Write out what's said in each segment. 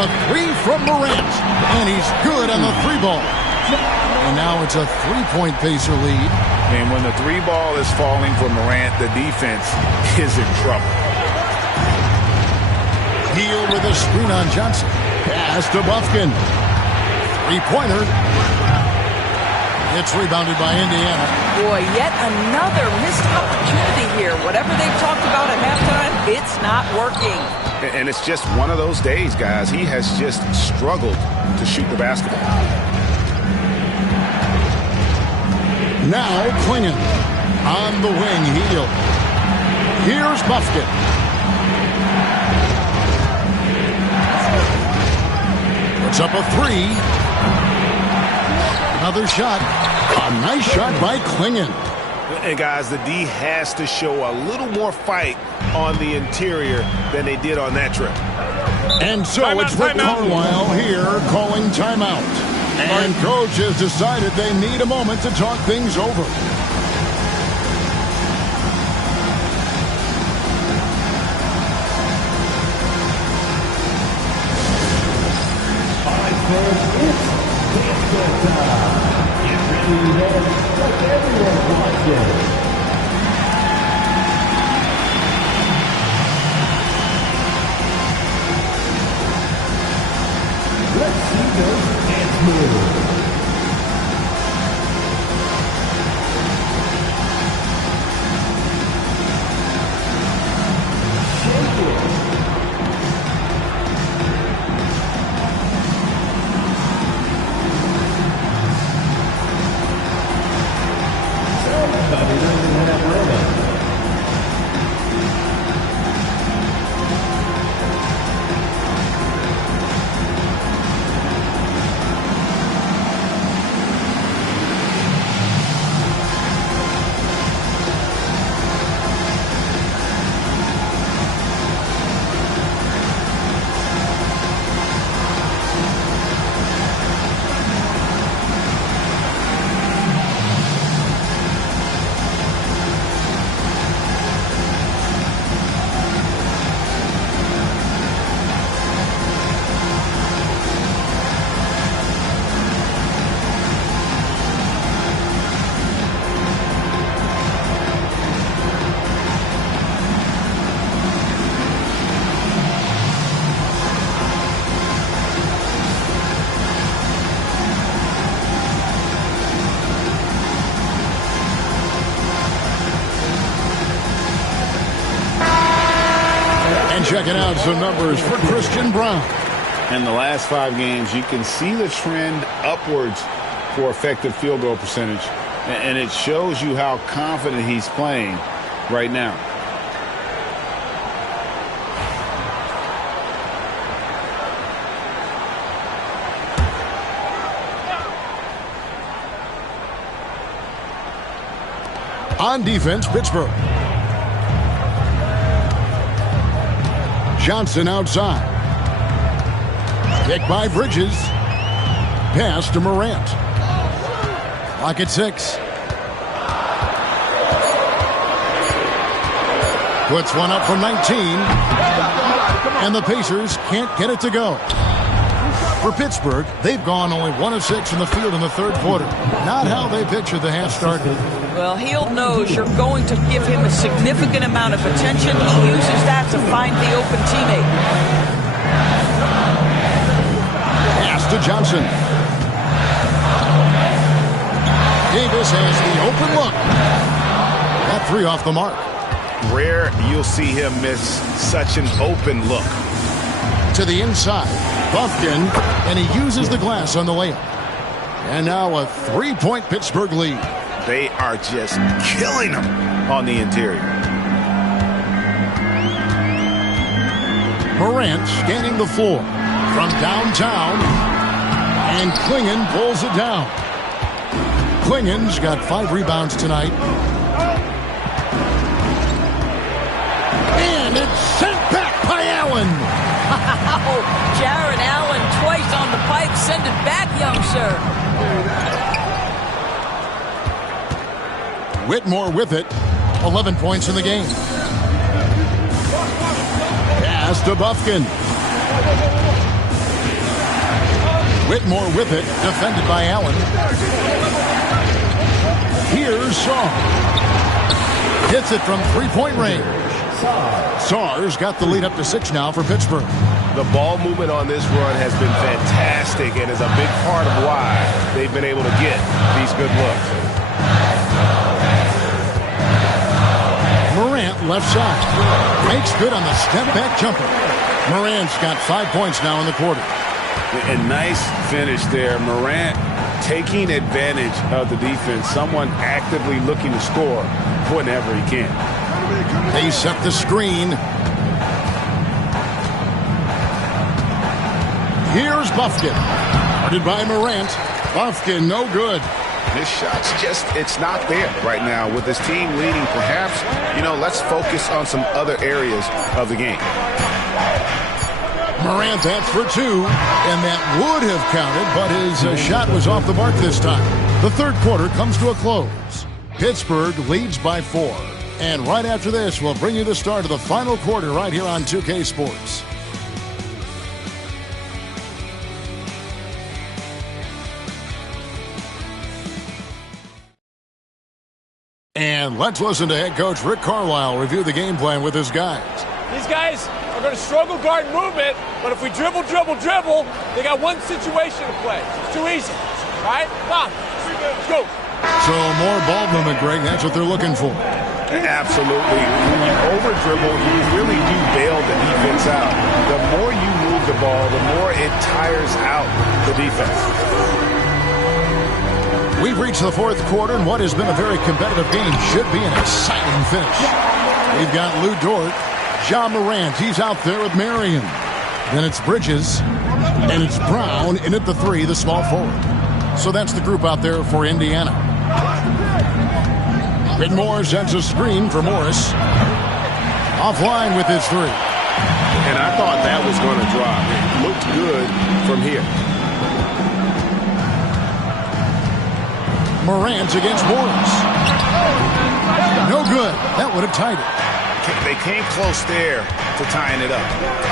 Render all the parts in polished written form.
A three from Morant, and he's good on the three ball. And now it's a three-point Pacer lead. And when the three ball is falling for Morant, the defense is in trouble. Heel with a screen on Johnson. Pass to Buffkin. Three-pointer. It's rebounded by Indiana. Boy, yet another missed opportunity here. Whatever they've talked about at halftime, it's not working. And it's just one of those days, guys. He has just struggled to shoot the basketball. Now Klingon on the wing, heel. Here's Buffkin. Puts up a three. Another shot. A nice shot by Klingon. And guys, the D has to show a little more fight on the interior than they did on that trip. And so it's Rick Carlisle here calling timeout. And coach has decided they need a moment to talk things over. Everyone watching. Let's see those hands move. Checking out some numbers for Christian Brown. In the last 5 games, you can see the trend upwards for effective field goal percentage. And it shows you how confident he's playing right now. On defense, Pittsburgh. Johnson outside. Kick by Bridges. Pass to Morant. Clock at 6. Puts one up from 19. And the Pacers can't get it to go. For Pittsburgh, they've gone only 1 of 6 in the field in the third quarter. Not how they pictured the half started. Well, Hield knows you're going to give him a significant amount of attention. He uses that to find the open teammate. Pass to Johnson. Davis has the open look. That 3 off the mark. Rare you'll see him miss such an open look. To the inside. Buffkin, and he uses the glass on the layup. And now a 3-point Pittsburgh lead. They are just killing them on the interior. Morant scanning the floor from downtown. And Klingon pulls it down. Klingon's got 5 rebounds tonight. And it's sent back by Allen. Jared Allen twice on the pipe. Send it back, young sir. Whitmore with it. 11 points in the game. Pass to Buffkin. Whitmore with it, defended by Allen. Here's Shaw. Hits it from three-point range. Sarr's got the lead up to 6 now for Pittsburgh. The ball movement on this run has been fantastic and is a big part of why they've been able to get these good looks. Morant left side. Makes good on the step-back jumper. Morant's got 5 points now in the quarter. A nice finish there. Morant taking advantage of the defense. Someone actively looking to score whenever he can. They set the screen. Here's Buffkin. Guarded by Morant. Buffkin, no good. His shot's just, it's not there right now. With his team leading, perhaps, let's focus on some other areas of the game. Morant that's for 2, and that would have counted, but his shot was off the mark this time. The third quarter comes to a close. Pittsburgh leads by 4. And right after this, we'll bring you the start of the final quarter right here on 2K Sports. And let's listen to head coach Rick Carlisle review the game plan with his guys. These guys are going to struggle guarding movement, but if we dribble, they got one situation to play. It's too easy. All right? Come on. Let's go. So more ball movement, Greg. That's what they're looking for. Absolutely. When you over-dribble, you really do bail the defense out. The more you move the ball, the more it tires out the defense. We've reached the fourth quarter, and what has been a very competitive game should be an exciting finish. We've got Lou Dort, John Morant. He's out there with Marion. Then it's Bridges, and it's Brown in at the 3, the small forward. So that's the group out there for Indiana. Whitmore sends a screen for Morris. Offline with his 3. And I thought that was going to drop. It looked good from here. Morant against Morris. No good. That would have tied it. They came close there to tying it up.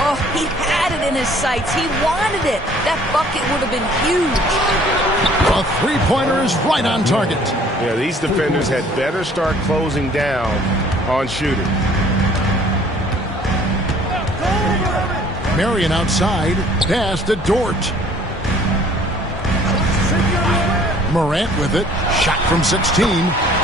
Oh, he had it in his sights. He wanted it. That bucket would have been huge. A three-pointer is right on target. Yeah, these defenders had better start closing down on shooting. Marion outside. Pass to Dort. Morant with it. Shot from 16.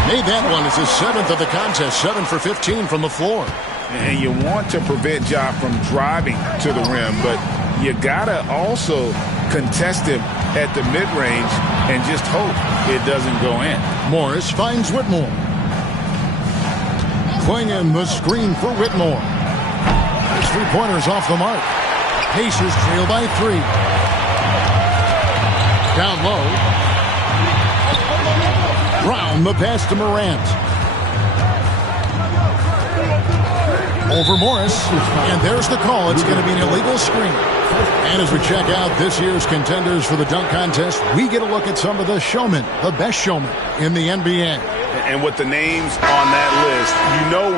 Made that one as his 7th of the contest. 7 for 15 from the floor. And you want to prevent Ja from driving to the rim, but you got to also contest him at the mid-range and just hope it doesn't go in. Morris finds Whitmore. Clinging the screen for Whitmore. His three-pointer's off the mark. Pacers trail by 3. Down low. Brown, the pass to Morant. Over Morris. And there's the call. It's going to be an illegal screen. And as we check out this year's contenders for the dunk contest, we get a look at some of the showmen, the best showmen in the NBA. And with the names on that list,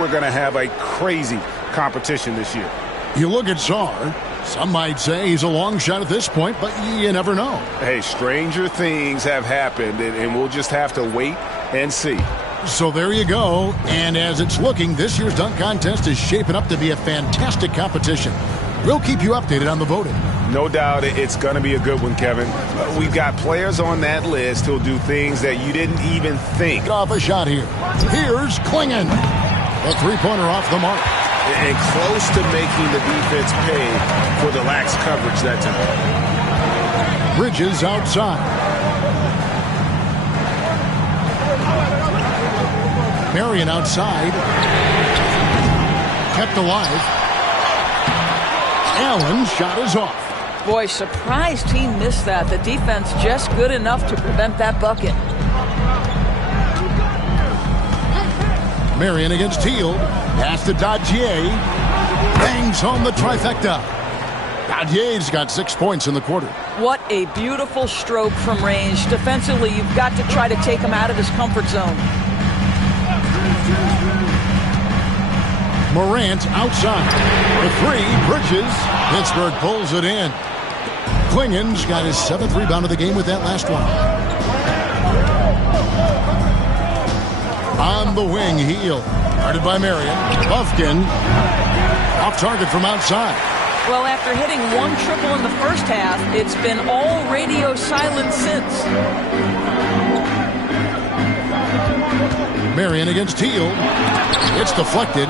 we're going to have a crazy competition this year. You look at Sarr. Some might say he's a long shot at this point, but you never know. Hey, stranger things have happened, and we'll just have to wait and see. So there you go. And as it's looking, this year's dunk contest is shaping up to be a fantastic competition. We'll keep you updated on the voting. No doubt it's going to be a good one, Kevin. We've got players on that list who'll do things that you didn't even think. Get off a shot here. Here's Klingon. A three-pointer off the mark. And close to making the defense pay for the lax coverage that time. Bridges outside. Marion outside. Kept alive. Allen's shot is off. Boy, surprised he missed that. The defense just good enough to prevent that bucket. Marion against Teal. Pass to Dadier. Bangs home the trifecta. Dadier's got 6 points in the quarter. What a beautiful stroke from range. Defensively, you've got to try to take him out of his comfort zone. Morant outside. For 3, Bridges. Pittsburgh pulls it in. Klingen's got his 7th rebound of the game with that last one. On the wing, Heel. Guarded by Marion. Buffkin. Off target from outside. Well, after hitting one triple in the first half, it's been all radio silent since. Marion against Heel. It's deflected.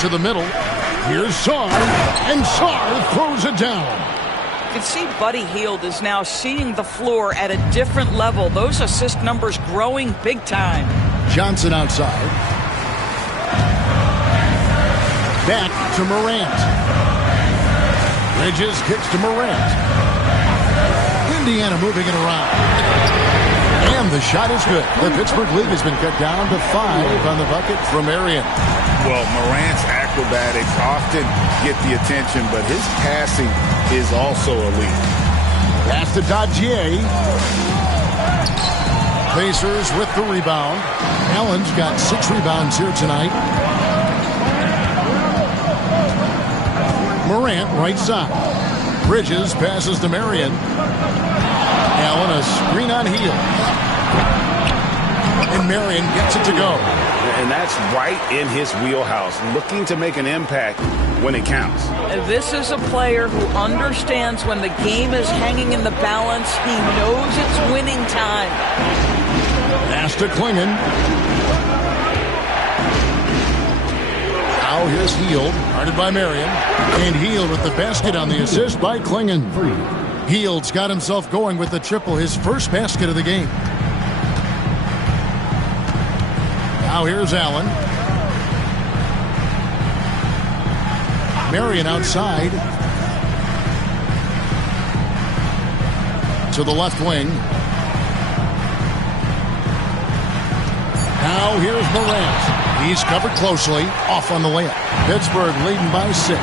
To the middle. Here's Sarr. And Sarr throws it down. You can see Buddy Hield is now seeing the floor at a different level. Those assist numbers growing big time. Johnson outside. Back to Morant. Bridges kicks to Morant. Indiana moving it around. And the shot is good. The Pittsburgh lead has been cut down to 5 on the bucket from Marion. Well, Morant's acrobatics often get the attention, but his passing is also elite. Pass to Dadier. Pacers with the rebound. Allen's got 6 rebounds here tonight. Morant right side. Bridges passes to Marion. Allen a screen on Heel. And Marion gets it to go. And that's right in his wheelhouse, looking to make an impact when it counts. This is a player who understands when the game is hanging in the balance. He knows it's winning time. Pass to Klingen. Now here's Hield, guarded by Marion. And Hield with the basket on the assist by Klingen. Hield's got himself going with the triple, his first basket of the game. Now here's Allen. Marion outside. To the left wing. Now here's Morant. He's covered closely. Off on the layup. Pittsburgh leading by 6.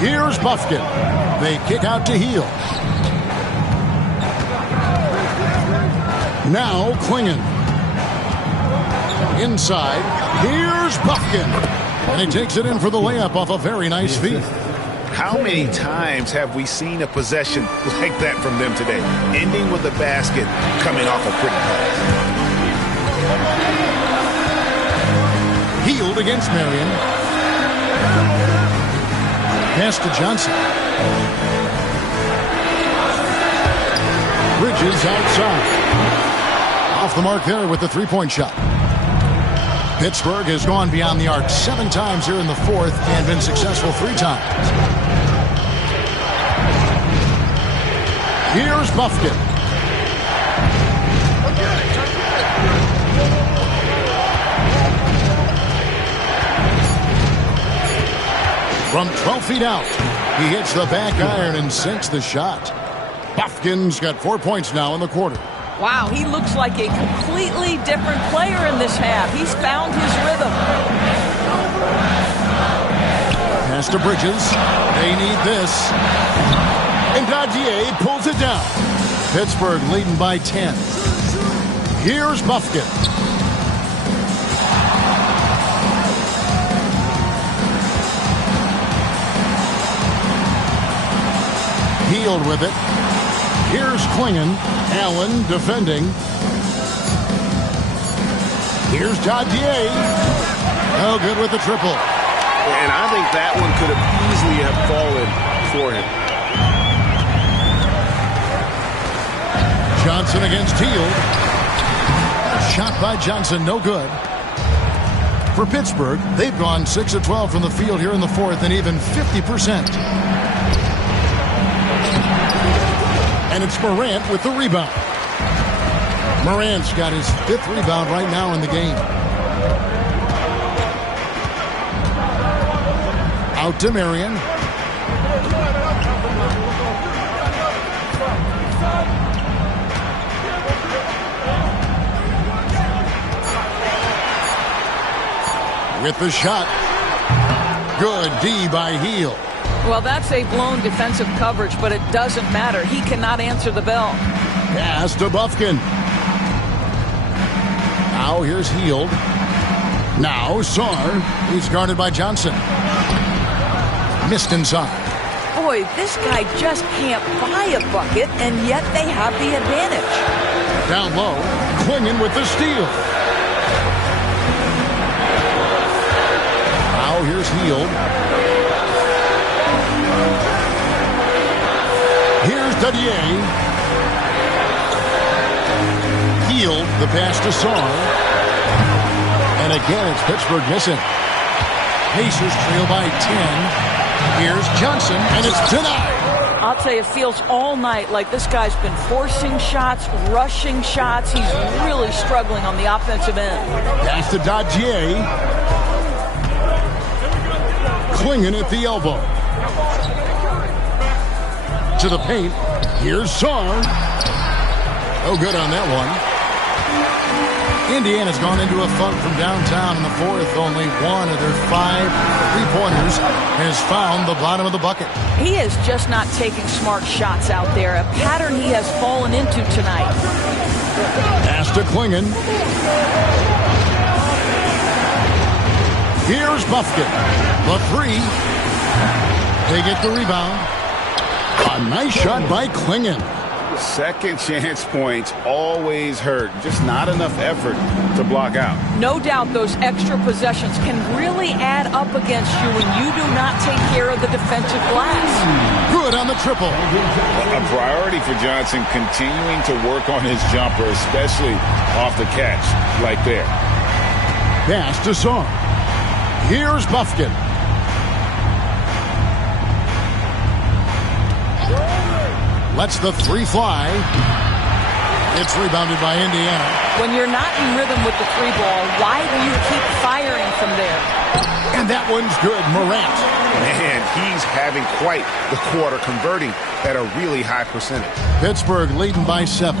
Here's Buffkin. They kick out to Heel. Now Klingen. Inside. Here's Buffkin. And he takes it in for the layup off a very nice feed. How many times have we seen a possession like that from them today? Ending with a basket, coming off a pretty pass. Hield against Marion. Pass to Johnson. Bridges outside. Off the mark there with the three-point shot. Pittsburgh has gone beyond the arc 7 times here in the fourth and been successful 3 times. Here's Buffkin. From 12 feet out, he hits the back iron and sinks the shot. Buffkin's got 4 points now in the quarter. Wow, he looks like a completely different player in this half. He's found his rhythm. Pass to Bridges. They need this. And Dadier pulls it down. Pittsburgh leading by 10. Here's Buffkin. Hield with it. Here's Klingen. Allen defending. Here's Dadier. Oh, good with the triple. And I think that one could have easily have fallen for him. Johnson against Hield. A shot by Johnson, no good. For Pittsburgh, they've gone 6 of 12 from the field here in the fourth and even 50%. And it's Morant with the rebound. Morant's got his 5th rebound right now in the game. Out to Marion. With the shot. Good D by Hield. Well, that's a blown defensive coverage, but it doesn't matter. He cannot answer the bell. Pass to Buffkin. Now here's Hield. Now Saar. He's guarded by Johnson. Missed inside. Boy, this guy just can't buy a bucket, and yet they have the advantage. Down low, Klingon with the steal. Now here's Heald. Here's Dadier. Heald, the pass to Saar. And again, it's Pittsburgh missing. Pacers trail by 10. Here's Johnson, and it's denied. I'll tell you, it feels all night like this guy's been forcing shots, rushing shots. He's really struggling on the offensive end. Pass to Dadier. Klingon at the elbow. To the paint. Here's Saar. Oh, good on that one. Indiana's gone into a funk from downtown in the fourth. Only one of their 5 3-pointers has found the bottom of the bucket. He is just not taking smart shots out there, a pattern he has fallen into tonight. Pass to Klingon. Here's Bufkin. The 3. They get the rebound. A nice shot by Klingon. Second chance points always hurt. Just not enough effort to block out. No doubt those extra possessions can really add up against you when you do not take care of the defensive glass. Good on the triple. A priority for Johnson, continuing to work on his jumper, especially off the catch like there. Pass to Saar. Here's Bufkin. Lets the 3 fly. It's rebounded by Indiana. When you're not in rhythm with the 3 ball, why do you keep firing from there? And that one's good. Morant. Man, he's having quite the quarter, converting at a really high percentage. Pittsburgh leading by 7.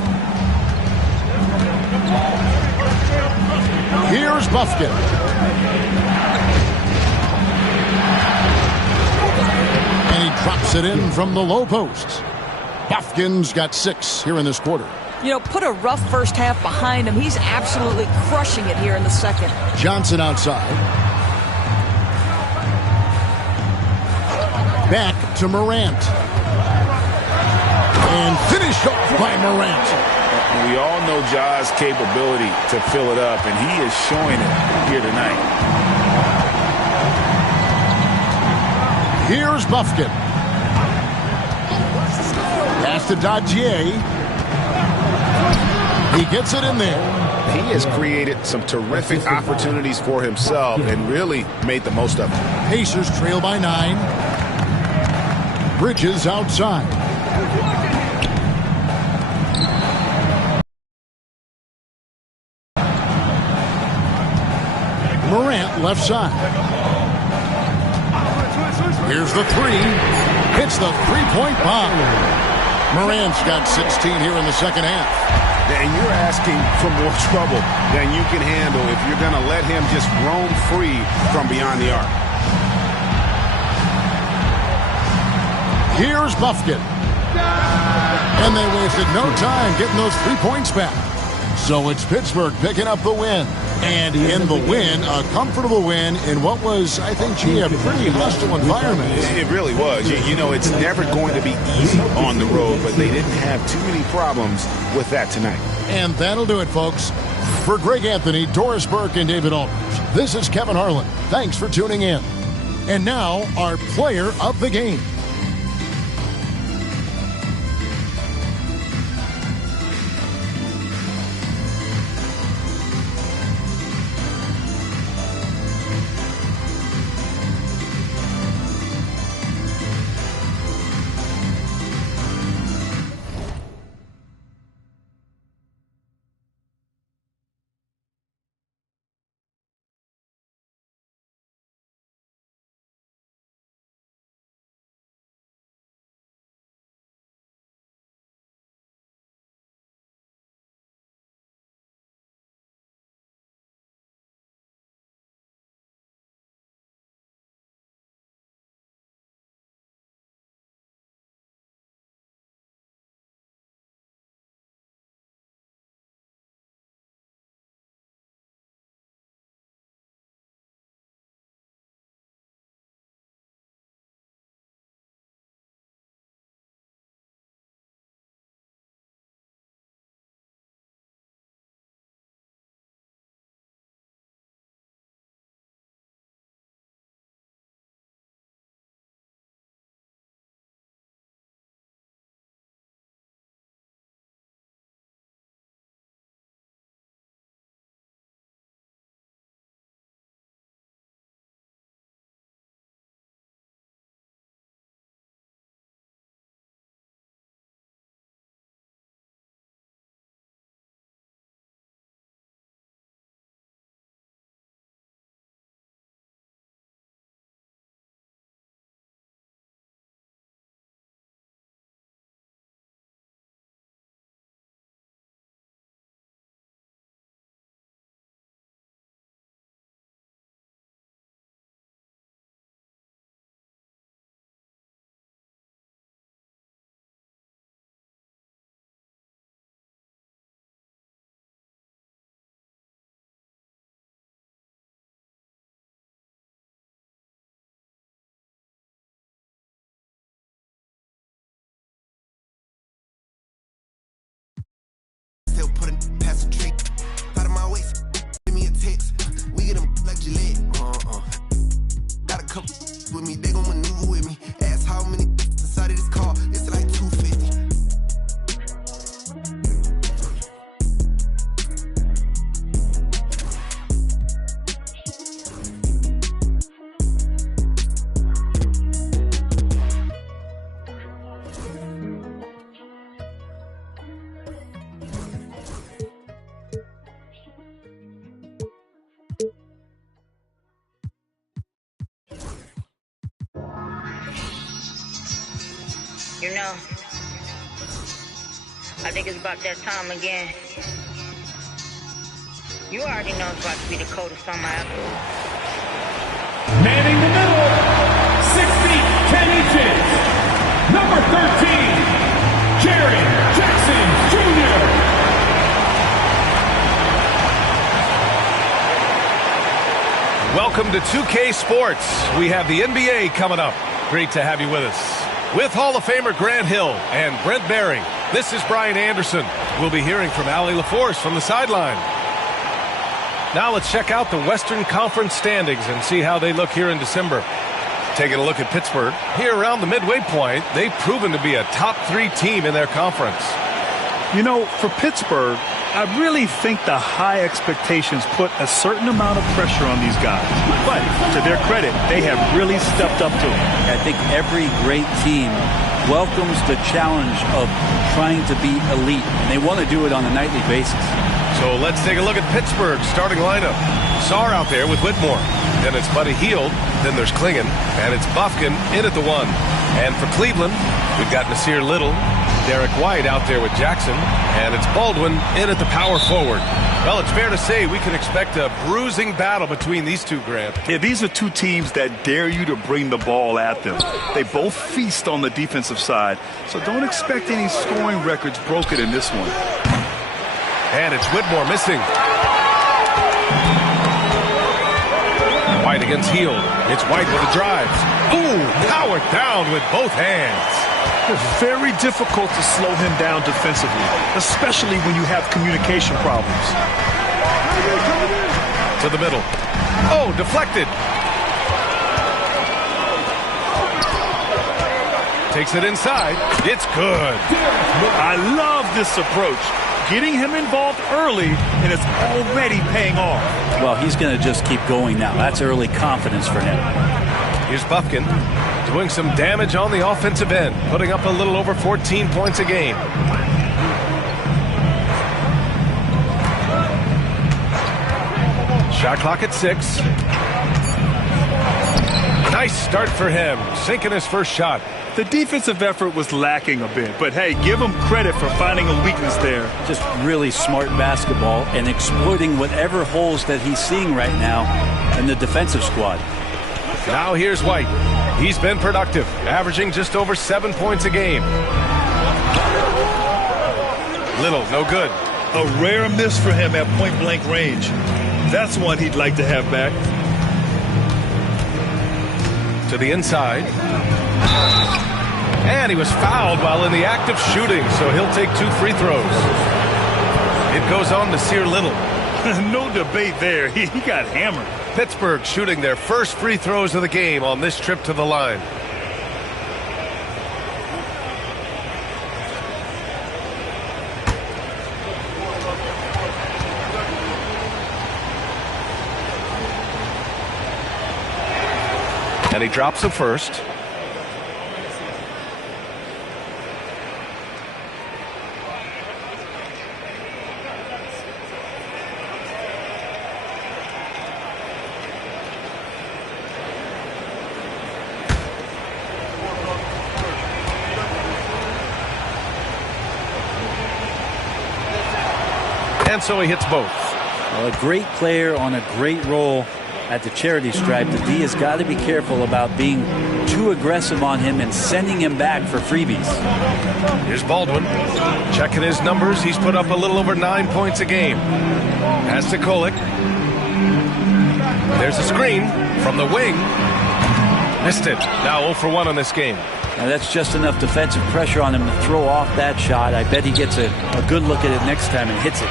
Here's Bufkin. And he drops it in from the low post. Bufkin's got 6 here in this quarter. You know, put a rough first half behind him. He's absolutely crushing it here in the second. Johnson outside. Back to Morant. And finished off by Morant. We all know Ja's capability to fill it up, and he is showing it here tonight. Here's Bufkin. Pass to Dadier. He gets it in there. He has created some terrific opportunities for himself and really made the most of it. Pacers trail by 9. Bridges outside. Morant left side. Here's the 3. Hits the 3-point bomb. Morant's got 16 here in the second half. And you're asking for more trouble than you can handle if you're going to let him just roam free from beyond the arc. Here's Bufkin. And they wasted no time getting those 3 points back. So it's Pittsburgh picking up the win. And in the win, a comfortable win in what was, I think, a pretty hostile environment. It really was. You know, it's never going to be easy on the road, but they didn't have too many problems with that tonight. And that'll do it, folks. For Greg Anthony, Doris Burke, and David Aldridge, this is Kevin Harlan. Thanks for tuning in. And now, our player of the game. pass a trick. Out of my way, give me a text. We get them like Gillette. Got a couple with me, they gon' maneuver with me. Ask how many inside of this car, it's like 250. You know, I think it's about that time again. You already know it's about to be the coldest on my ever. Manning the middle, 6 feet, 10 inches. Number 13, Jerry Jackson Jr. Welcome to 2K Sports. We have the NBA coming up. Great to have you with us. With Hall of Famer Grant Hill and Brent Barry, this is Brian Anderson. We'll be hearing from Allie LaForce from the sideline. Now let's check out the Western Conference standings and see how they look here in December. Taking a look at Pittsburgh. Here around the midway point, they've proven to be a top 3 team in their conference. You know, for Pittsburgh, I really think the high expectations put a certain amount of pressure on these guys. But to their credit, they have really stepped up to it. I think every great team welcomes the challenge of trying to be elite, and they want to do it on a nightly basis. So let's take a look at Pittsburgh's starting lineup. Sarr out there with Whitmore. Then it's Buddy Hield. Then there's Klingon. And it's Bufkin in at the 1. And for Cleveland, we've got Nasir Little. Derek White out there with Jackson. And it's Baldwin in at the power forward. Well, it's fair to say we could expect a bruising battle between these two, Grant. Yeah, these are two teams that dare you to bring the ball at them. They both feast on the defensive side. So don't expect any scoring records broken in this one. And it's Whitmore missing. White against Hield. It's White with a drive. Ooh, powered down with both hands. It's very difficult to slow him down defensively, especially when you have communication problems. To the middle. Oh, deflected. Takes it inside. It's good. I love this approach. Getting him involved early, and it's already paying off. Well, he's going to just keep going now. That's early confidence for him. Here's Bufkin doing some damage on the offensive end, putting up a little over 14 points a game. Shot clock at 6. Nice start for him, sinking his first shot. The defensive effort was lacking a bit, but hey, give him credit for finding a weakness there. Just really smart basketball and exploiting whatever holes that he's seeing right now in the defensive squad. Now here's White. He's been productive, averaging just over 7 points a game. Little, no good. A rare miss for him at point-blank range. That's one he'd like to have back. To the inside. And he was fouled while in the act of shooting, so he'll take 2 free throws. It goes on to Nasir Little. No debate there. He got hammered. Pittsburgh shooting their first free throws of the game on this trip to the line. And he drops the first. And so he hits both. Well, a great player on a great role at the charity stripe. The D has got to be careful about being too aggressive on him and sending him back for freebies. Here's Baldwin. Checking his numbers. He's put up a little over 9 points a game. Pass to Kolek. There's a screen from the wing. Missed it. Now 0 for 1 on this game. Now that's just enough defensive pressure on him to throw off that shot. I bet he gets a good look at it next time and hits it.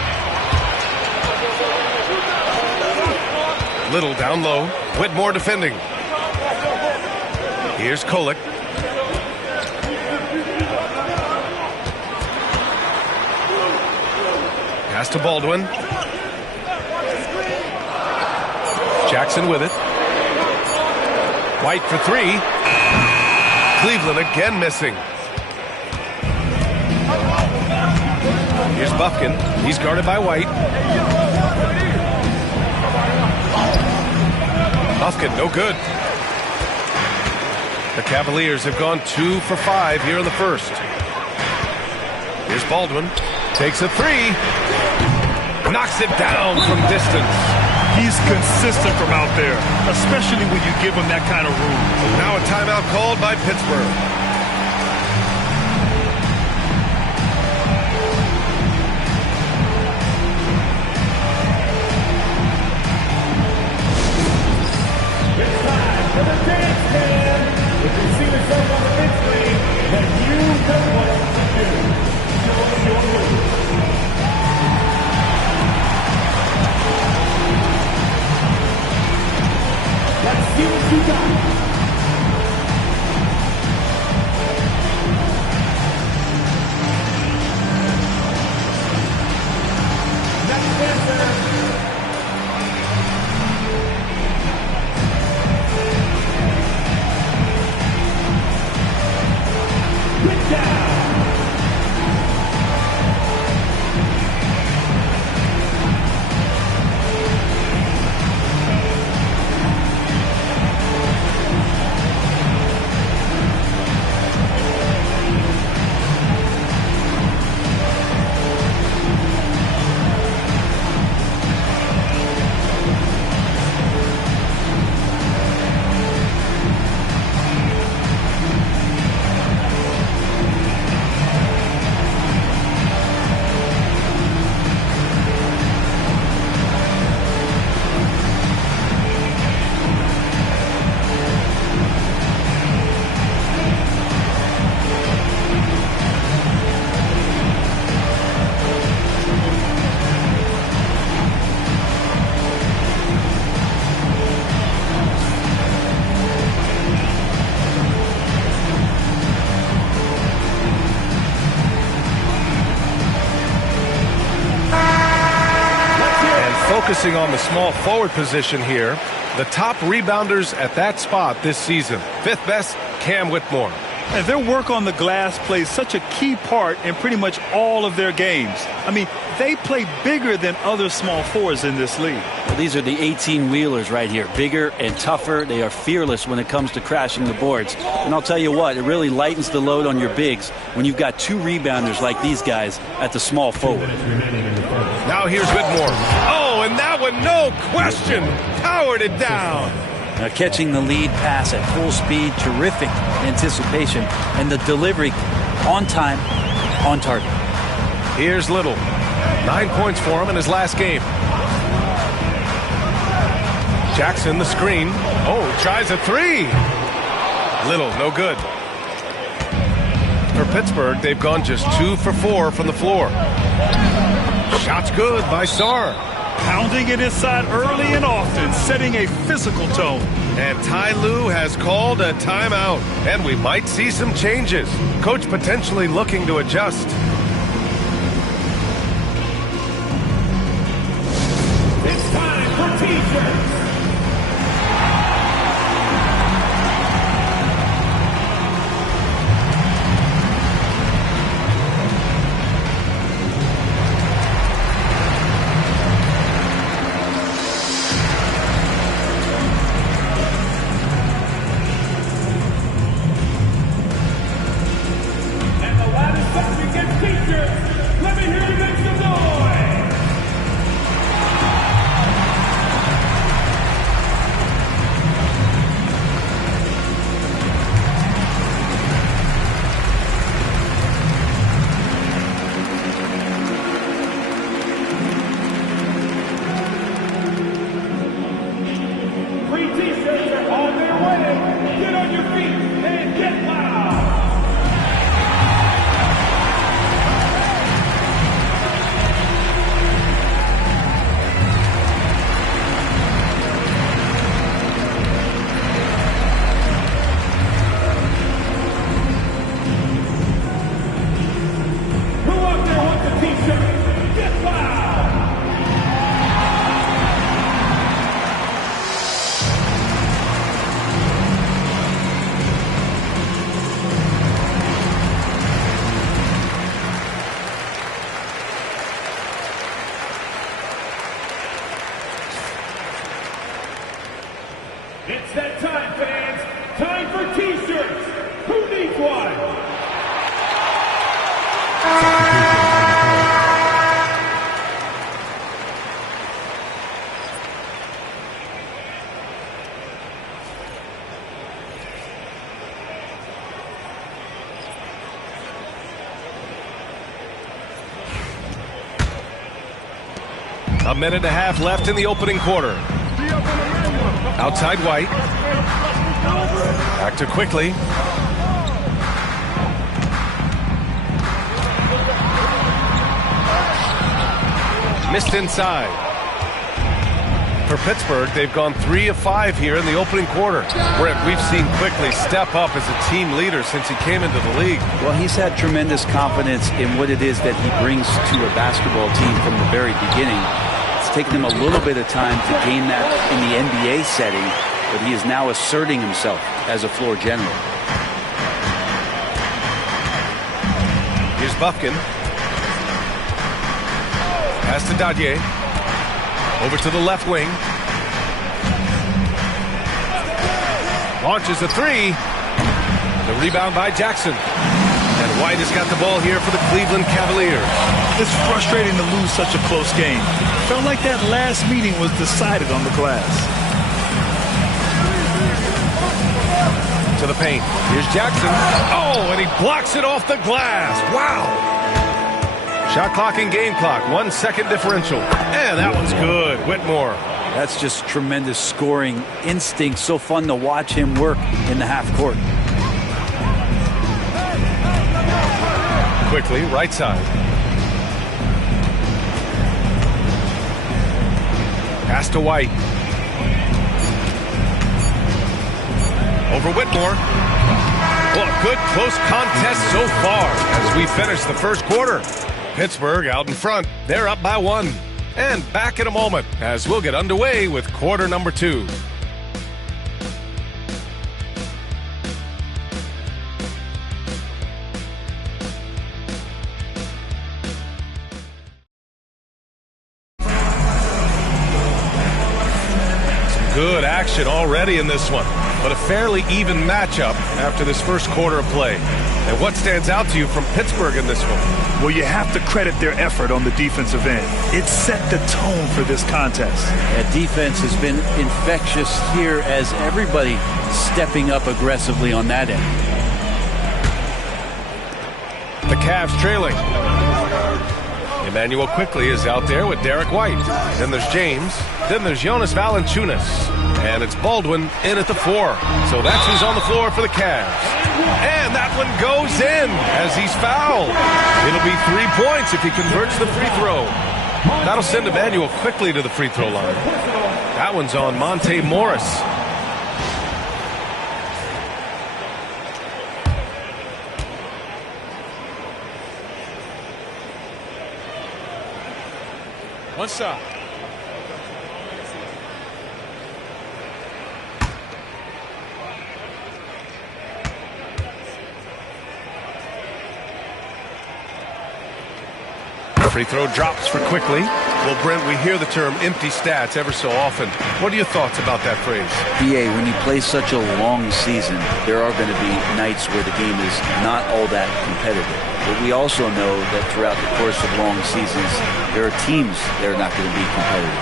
Little down low. Whitmore defending. Here's Kolek. Pass to Baldwin. Jackson with it. White for three. Cleveland again missing. Here's Buffkin. He's guarded by White. Buffkin, no good. The Cavaliers have gone 2 for 5 here in the first. Here's Baldwin. Takes a three. Knocks it down from distance. He's consistent from out there, especially when you give him that kind of room. Now a timeout called by Pittsburgh. It's time for the dance cam. If you see yourself on the big screen, then you know what to do. Show your move. Let's see what you got. Next dancer. Get down. Focusing on the small forward position here, the top rebounders at that spot this season. 5th best, Cam Whitmore. And their work on the glass plays such a key part in pretty much all of their games. I mean, they play bigger than other small forwards in this league. Well, these are the 18-wheelers right here. Bigger and tougher. They are fearless when it comes to crashing the boards. And I'll tell you what, it really lightens the load on your bigs when you've got 2 rebounders like these guys at the small forward. Now here's Whitmore. Oh, and that one, no question, powered it down. Now catching the lead pass at full speed, terrific anticipation, and the delivery on time, on target. Here's Little. 9 points for him in his last game. Jackson, the screen. Oh, tries a three. Little, no good. For Pittsburgh, they've gone just 2 for 4 from the floor. Shot's good by Sarr. Pounding it inside early and often, setting a physical tone. And Ty Lue has called a timeout, and we might see some changes. Coach potentially looking to adjust. It's time for T-shirts. Let me hear you make some noise! Free T-shirts are on their way! Get on your feet and get loud! It's that time, fans. Time for T-shirts. Who needs one? A minute and a half left in the opening quarter. Outside White. Back to Quickly. Missed inside. For Pittsburgh, they've gone 3 of 5 here in the opening quarter. Brent, we've seen Quickly step up as a team leader since he came into the league. Well, he's had tremendous confidence in what it is that he brings to a basketball team from the very beginning. It's taken him a little bit of time to gain that in the NBA setting, but he is now asserting himself as a floor general. Here's Bufkin. Pass to Dadye. Over to the left wing. Launches a 3. The rebound by Jackson. And White has got the ball here for the Cleveland Cavaliers. It's frustrating to lose such a close game. Felt like that last meeting was decided on the glass. To the paint. Here's Jackson. Oh, and he blocks it off the glass. Wow. Shot clock and game clock. 1 second differential. And that one's good. Whitmore. That's just tremendous scoring instinct. So fun to watch him work in the half court. Quickly, right side. Pass to White. Over Whitmore. Well, a good close contest so far as we finish the first quarter. Pittsburgh out in front. They're up by 1. And back in a moment as we'll get underway with quarter number 2. Good action already in this one, but a fairly even matchup after this first quarter of play. And what stands out to you from Pittsburgh in this one? Well, you have to credit their effort on the defensive end. It set the tone for this contest. That defense has been infectious here as everybody stepping up aggressively on that end. The Cavs trailing. Emmanuel Quickly is out there with Derek White. Then there's James. Then there's Jonas Valanciunas. And it's Baldwin in at the 4. So that's who's on the floor for the Cavs. And that one goes in as he's fouled. It'll be 3 points if he converts the free throw. That'll send Emmanuel Quickly to the free throw line. That one's on Monte Morris. One shot. Free throw drops for Quickly. Well, Brent, we hear the term empty stats ever so often. What are your thoughts about that phrase? BA, when you play such a long season, there are going to be nights where the game is not all that competitive. But we also know that throughout the course of long seasons, there are teams that are not going to be competitive.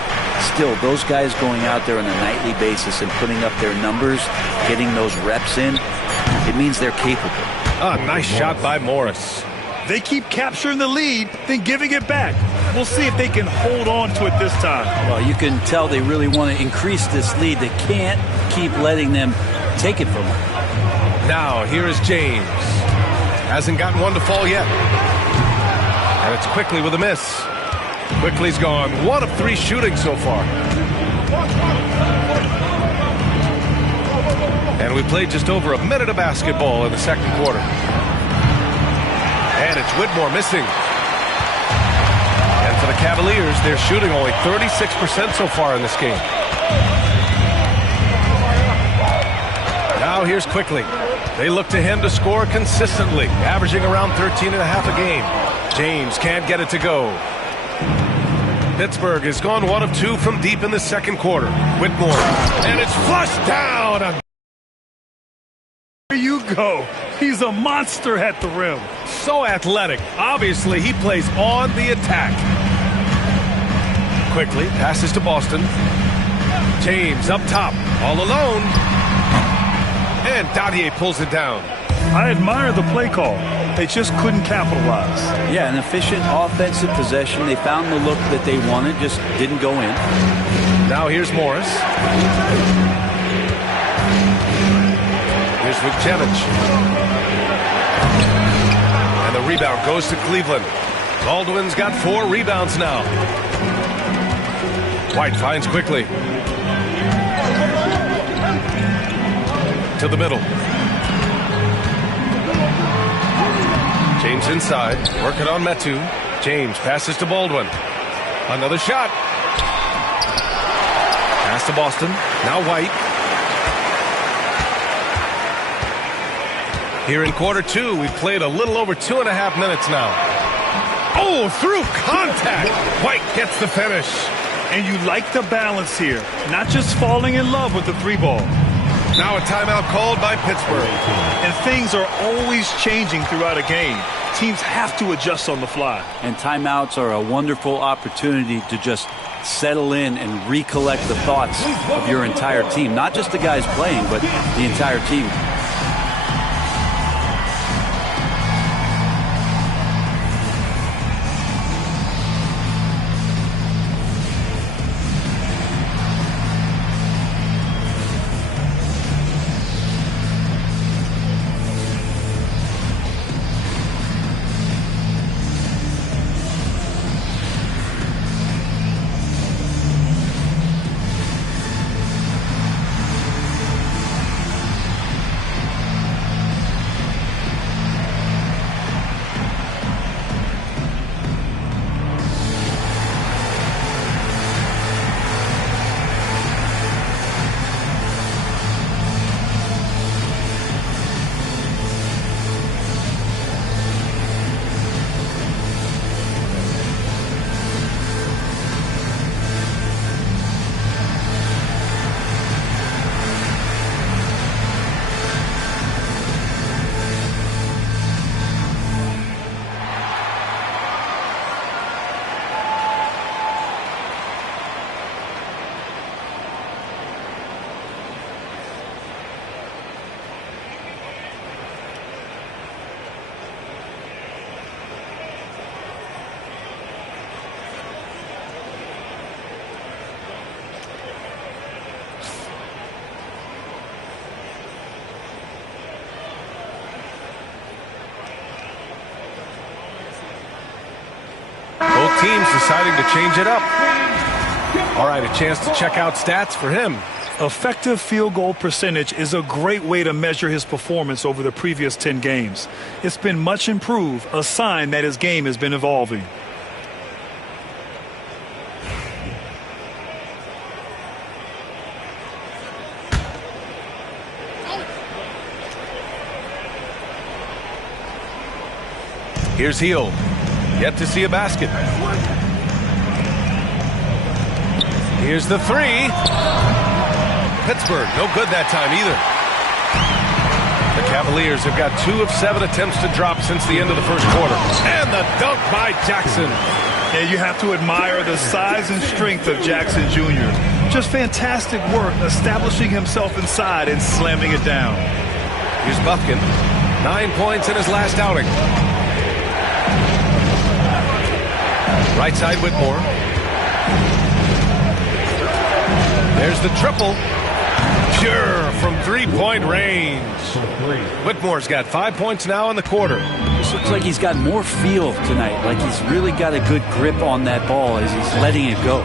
Still, those guys going out there on a nightly basis and putting up their numbers, getting those reps in, it means they're capable. Ah, nice shot by Morris. They keep capturing the lead, then giving it back. We'll see if they can hold on to it this time. Well, you can tell they really want to increase this lead. They can't keep letting them take it from them. Now, here is James. Hasn't gotten one to fall yet. And it's Quickly with a miss. Quickly's gone 1 of 3 shooting so far. And we played just over a minute of basketball in the second quarter. And it's Whitmore missing. And for the Cavaliers, they're shooting only 36% so far in this game. Now here's Quickly. They look to him to score consistently, averaging around 13.5 a game. James can't get it to go. Pittsburgh has gone 1 of 2 from deep in the second quarter. Whitmore, and it's flushed down. There you go. He's a monster at the rim. So athletic. Obviously, he plays on the attack. Quickly passes to Boston. James up top, all alone. And Dadier pulls it down. I admire the play call. They just couldn't capitalize. Yeah, an efficient offensive possession. They found the look that they wanted, just didn't go in. Now here's Morris. Here's Vukcevic. And the rebound goes to Cleveland. Baldwin's got 4 rebounds now. White finds quickly. To the middle. James inside, working on Metu. James passes to Baldwin. Another shot. Pass to Boston. Now White. Here in quarter 2, we've played a little over 2.5 minutes now. Oh, through contact. White gets the finish. And you like the balance here, not just falling in love with the 3-ball. Now a timeout called by Pittsburgh. And things are always changing throughout a game. Teams have to adjust on the fly. And timeouts are a wonderful opportunity to just settle in and recollect the thoughts of your entire team. Not just the guys playing, but the entire team. Both teams deciding to change it up. All right, a chance to check out stats for him. Effective field goal percentage is a great way to measure his performance over the previous 10 games. It's been much improved, a sign that his game has been evolving. Here's Heel. Yet to see a basket. Here's the 3. Pittsburgh, no good that time either. The Cavaliers have got 2 of 7 attempts to drop since the end of the first quarter. And the dunk by Jackson. And you have to admire the size and strength of Jackson Jr. Just fantastic work establishing himself inside and slamming it down. Here's Buffkin. 9 points in his last outing. Right side Whitmore. There's the triple. Pure from 3-point range. Whitmore's got 5 points now in the quarter. This looks like he's got more feel tonight, like he's really got a good grip on that ball as he's letting it go.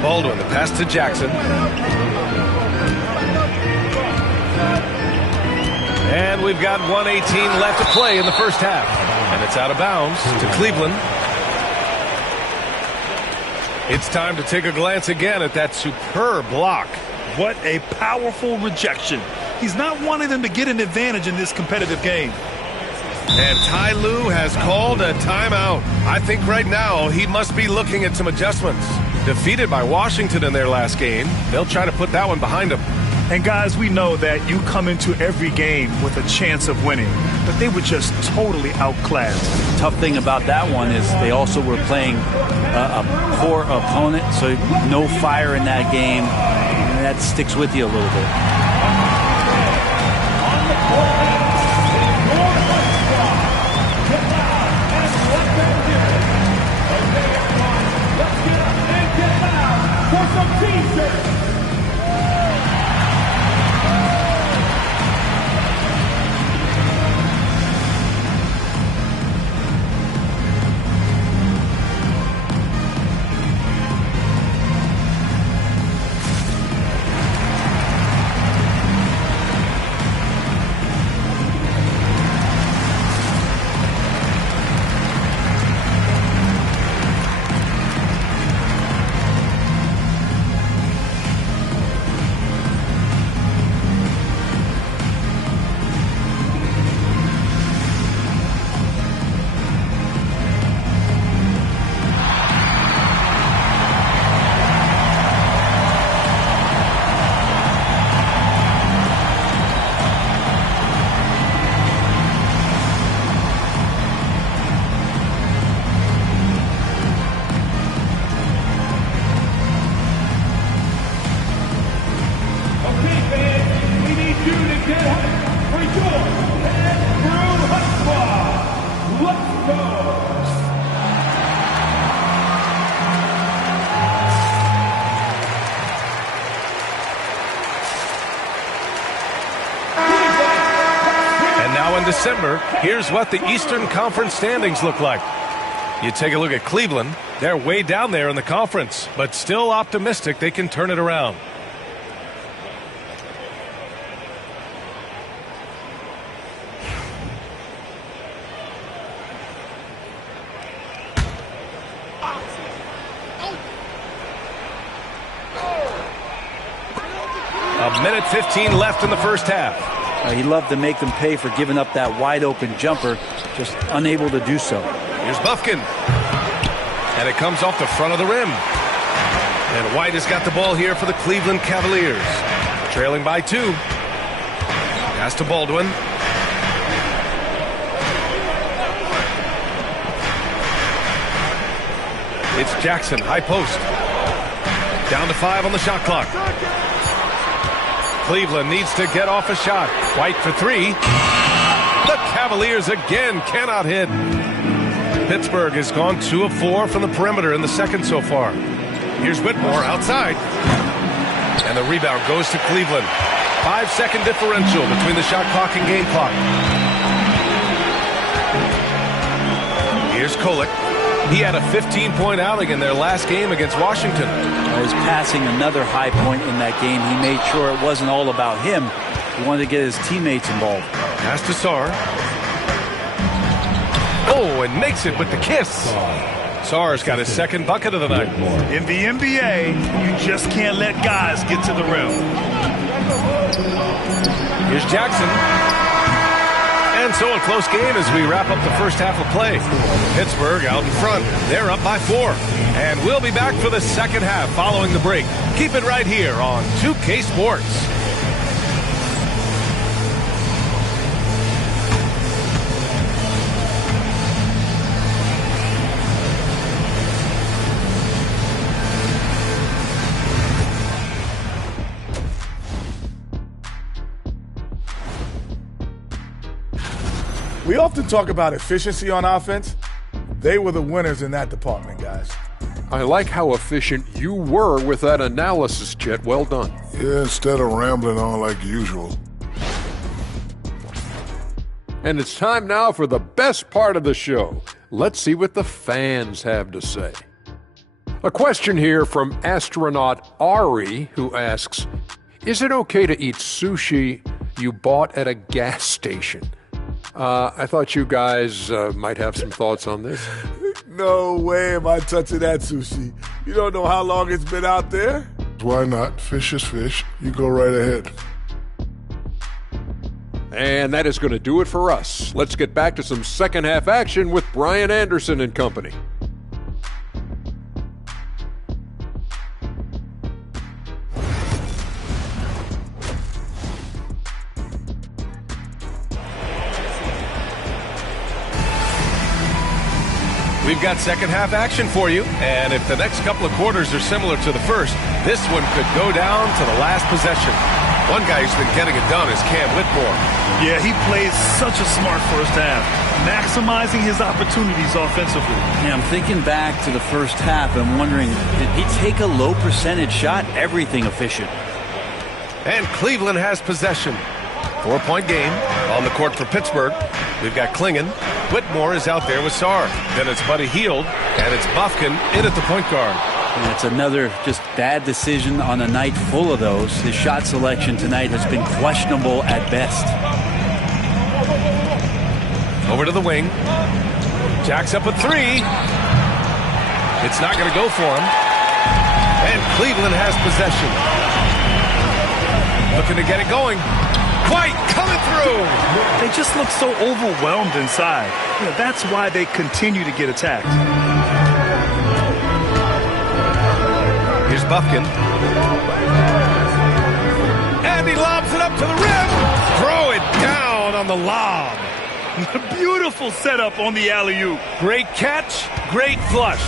Baldwin, the pass to Jackson. And we've got 1:18 left to play in the first half. And it's out of bounds to Cleveland. It's time to take a glance again at that superb block. What a powerful rejection. He's not wanting them to get an advantage in this competitive game. And Ty Lue has called a timeout. I think right now he must be looking at some adjustments. Defeated by Washington in their last game, they'll try to put that one behind them. And guys, we know that you come into every game with a chance of winning, but they were just totally outclassed. Tough thing about that one is they also were playing a poor opponent, so no fire in that game, and that sticks with you a little bit. For some t-shirts. December, here's what the Eastern Conference standings look like. You take a look at Cleveland. They're way down there in the conference, but still optimistic they can turn it around. A minute 15 left in the first half. He loved to make them pay for giving up that wide-open jumper, just unable to do so. Here's Buffkin. And it comes off the front of the rim. And White has got the ball here for the Cleveland Cavaliers. Trailing by 2. Pass to Baldwin. It's Jackson, high post. Down to 5 on the shot clock. Cleveland needs to get off a shot. White for 3. The Cavaliers again cannot hit. Pittsburgh has gone 2 of 4 from the perimeter in the second so far. Here's Whitmore outside. And the rebound goes to Cleveland. 5-second differential between the shot clock and game clock. Here's Kolek. He had a 15-point outing in their last game against Washington. He was passing another high point in that game. He made sure it wasn't all about him. He wanted to get his teammates involved. Pass to Sarr. Oh, and makes it with the kiss. Sarr's got his second bucket of the night. In the NBA, you just can't let guys get to the rim. Here's Jackson. And so a close game as we wrap up the first half of play. Pittsburgh out in front. They're up by 4. And we'll be back for the second half following the break. Keep it right here on 2K Sports. We often talk about efficiency on offense. They were the winners in that department, guys. I like how efficient you were with that analysis, Chet. Well done. Yeah, instead of rambling on like usual. And it's time now for the best part of the show. Let's see what the fans have to say. A question here from astronaut Ari, who asks, is it okay to eat sushi you bought at a gas station? I thought you guys might have some thoughts on this. No way am I touching that sushi. You don't know how long it's been out there? Why not? Fish is fish. You go right ahead. And that is going to do it for us. Let's get back to some second half action with Brian Anderson and company. We've got second half action for you, and if the next couple of quarters are similar to the first, this one could go down to the last possession. One guy who's been getting it done is Cam Whitmore. Yeah, he plays such a smart first half, maximizing his opportunities offensively. Yeah, I'm thinking back to the first half. I'm wondering, did he take a low percentage shot? Everything efficient. And Cleveland has possession. 4-point game on the court for Pittsburgh. We've got Klingon. Whitmore is out there with Sarr. Then it's Buddy Hield, and it's Bufkin in at the point guard. And it's another just bad decision on a night full of those. His shot selection tonight has been questionable at best. Over to the wing. Jack's up a three. It's not going to go for him. And Cleveland has possession. Looking to get it going. White coming through. They just look so overwhelmed inside. That's why they continue to get attacked. Here's Bufkin. And he lobs it up to the rim. Throw it down on the lob. Beautiful setup on the alley-oop. Great catch, great flush.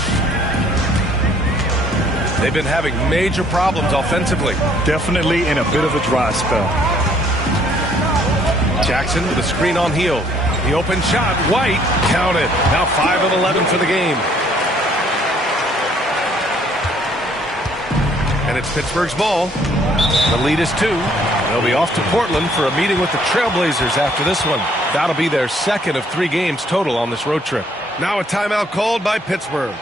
They've been having major problems offensively. Definitely in a bit of a dry spell. Jackson with a screen on Hield. The open shot, White, counted. Now 5 of 11 for the game. And it's Pittsburgh's ball. The lead is 2. They'll be off to Portland for a meeting with the Trailblazers after this one. That'll be their second of 3 games total on this road trip. Now a timeout called by Pittsburgh.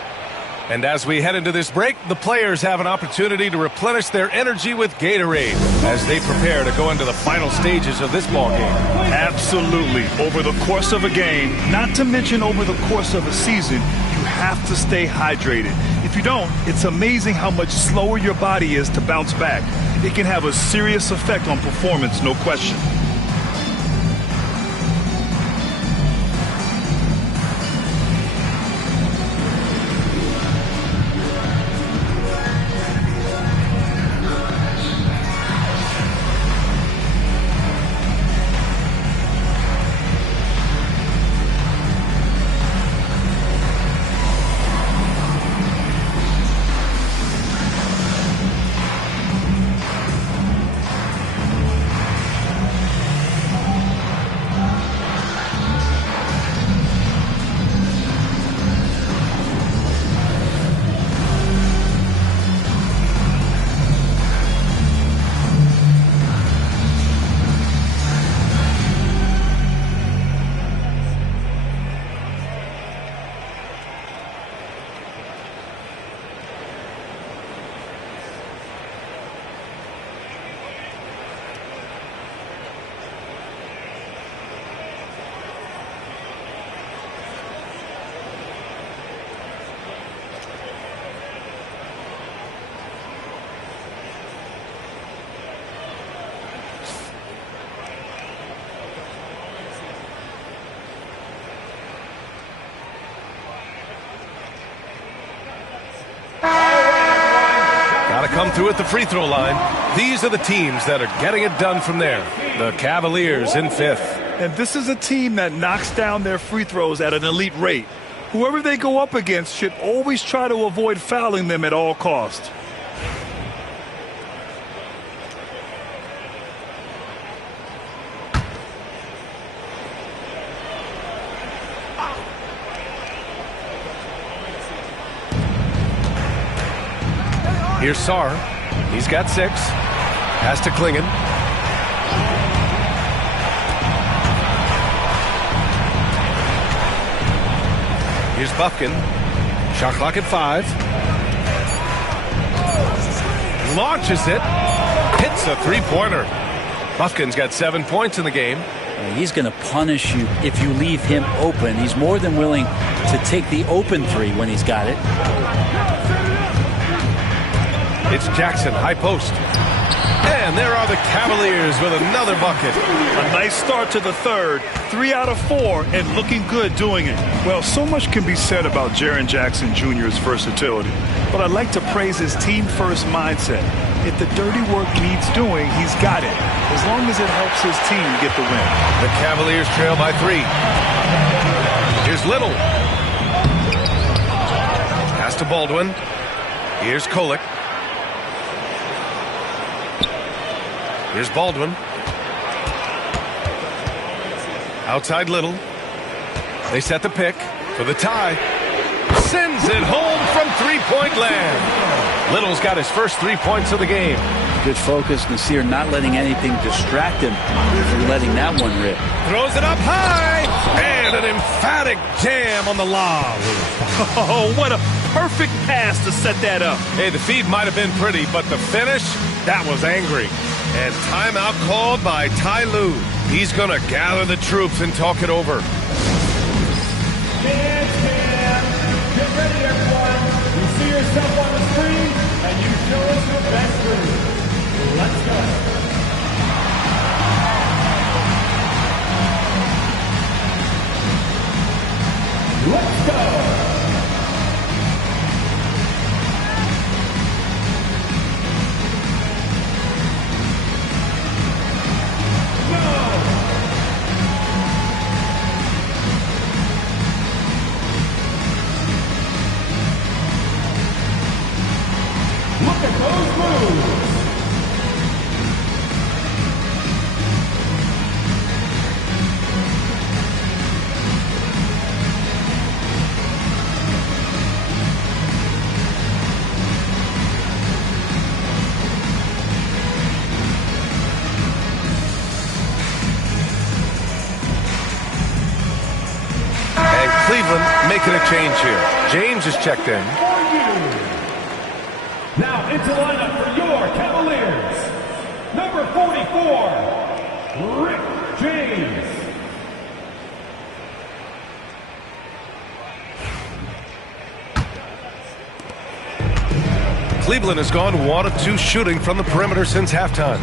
And as we head into this break, the players have an opportunity to replenish their energy with Gatorade as they prepare to go into the final stages of this ball game. Absolutely. Over the course of a game, not to mention over the course of a season, you have to stay hydrated. If you don't, it's amazing how much slower your body is to bounce back. It can have a serious effect on performance, no question. Come through at the free throw line. These are the teams that are getting it done from there. The Cavaliers in 5th. And this is a team that knocks down their free throws at an elite rate. Whoever they go up against should always try to avoid fouling them at all costs. Here's Sarr. He's got 6. Has to Klingon. Here's Bufkin. Shot clock at 5. Launches it. Hits a 3-pointer. Bufkin's got 7 points in the game. He's going to punish you if you leave him open. He's more than willing to take the open 3 when he's got it. It's Jackson, high post. And there are the Cavaliers with another bucket. A nice start to the third. 3 out of 4 and looking good doing it. Well, so much can be said about Jaren Jackson Jr.'s versatility, but I'd like to praise his team-first mindset. If the dirty work needs doing, he's got it, as long as it helps his team get the win. The Cavaliers trail by 3. Here's Little. Pass to Baldwin. Here's Kolek. Here's Baldwin. Outside Little. They set the pick for the tie. Sends it home from three-point land. Little's got his first 3 points of the game. Good focus. Nasir not letting anything distract him from letting that one rip. Throws it up high. And an emphatic jam on the lob. Oh, what a perfect pass to set that up. Hey, the feed might have been pretty, but the finish, that was angry. And timeout called by Ty Lue. He's going to gather the troops and talk it over. Dance cam. Get ready, everyone. You see yourself on the screen, and you show us your best move. Let's go. Let's go. Look at those moves! And Cleveland making a change here. James is checked in. Now into lineup for your Cavaliers, number 44, Rick James. Cleveland has gone 1 of 2 shooting from the perimeter since halftime.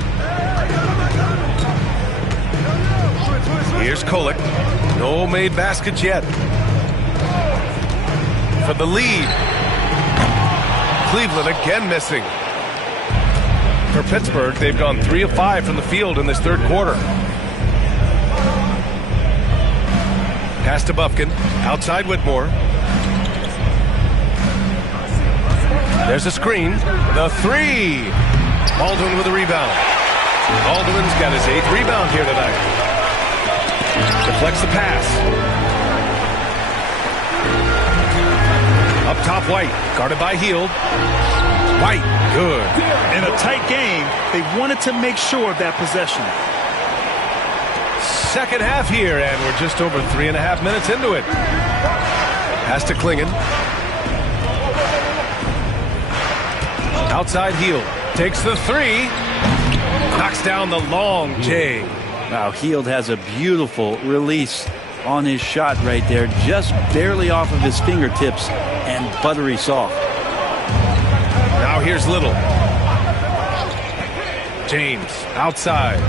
Here's Kolek. No made baskets yet. For the lead. Cleveland again missing. For Pittsburgh, they've gone 3 of 5 from the field in this third quarter. Pass to Bufkin. Outside Whitmore. There's a screen. The 3. Baldwin with a rebound. Baldwin's got his 8th rebound here tonight. Deflects the pass. Up top, White. Guarded by Hield. White, good. In a tight game, they wanted to make sure of that possession. Second half here, and we're just over 3.5 minutes into it. Pass to Klingon. Outside Hield. Takes the 3. Knocks down the long J. Wow, Hield has a beautiful release on his shot right there, just barely off of his fingertips and buttery soft. Now here's Little. James outside.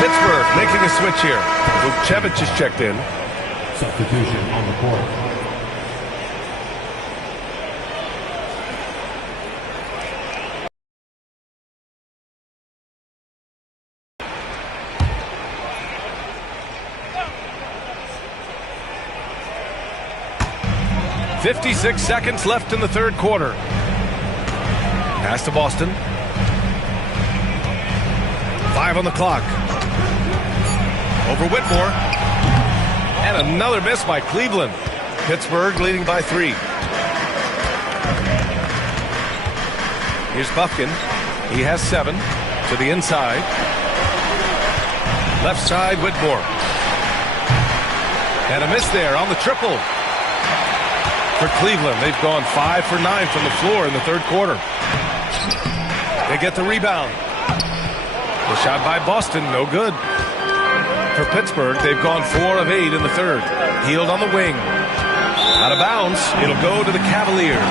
Pittsburgh making a switch here. Vukcevic is checked in. Substitution on the court. .56 seconds left in the third quarter. Pass to Boston. 5 on the clock. Over Whitmore. And another miss by Cleveland. Pittsburgh leading by 3. Here's Bufkin. He has 7 to the inside. Left side, Whitmore. And a miss there on the triple. For Cleveland, they've gone 5 for 9 from the floor in the third quarter. They get the rebound. The shot by Boston, no good. For Pittsburgh, they've gone 4 of 8 in the third. Hield on the wing. Out of bounds, it'll go to the Cavaliers.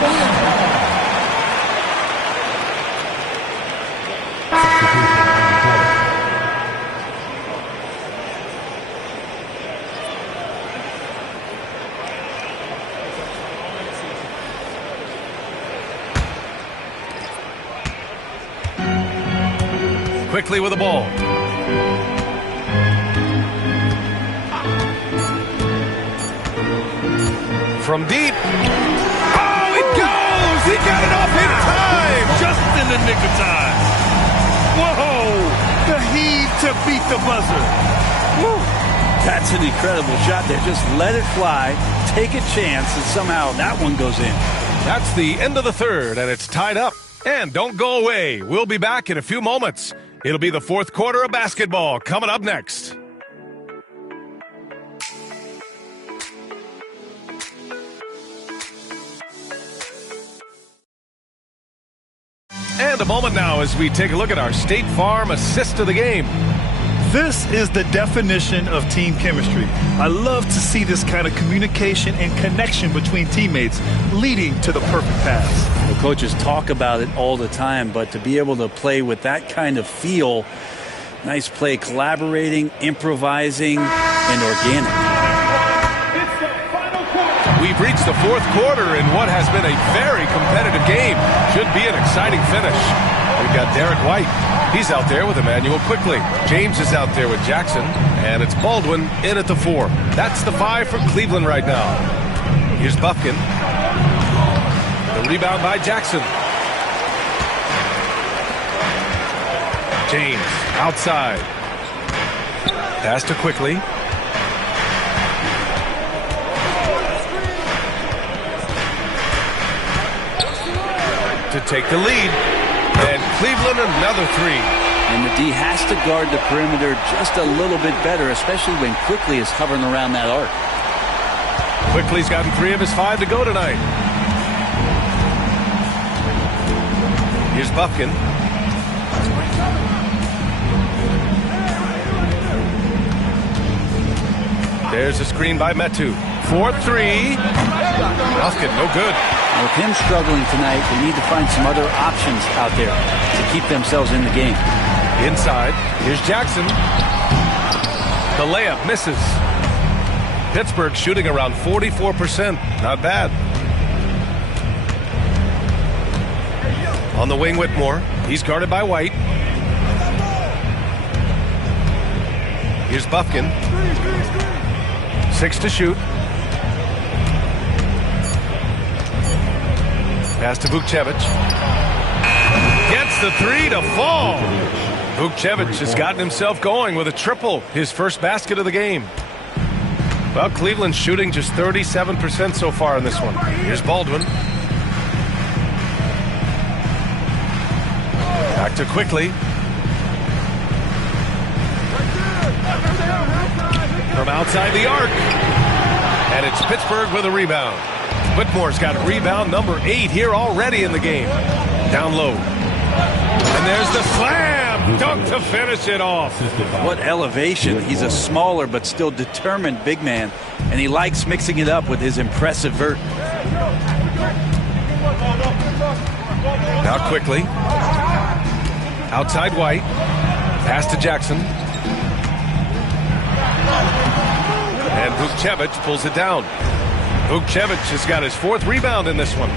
Quickly with the ball. From deep. Oh, it goes! He got it off in time! Just in the nick of time. Whoa! The heave to beat the buzzer. Woo. That's an incredible shot there. Just let it fly, take a chance, and somehow that one goes in. That's the end of the third, and it's tied up. And don't go away. We'll be back in a few moments. It'll be the fourth quarter of basketball coming up next. And a moment now as we take a look at our State Farm assist of the game. This is the definition of team chemistry. I love to see this kind of communication and connection between teammates leading to the perfect pass. The coaches talk about it all the time, but to be able to play with that kind of feel, nice play, collaborating, improvising, and organic. We've reached the fourth quarter in what has been a very competitive game. Should be an exciting finish. We've got Derek White. He's out there with Emmanuel Quickly. James is out there with Jackson. And it's Baldwin in at the 4. That's the 5 for Cleveland right now. Here's Buffkin. The rebound by Jackson. James outside. Pass to Quickly. To take the lead. And Cleveland another 3. And the D has to guard the perimeter just a little bit better, especially when Quickly is hovering around that arc. Quickly's gotten 3 of his 5 to go tonight. Here's Buffkin. There's a screen by Metu. 4-3. Buffkin, no good. With him struggling tonight, they need to find some other options out there to keep themselves in the game. Inside, here's Jackson. The layup misses. Pittsburgh shooting around 44%. Not bad. On the wing, Whitmore. He's guarded by White. Here's Buffkin. 6 to shoot. Pass to Vukcevic. Gets the 3 to fall. Vukcevic has gotten himself going with a triple, his first basket of the game. Well, Cleveland's shooting just 37% so far in this one. Here's Baldwin. Back to Quickly. From outside the arc. And it's Pittsburgh with a rebound. Whitmore's got rebound number 8 here already in the game. Down low. And there's the slam. Dunk to finish it off. What elevation. He's a smaller but still determined big man. And he likes mixing it up with his impressive vert. Now Quickly. Outside White. Pass to Jackson. And Vukcevic pulls it down. Vukcevic has got his 4th rebound in this one.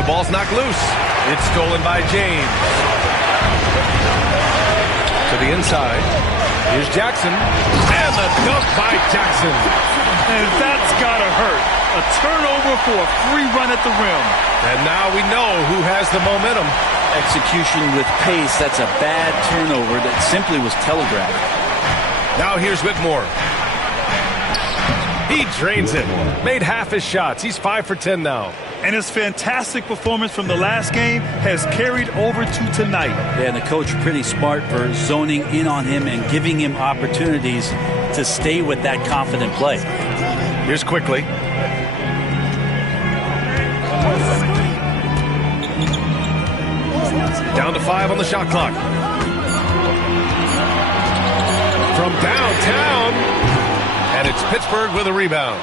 The ball's knocked loose. It's stolen by James. To the inside. Here's Jackson. And the dunk by Jackson. And that's gotta hurt. A turnover for a free run at the rim. And now we know who has the momentum. Execution with pace. That's a bad turnover that simply was telegraphed. Now here's Whitmore. He drains it. Made half his shots. He's 5 for 10 now. And his fantastic performance from the last game has carried over to tonight. Yeah, and the coach pretty smart for zoning in on him and giving him opportunities to stay with that confident play. Here's Quickly. Down to 5 on the shot clock. From downtown. And it's Pittsburgh with a rebound.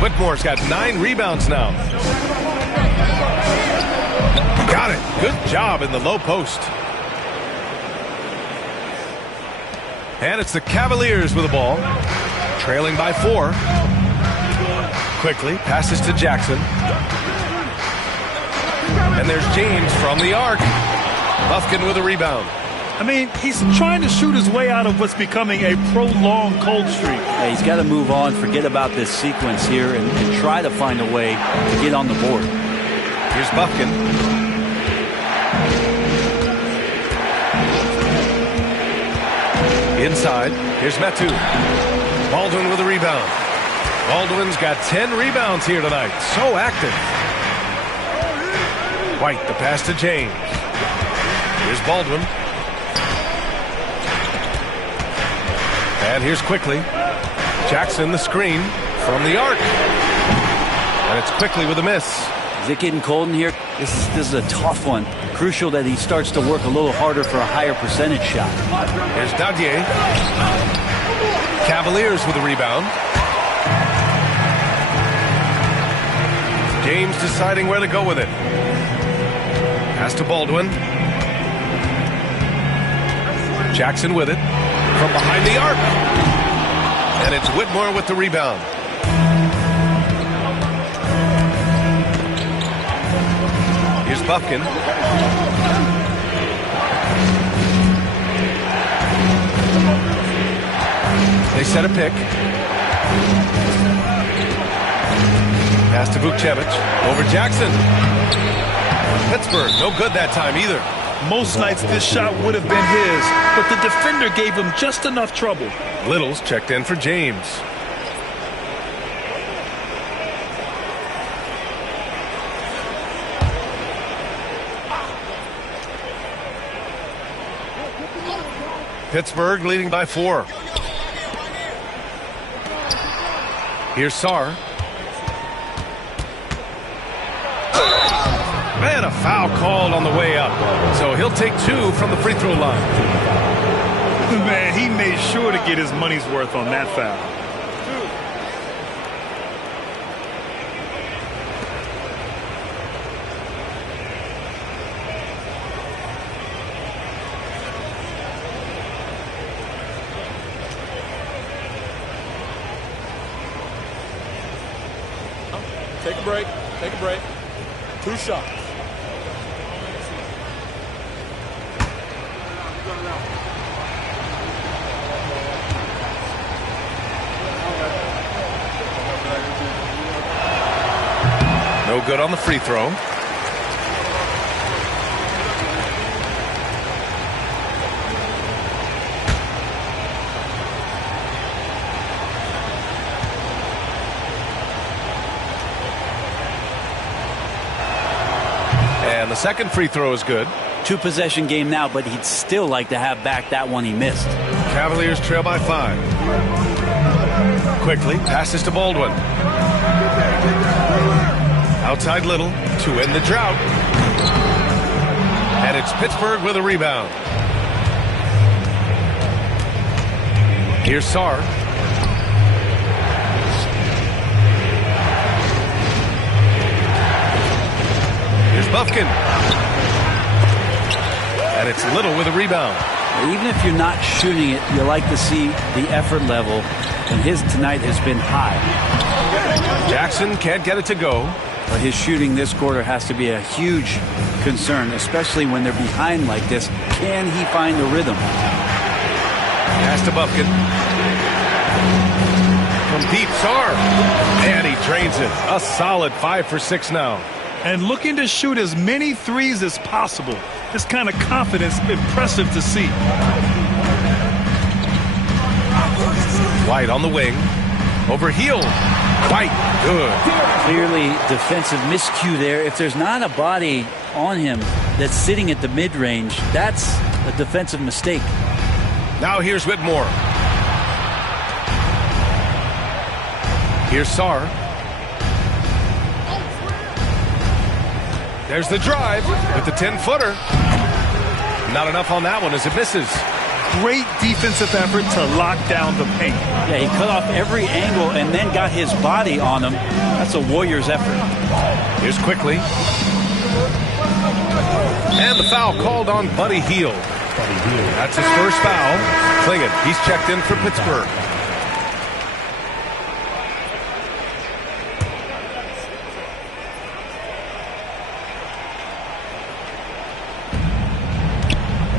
Whitmore's got 9 rebounds now. Got it. Good job in the low post. And it's the Cavaliers with the ball. Trailing by 4. Quickly passes to Jackson. And there's James from the arc. Buffkin with a rebound. I mean, he's trying to shoot his way out of what's becoming a prolonged cold streak. Yeah, he's got to move on, forget about this sequence here, and try to find a way to get on the board. Here's Buffkin. Inside, here's Metu. Baldwin with a rebound. Baldwin's got 10 rebounds here tonight. So active. White, the pass to James. Here's Baldwin. And here's Quickly. Jackson, the screen from the arc. And it's Quickly with a miss. Is it getting cold in here? This is a tough one. Crucial that he starts to work a little harder for a higher percentage shot. Here's Dadier. Cavaliers with a rebound. James deciding where to go with it. Pass to Baldwin. Jackson with it. From behind the arc. And it's Whitmore with the rebound. Here's Buffkin. They set a pick. Pass to Vukcevic. Over Jackson. Pittsburgh, no good that time either. Most nights this shot would have been his, but the defender gave him just enough trouble. Littles checked in for James. Pittsburgh leading by 4. Here's Sarr. And a foul called on the way up. So he'll take 2 from the free throw line. Man, he made sure to get his money's worth on that foul. Take a break. Take a break. 2 shots. No good on the free throw. And the second free throw is good. 2-possession game now, but he'd still like to have back that one he missed. Cavaliers trail by 5. Quickly passes to Baldwin. Outside Little to end the drought. And it's Pittsburgh with a rebound. Here's Sarr. Here's Buffkin. And it's Little with a rebound. Even if you're not shooting it, you like to see the effort level, and his tonight has been high. Jackson can't get it to go. But his shooting this quarter has to be a huge concern, especially when they're behind like this. Can he find the rhythm? Pass to Buffkin. From deep, Sarr. And he drains it. A solid 5 for 6 now. And looking to shoot as many threes as possible. This kind of confidence, impressive to see. White on the wing. Over heel. White, good. Clearly defensive miscue there. If there's not a body on him that's sitting at the mid-range, that's a defensive mistake. Now here's Whitmore. Here's Sarr. There's the drive with the 10-footer. Not enough on that one as it misses. Great defensive effort to lock down the paint. Yeah, he cut off every angle and then got his body on him. That's a Warriors effort. Here's Quickly. And the foul called on Buddy Hield. That's his first foul. Klingin, he's checked in for Pittsburgh.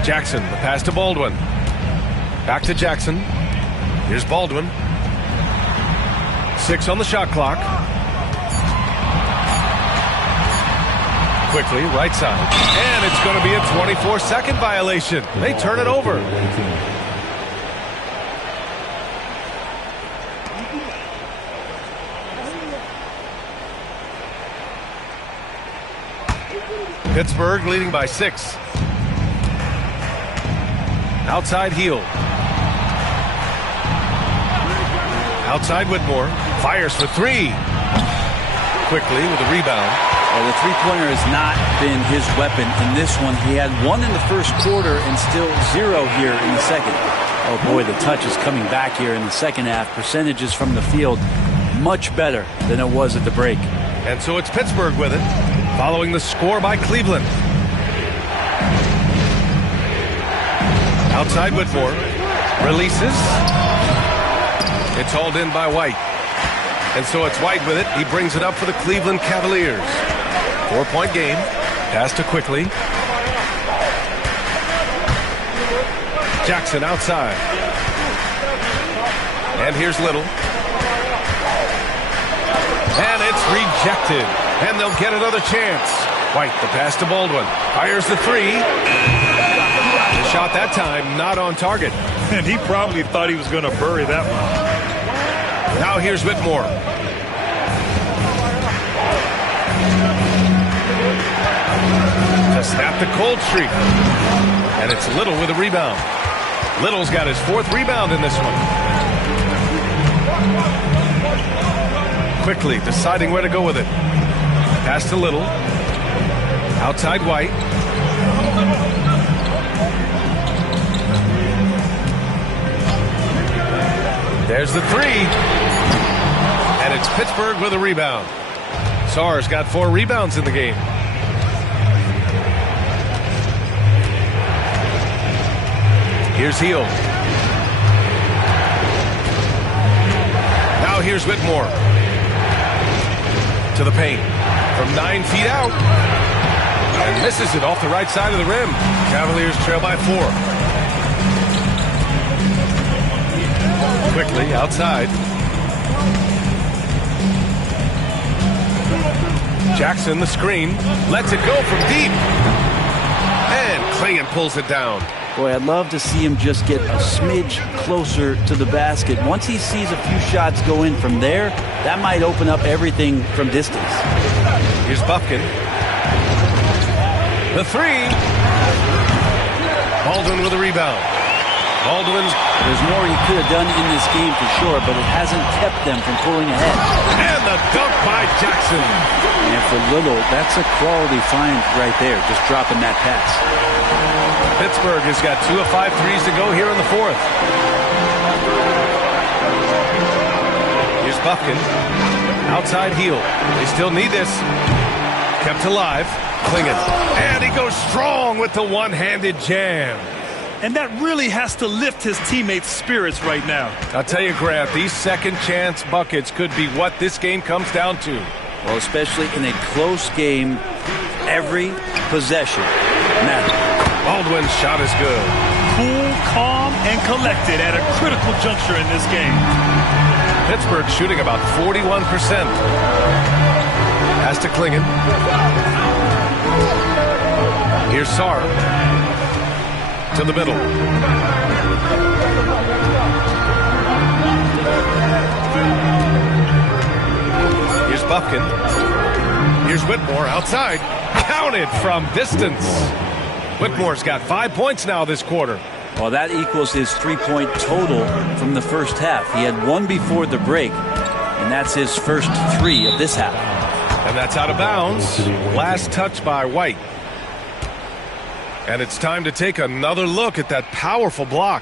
Jackson, the pass to Baldwin. Back to Jackson. Here's Baldwin. 6 on the shot clock. Quickly, right side. And it's going to be a 24-second violation. They turn it over. Pittsburgh leading by 6. Outside Heel. Outside Whitmore. Fires for 3. Quickly with a rebound. Well, the three-pointer has not been his weapon in this one. He had 1 in the first quarter and still 0 here in the second. Oh boy, the touch is coming back here in the second half. Percentages from the field much better than it was at the break. And so it's Pittsburgh with it, following the score by Cleveland. Outside Whitmore. Releases. It's hauled in by White. And so it's White with it. He brings it up for the Cleveland Cavaliers. 4-point game. Pass to Quickly. Jackson outside. And here's Little. And it's rejected. And they'll get another chance. White, the pass to Baldwin. Fires the 3. The shot that time not on target. And he probably thought he was going to bury that one. Now here's Whitmore. To snap the cold streak. And it's Little with a rebound. Little's got his 4th rebound in this one. Quickly deciding where to go with it. Pass to Little. Outside White. There's the 3. And it's Pittsburgh with a rebound. Sarr's got 4 rebounds in the game. Here's Heel. Now here's Whitmore. To the paint. From 9 feet out. And misses it off the right side of the rim. Cavaliers trail by 4. Quickly outside. Jackson the screen. Lets it go from deep. And Clingan pulls it down. Boy, I'd love to see him just get a smidge closer to the basket. Once he sees a few shots go in from there, that might open up everything from distance. Here's Bufkin. The 3. Baldwin with a rebound. There's more he could have done in this game for sure, but it hasn't kept them from pulling ahead. And the dunk by Jackson. And for Little, that's a quality find right there, just dropping that pass. Pittsburgh has got 2 of 5 threes to go here in the 4th. Here's Bufkin. Outside Heel. They still need this. Kept alive. Clingan. And he goes strong with the one-handed jam. And that really has to lift his teammates' spirits right now. I'll tell you, Grant, these second-chance buckets could be what this game comes down to. Well, especially in a close game, every possession matters. Baldwin's shot is good. Cool, calm, and collected at a critical juncture in this game. Pittsburgh shooting about 41%. Pass to Clingan. Here's Sarr. To the middle. Here's Bufkin. Here's Whitmore outside. Counted from distance. Whitmore's got 5 points now this quarter. Well, that equals his 3-point total from the first half. He had 1 before the break, and that's his first 3 of this half. And that's out of bounds. Last touch by White. And it's time to take another look at that powerful block.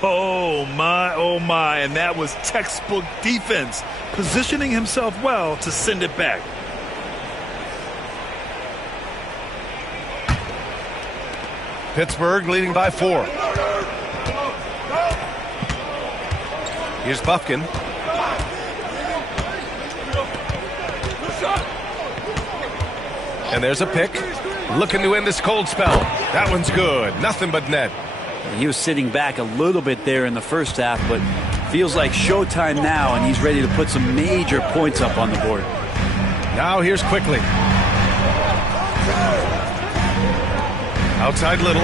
Oh, my. And that was textbook defense, positioning himself well to send it back. Pittsburgh leading by 4. Here's Bufkin. And there's a pick. looking to end this cold spell. That one's good. Nothing but net. He was sitting back a little bit there in the first half, but feels like showtime now, and he's ready to put some major points up on the board. Now here's Quickly. Outside Little.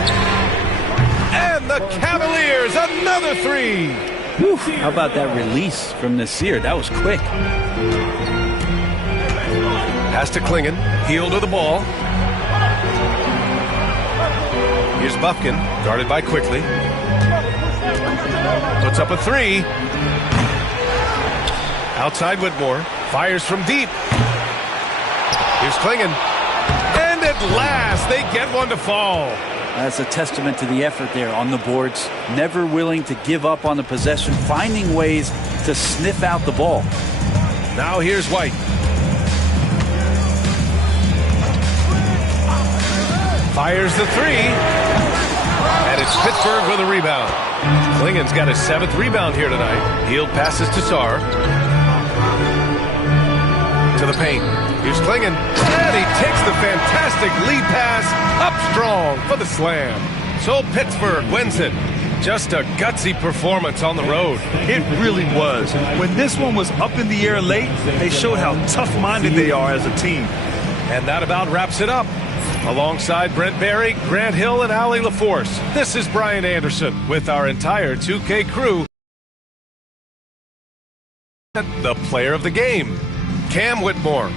And the Cavaliers, another three. Whew, how about that release from Nasir? That was quick. Pass to Klingon. Heel to the ball. Here's Bufkin, guarded by Quickly. Puts up a three. Outside Whitmore. Fires from deep. Here's Klingon. And at last, they get one to fall. That's a testament to the effort there on the boards. Never willing to give up on the possession, finding ways to sniff out the ball. Now here's White. Fires the three. And it's Pittsburgh with a rebound. Klingon's got his 7th rebound here tonight. Healed passes to Sarr. To the paint. Here's Klingon. And he takes the fantastic lead pass up strong for the slam. So Pittsburgh wins it. Just a gutsy performance on the road. It really was. When this one was up in the air late, they showed how tough-minded they are as a team. And that about wraps it up. Alongside Brent Barry, Grant Hill, and Allie LaForce, this is Brian Anderson with our entire 2K crew. The player of the game, Cam Whitmore.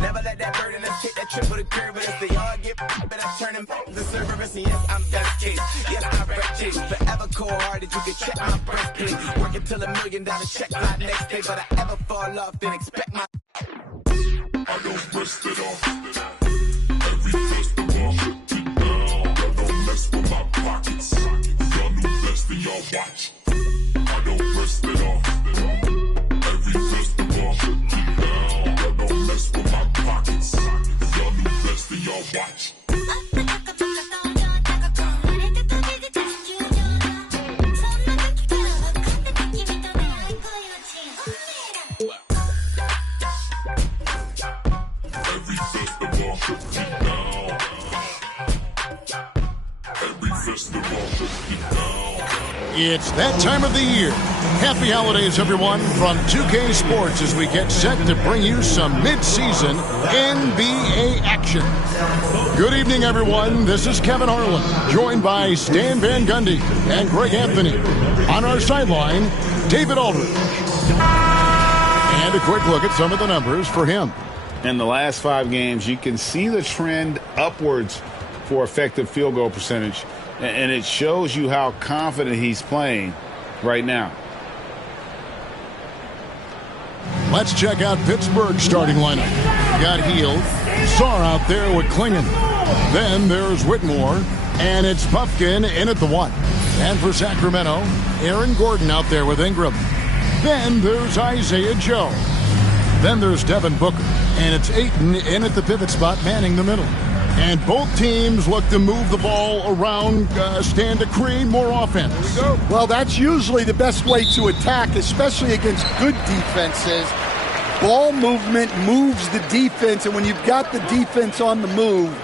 Never let that bird in the shit that triple the curve, but if they all get but I turn them back to the server. And yes, I'm best case. Yes, I rap chase. Forever cold hearted, you can check my breastplate. Working till $1 million check my next day, but I ever fall off, then expect my. I don't rest it off. Every festival, shut it down. Y'all don't mess with my pockets. Y'all new best and y'all watch. I don't rest it off. Every festival, shut it down. Y'all don't mess with my pockets. Y'all new best and y'all watch. It's that time of the year. Happy holidays, everyone, from 2K Sports as we get set to bring you some mid-season NBA action. Good evening, everyone. This is Kevin Harlan, joined by Stan Van Gundy and Greg Anthony. On our sideline, David Aldridge. And a quick look at some of the numbers for him. In the last 5 games, you can see the trend upwards for effective field goal percentage. And it shows you how confident he's playing right now. Let's check out Pittsburgh's starting lineup. Got Heald, Sarr out there with Klingon. Then there's Whitmore, and it's Bufkin in at the 1. And for Sacramento, Aaron Gordon out there with Ingram. Then there's Isaiah Joe. Then there's Devin Booker, and it's Ayton in at the pivot spot, manning the middle. And both teams look to move the ball around, stand to create more offense. Well, that's usually the best way to attack, especially against good defenses. Ball movement moves the defense, and when you've got the defense on the move,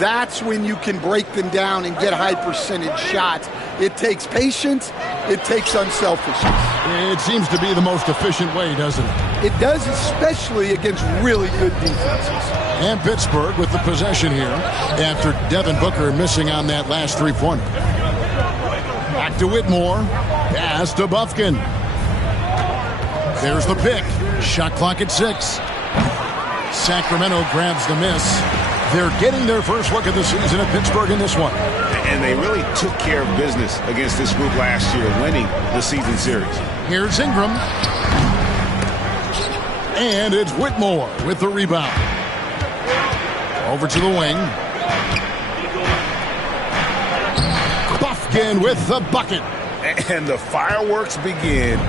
that's when you can break them down and get high percentage shots. It takes patience. It takes unselfishness. It seems to be the most efficient way, doesn't it? It does, especially against really good defenses. And Pittsburgh with the possession here after Devin Booker missing on that last three-pointer. Back to Whitmore. Pass to Bufkin. There's the pick. Shot clock at 6. Sacramento grabs the miss. They're getting their first look at the season at Pittsburgh in this one. And they really took care of business against this group last year, winning the season series. Here's Ingram. And it's Whitmore with the rebound. Over to the wing. Bufkin with the bucket. And the fireworks begin.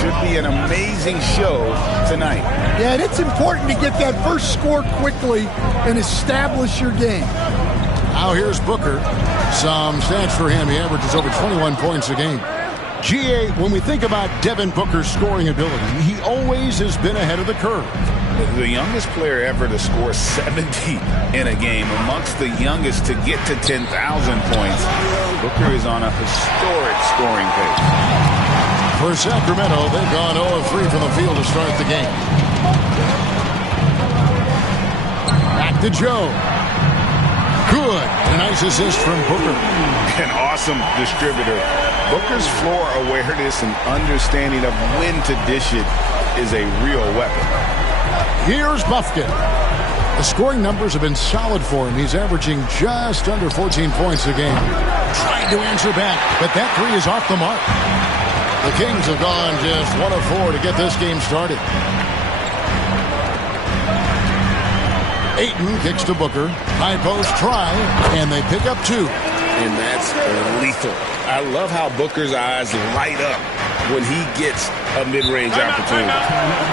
Should be an amazing show tonight. Yeah, and it's important to get that first score quickly and establish your game. Now here's Booker. Some stats for him. He averages over 21 points a game. GA, when we think about Devin Booker's scoring ability, he always has been ahead of the curve. The youngest player ever to score 70 in a game, amongst the youngest to get to 10,000 points. Booker is on a historic scoring pace. For Sacramento, they've gone 0 of 3 from the field to start the game. Back to Joe. Good. And a nice assist from Booker. An awesome distributor. Booker's floor awareness and understanding of when to dish it is a real weapon. Here's Bufkin. The scoring numbers have been solid for him. He's averaging just under 14 points a game. Trying to answer back, but that three is off the mark. The Kings have gone just 1 of 4 to get this game started. Ayton kicks to Booker. High post try, and they pick up 2. And that's lethal. I love how Booker's eyes light up when he gets a mid-range opportunity.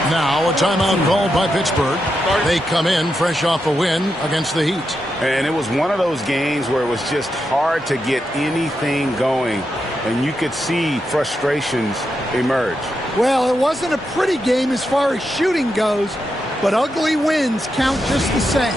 Now a timeout called by Pittsburgh. They come in fresh off a win against the Heat. And it was one of those games where it was just hard to get anything going. And you could see frustrations emerge. Well, it wasn't a pretty game as far as shooting goes, but ugly wins count just the same.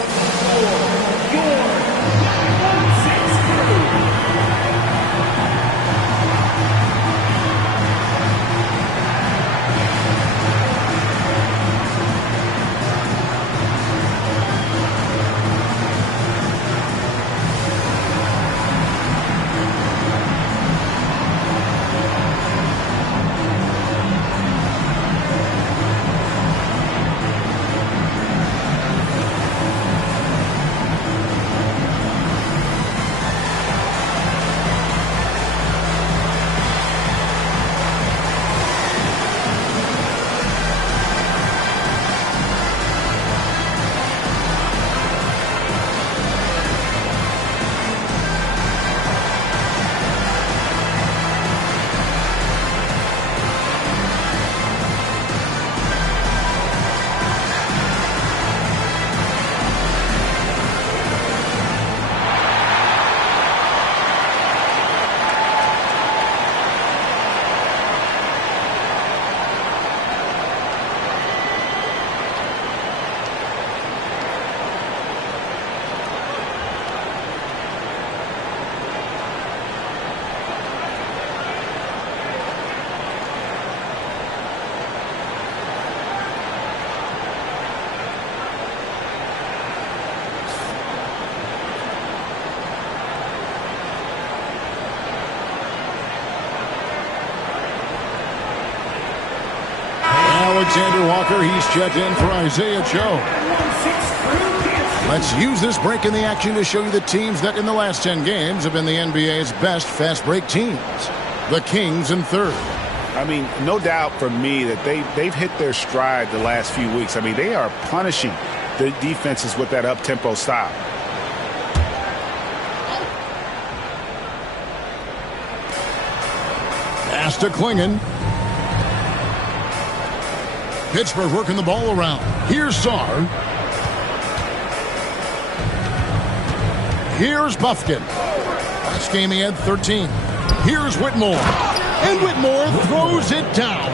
Alexander Walker, he's checked in for Isaiah Joe. Let's use this break in the action to show you the teams that in the last 10 games have been the NBA's best fast break teams. The Kings in third. I mean, no doubt for me that they've hit their stride the last few weeks. I mean, they are punishing the defenses with that up-tempo style. Pass to Klingon. Pittsburgh working the ball around. Here's Sarr. Here's Bufkin. Last game he had 13. Here's Whitmore. And Whitmore throws it down.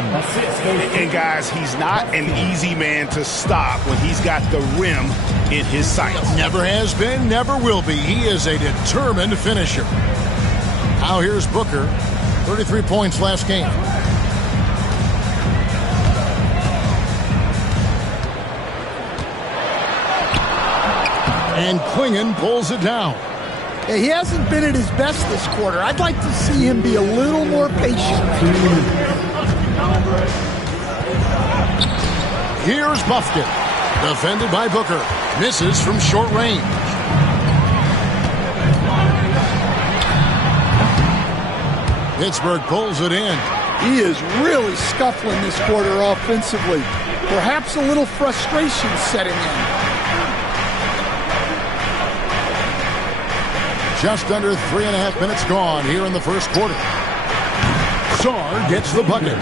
And guys, he's not an easy man to stop when he's got the rim in his sights. Never has been, never will be. He is a determined finisher. Now here's Booker. 33 points last game. And Klingon pulls it down. Yeah, he hasn't been at his best this quarter. I'd like to see him be a little more patient. Here's Buffkin. Defended by Booker. Misses from short range. Pittsburgh pulls it in. He is really scuffling this quarter offensively. Perhaps a little frustration setting in. Just under 3.5 minutes gone here in the first quarter. Saar gets the bucket.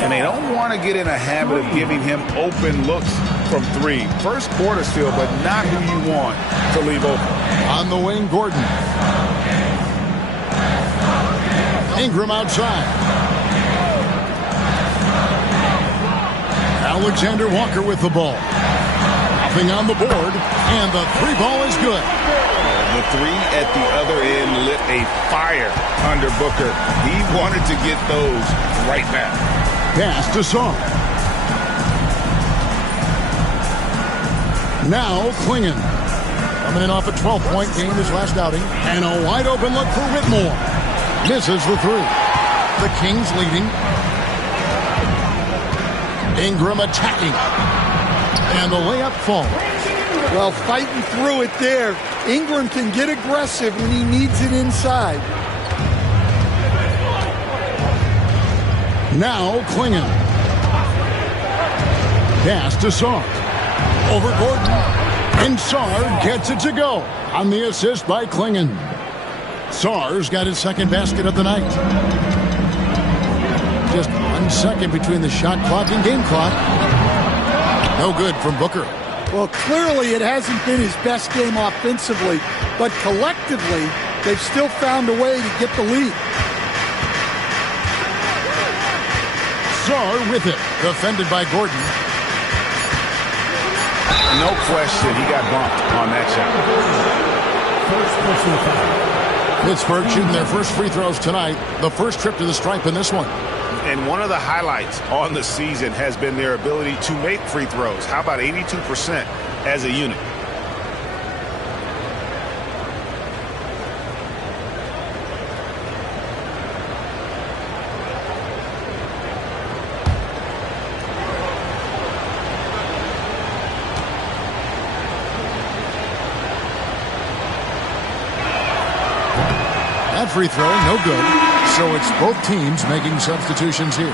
And they don't want to get in a habit of giving him open looks from three. First quarter still, but not who you want to leave open. On the wing, Gordon. Ingram outside. Alexander Walker with the ball. Nothing on the board, and the three ball is good. The three at the other end lit a fire under Booker. He wanted to get those right back. Pass to Saar. Now Klingon. Coming in off a 12-point game his last outing. And a wide-open look for Whitmore. Misses the three. The Kings leading. Ingram attacking. And the layup falls. Well, fighting through it there. Ingram can get aggressive when he needs it inside. Now Klingon. Pass to Saar. Over Gordon. And Saar gets it to go on the assist by Klingon. Saar's got his second basket of the night. Just 1 second between the shot clock and game clock. No good from Booker. Well, clearly it hasn't been his best game offensively, but collectively, they've still found a way to get the lead. Saar with it, defended by Gordon. No question, he got bumped on that shot. Pittsburgh shooting their first free throws tonight. The first trip to the stripe in this one. And one of the highlights on the season has been their ability to make free throws. How about 82% as a unit? That free throw, no good. So it's both teams making substitutions here.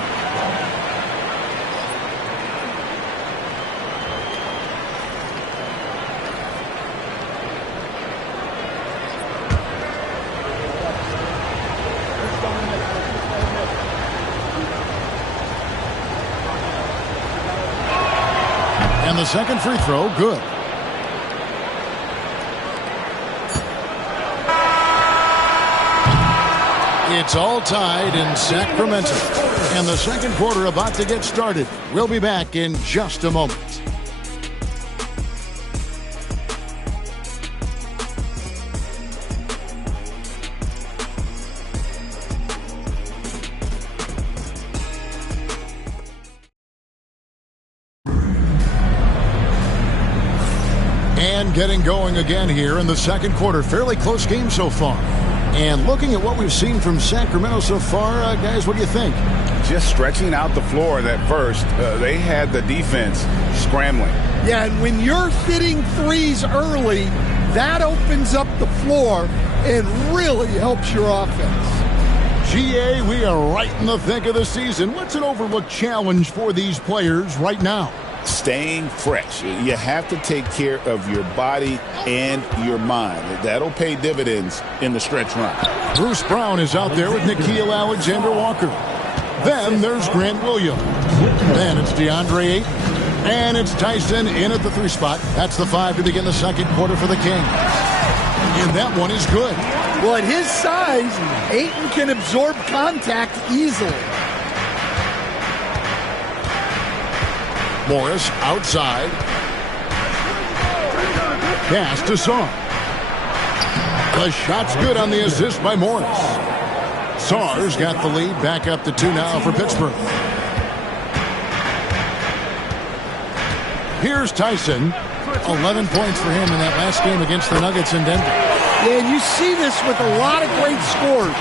And the second free throw, good. It's all tied in Sacramento. And the second quarter about to get started. We'll be back in just a moment. And getting going again here in the second quarter. Fairly close game so far. And looking at what we've seen from Sacramento so far, guys, what do you think? Just stretching out the floor that first. They had the defense scrambling. Yeah, and when you're hitting threes early, that opens up the floor and really helps your offense. GA, we are right in the thick of the season. What's an overlooked challenge for these players right now? Staying fresh. You have to take care of your body and your mind. That'll pay dividends in the stretch run. Bruce Brown is out there with Nickeil Alexander-Walker. Then there's Grant Williams. Then it's DeAndre Ayton. And it's Tyson in at the three spot. That's the 5 to begin the second quarter for the Kings. And that one is good. Well, at his size, Ayton can absorb contact easily. Morris outside. Pass to Saar. The shot's good on the assist by Morris. Saar's got the lead. Back up to 2 now for Pittsburgh. Here's Tyson. 11 points for him in that last game against the Nuggets in Denver. Yeah, and you see this with a lot of great scores.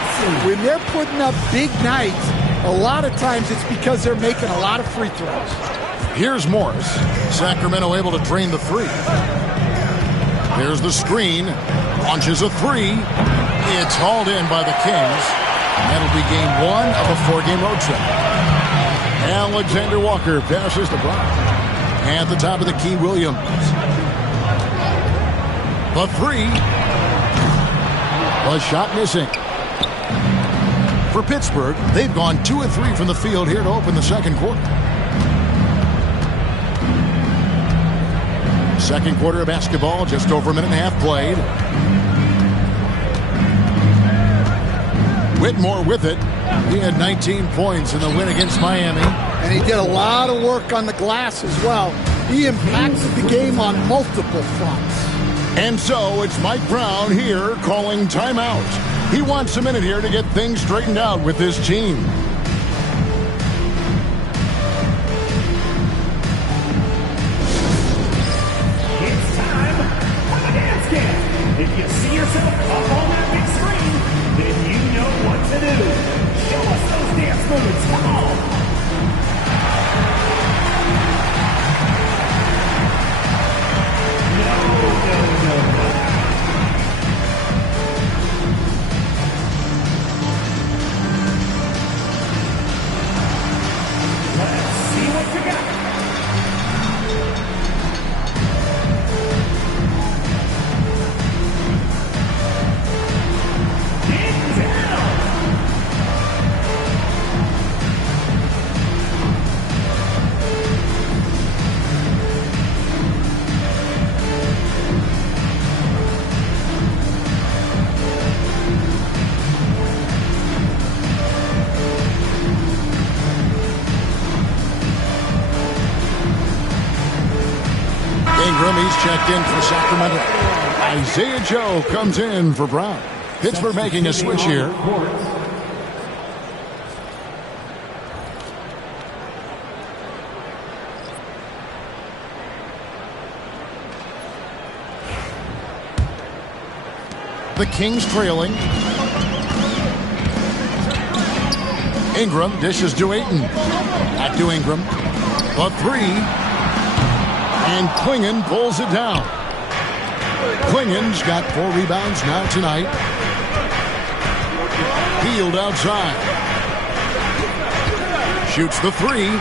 When they're putting up big nights, a lot of times it's because they're making a lot of free throws. Here's Morris. Sacramento able to drain the three. Here's the screen. Launches a three. It's hauled in by the Kings. That'll be game 1 of a 4-game road trip. Alexander Walker passes to Brown. At the top of the key, Williams. The three. The shot missing. For Pittsburgh, they've gone 2 of 3 from the field here to open the second quarter. Second quarter of basketball, just over a minute and a half played. Whitmore with it. He had 19 points in the win against Miami. And he did a lot of work on the glass as well. He impacted the game on multiple fronts. And so it's Mike Brown here calling timeout. He wants a minute here to get things straightened out with this team. It's time for the dance camp. If you see yourself up on that big screen, then you know what to do. Show us those dance moves. Come on. No. Let's see what you got. Get down. Ingram, he's checked in for Sacramento. Isaiah Joe comes in for Brown. Pittsburgh making a switch here. The Kings trailing. Ingram dishes to Ayton. Back to Ingram. The three. And Klingon pulls it down. Klingon's got 4 rebounds now tonight. Field outside. Shoots the three.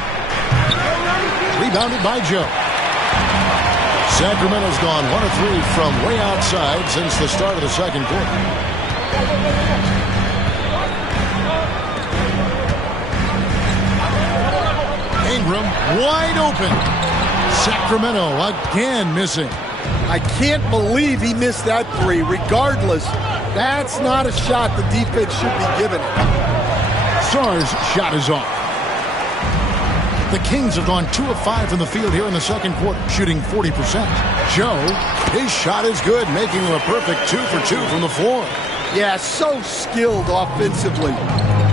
Rebounded by Joe. Sacramento's gone 1 of 3 from way outside since the start of the second quarter. Ingram wide open. Sacramento again missing. I can't believe he missed that three. Regardless, that's not a shot the defense should be giving him. Sarr's shot is off. The Kings have gone 2 of 5 from the field here in the second quarter, shooting 40%. Joe, his shot is good, making him a perfect 2 for 2 from the floor. Yeah, so skilled offensively.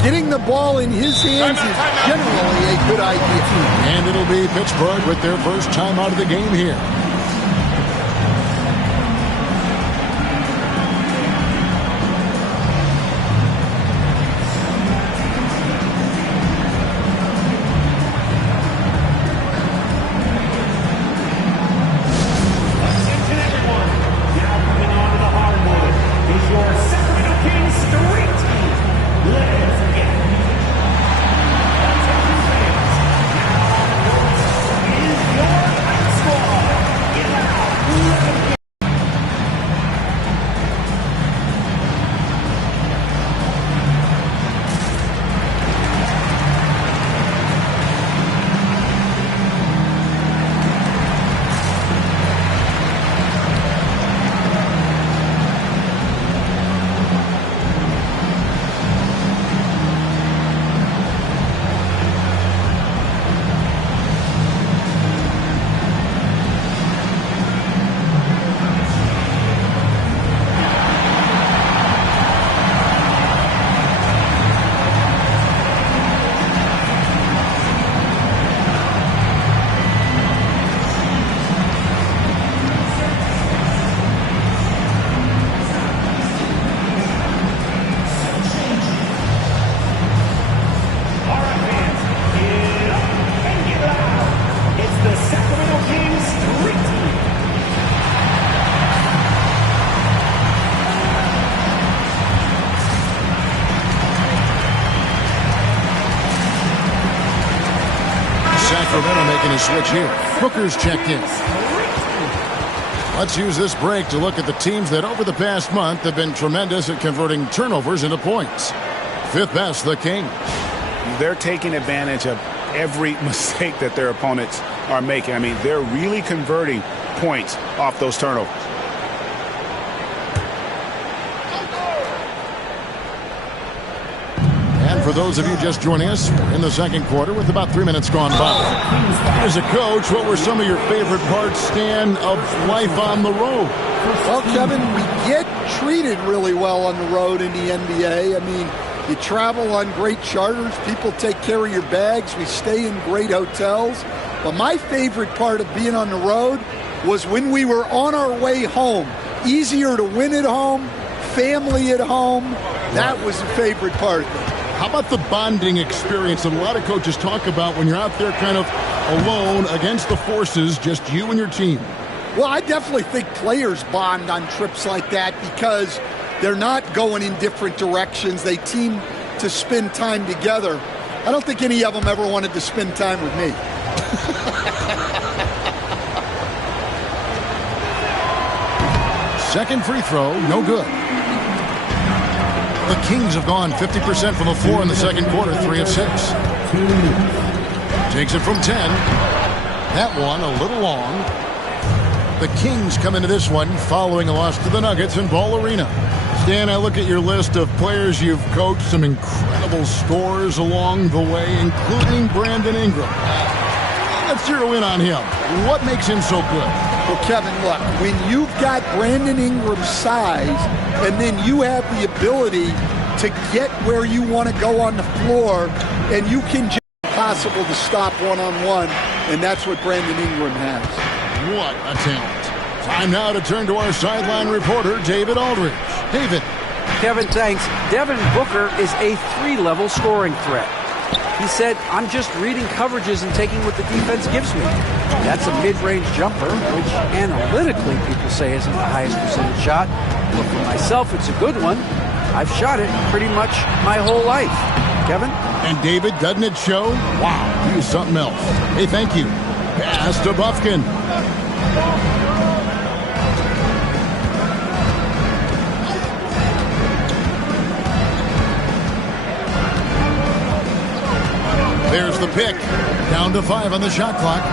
Getting the ball in his hands is generally a good idea. And it'll be Pittsburgh with their first time out of the game here. Attention everyone. Now coming on to the hardwood is your Sacramento Kings street team. Ladies and gentlemen, attention fans. Now, this is your high squad. making a switch here. Booker's checked in. Let's use this break to look at the teams that over the past month have been tremendous at converting turnovers into points. Fifth best, the Kings. They're taking advantage of every mistake that their opponents are making. I mean, they're really converting points off those turnovers. And for those of you just joining us, we're in the second quarter with about 3 minutes gone by. As a coach, what were some of your favorite parts, Stan, of life on the road? Well, Kevin, we get treated really well on the road in the NBA. I mean, you travel on great charters. People take care of your bags. We stay in great hotels. But my favorite part of being on the road was when we were on our way home. Easier to win at home, family at home. That was the favorite part of it. How about the bonding experience that a lot of coaches talk about when you're out there kind of alone against the forces, just you and your team? Well, I definitely think players bond on trips like that because they're not going in different directions. They team to spend time together. I don't think any of them ever wanted to spend time with me. Second free throw, no good. The Kings have gone 50% from the floor in the second quarter, 3 of 6. Takes it from 10. That one a little long. The Kings come into this one following a loss to the Nuggets in Ball Arena. Stan, I look at your list of players you've coached, some incredible scores along the way, including Brandon Ingram. Let's zero in on him. What makes him so good? Well, Kevin, look, when you've got Brandon Ingram's size and then you have the ability to get where you want to go on the floor and you can just possible to stop one-on-one, and that's what Brandon Ingram has. What a talent. Time now to turn to our sideline reporter, David Aldridge. David. Kevin, thanks. Devin Booker is a 3-level scoring threat. He said, I'm just reading coverages and taking what the defense gives me. That's a mid-range jumper, which analytically people say isn't the highest percentage shot. But for myself, it's a good one. I've shot it pretty much my whole life. Kevin? And David, doesn't it show? Wow, he's something else. Hey, thank you. Pass to Buffkin. There's the pick. Down to 5 on the shot clock.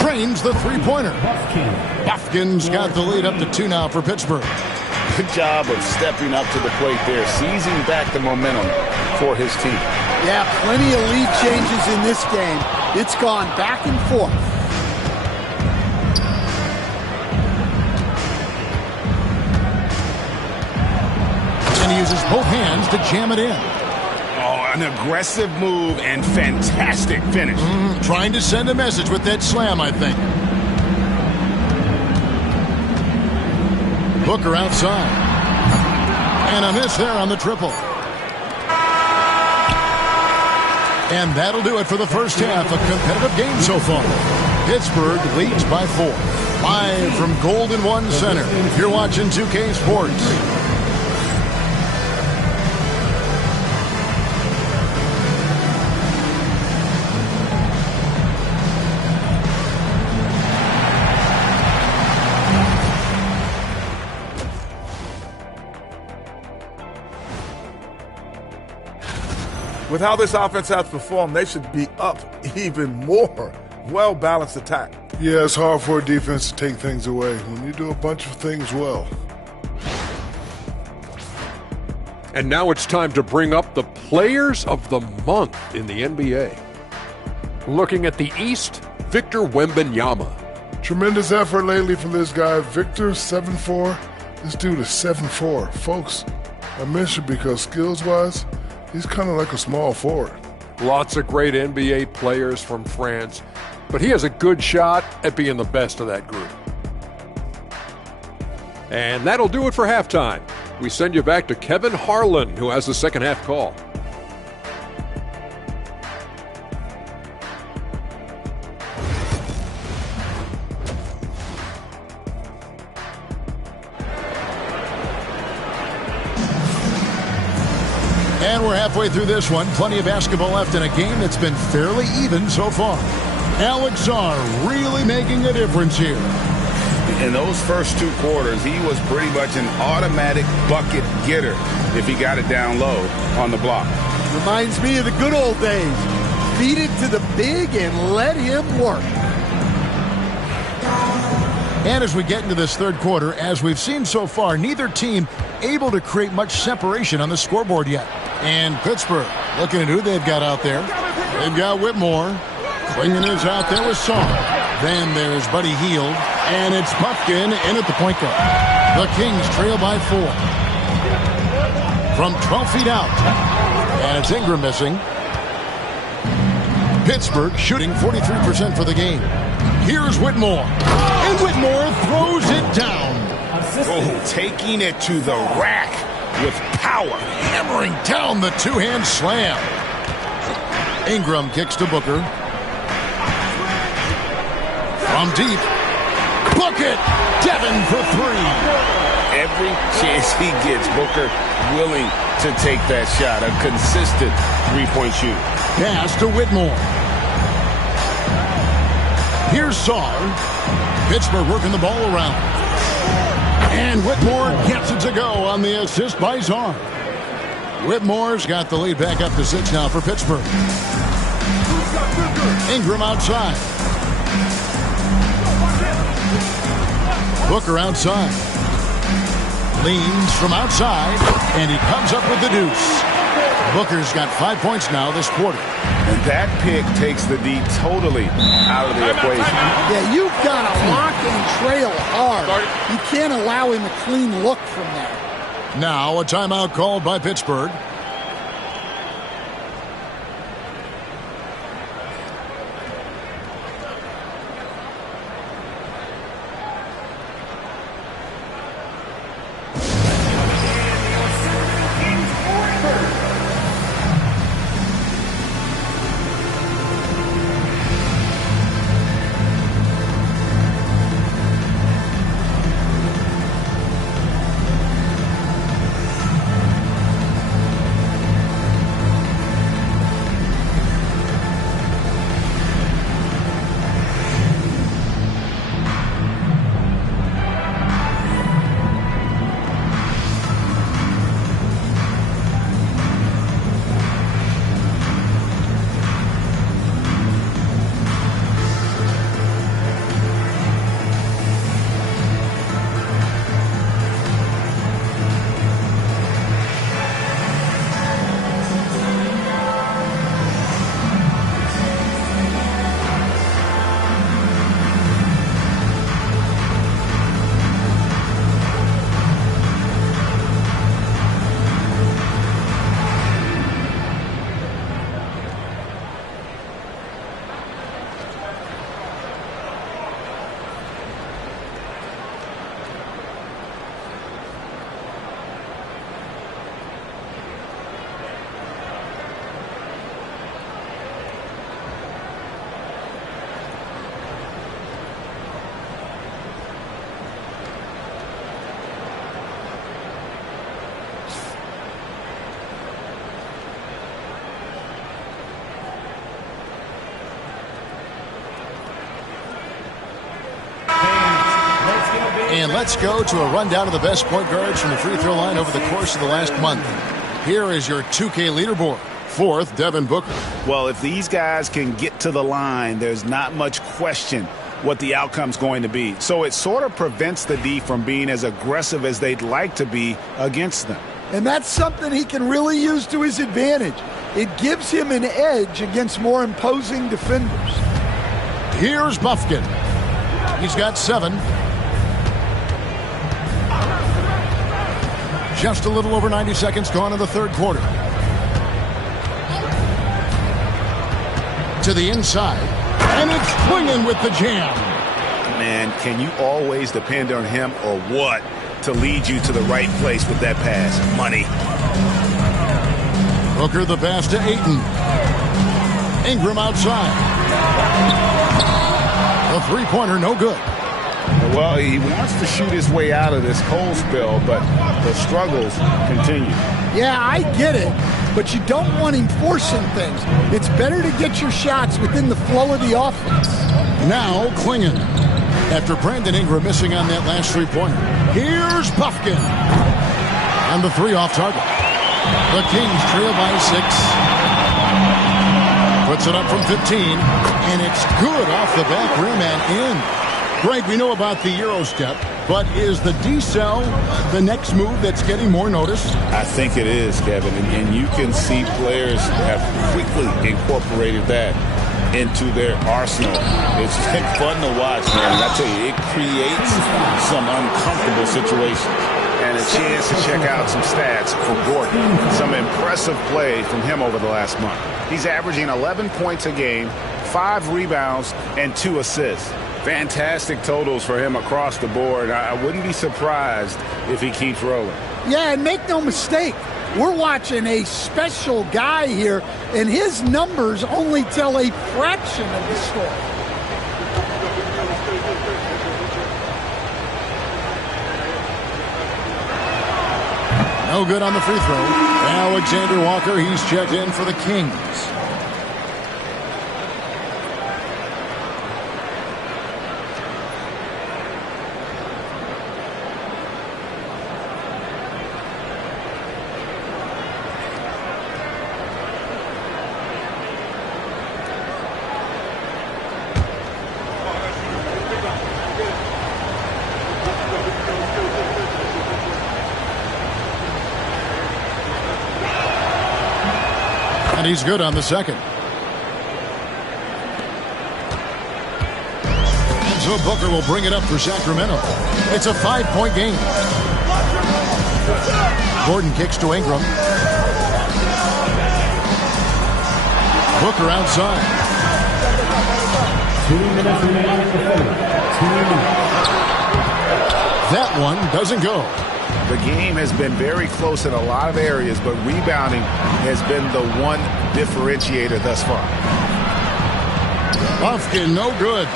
Trains the three-pointer. Buffkin's got the lead up to 2 now for Pittsburgh. Good job of stepping up to the plate there, seizing back the momentum for his team. Yeah, plenty of lead changes in this game. It's gone back and forth. And he uses both hands to jam it in. An aggressive move and fantastic finish. Trying to send a message with that slam, I think. Booker outside. And a miss there on the triple. And that'll do it for the first half. A competitive game so far. Pittsburgh leads by 4. Live from Golden One Center. You're watching 2K Sports. With how this offense has performed, they should be up even more. Well-balanced attack. Yeah, it's hard for a defense to take things away when you do a bunch of things well. And now it's time to bring up the players of the month in the NBA. Looking at the East, Victor Wembanyama. Tremendous effort lately from this guy, Victor, 7'4". This dude is 7'4". Folks, I mentioned because skills-wise, he's kind of like a small forward. Lots of great NBA players from France, but he has a good shot at being the best of that group. And that'll do it for halftime. We send you back to Kevin Harlan, who has the second half call. And we're halfway through this one. Plenty of basketball left in a game that's been fairly even so far. Alex Czar really making a difference here. In those first 2 quarters, he was pretty much an automatic bucket getter if he got it down low on the block. Reminds me of the good old days. Feed it to the big and let him work. And as we get into this third quarter, as we've seen so far, neither team able to create much separation on the scoreboard yet. And Pittsburgh, looking at who they've got out there. They've got Whitmore. Klingen is out there with Song. Then there's Buddy Hield. And it's Buffkin in at the point guard. The Kings trail by 4. From 12 feet out. And it's Ingram missing. Pittsburgh shooting 43% for the game. Here's Whitmore. And Whitmore throws it down. Oh, taking it to the rack with power. Hammering down the two-hand slam. Ingram kicks to Booker. From deep. Bucket. Devin for 3. Every chance he gets, Booker willing to take that shot. A consistent three-point shoot. Pass to Whitmore. Here's Song. Pittsburgh working the ball around. And Whitmore gets it to go on the assist by Czar. Whitmore's got the lead back up to 6 now for Pittsburgh. Ingram outside. Booker outside. Leans from outside, and he comes up with the deuce. Booker's got 5 points now this quarter. And that pick takes the D totally out of the equation. Yeah, you've got to lock and trail hard. You can't allow him a clean look from there. Now a timeout called by Pittsburgh. And let's go to a rundown of the best point guards from the free throw line over the course of the last month. Here is your 2K leaderboard. 4th, Devin Booker. Well, if these guys can get to the line, there's not much question what the outcome's going to be. So it sort of prevents the D from being as aggressive as they'd like to be against them. And that's something he can really use to his advantage. It gives him an edge against more imposing defenders. Here's Buffkin. He's got 7. Just a little over 90 seconds gone in the third quarter. To the inside. And it's Klingen with the jam. Man, can you always depend on him or what to lead you to the right place with that pass? Money. Booker the pass to Ayton. Ingram outside. The three-pointer no good. Well, he wants to shoot his way out of this cold spell, but the struggles continue. Yeah, I get it, but you don't want him forcing things. It's better to get your shots within the flow of the offense. Now Klingon. After Brandon Ingram missing on that last three-pointer, here's Puffkin. And the three off target. The Kings trail by 6. Puts it up from 15, and it's good off the back rim and in. Greg, we know about the Euro step, but is the decel the next move that's getting more notice? I think it is, Kevin, and you can see players have quickly incorporated that into their arsenal. It's fun to watch, man. I tell you, it creates some uncomfortable situations. And a chance to check out some stats for Gordon. Some impressive play from him over the last month. He's averaging 11 points a game, 5 rebounds, and 2 assists. Fantastic totals for him across the board. I wouldn't be surprised if he keeps rolling. Yeah, and make no mistake, we're watching a special guy here, and his numbers only tell a fraction of the story. No good on the free throw. Alexander Walker, he's checked in for the Kings. And he's good on the second. And so Booker will bring it up for Sacramento. It's a 5-point game. Gordon kicks to Ingram. Booker outside. 2 minutes remaining in the third. 2 minutes. That one doesn't go. The game has been very close in a lot of areas, but rebounding has been the one differentiator thus far. Puffkin, no good.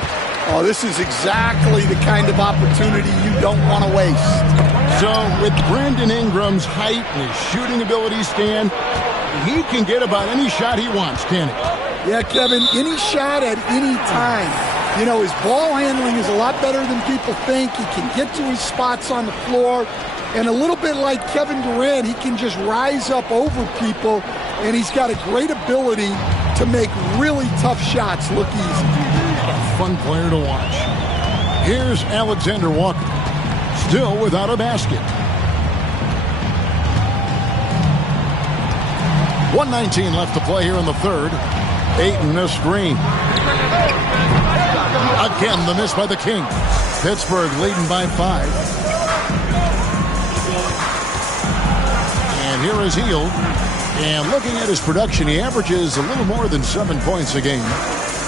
Oh, this is exactly the kind of opportunity you don't want to waste. So with Brandon Ingram's height and his shooting ability, Stan, he can get about any shot he wants, can't he? Yeah, Kevin, any shot at any time. You know, his ball handling is a lot better than people think. He can get to his spots on the floor. And a little bit like Kevin Durant, he can just rise up over people, and he's got a great ability to make really tough shots look easy. A fun player to watch. Here's Alexander Walker, still without a basket. 1:19 left to play here in the third. Ayton a screen. Again, the miss by the Kings. Pittsburgh leading by 5. And here is Hield. And looking at his production, he averages a little more than 7 points a game.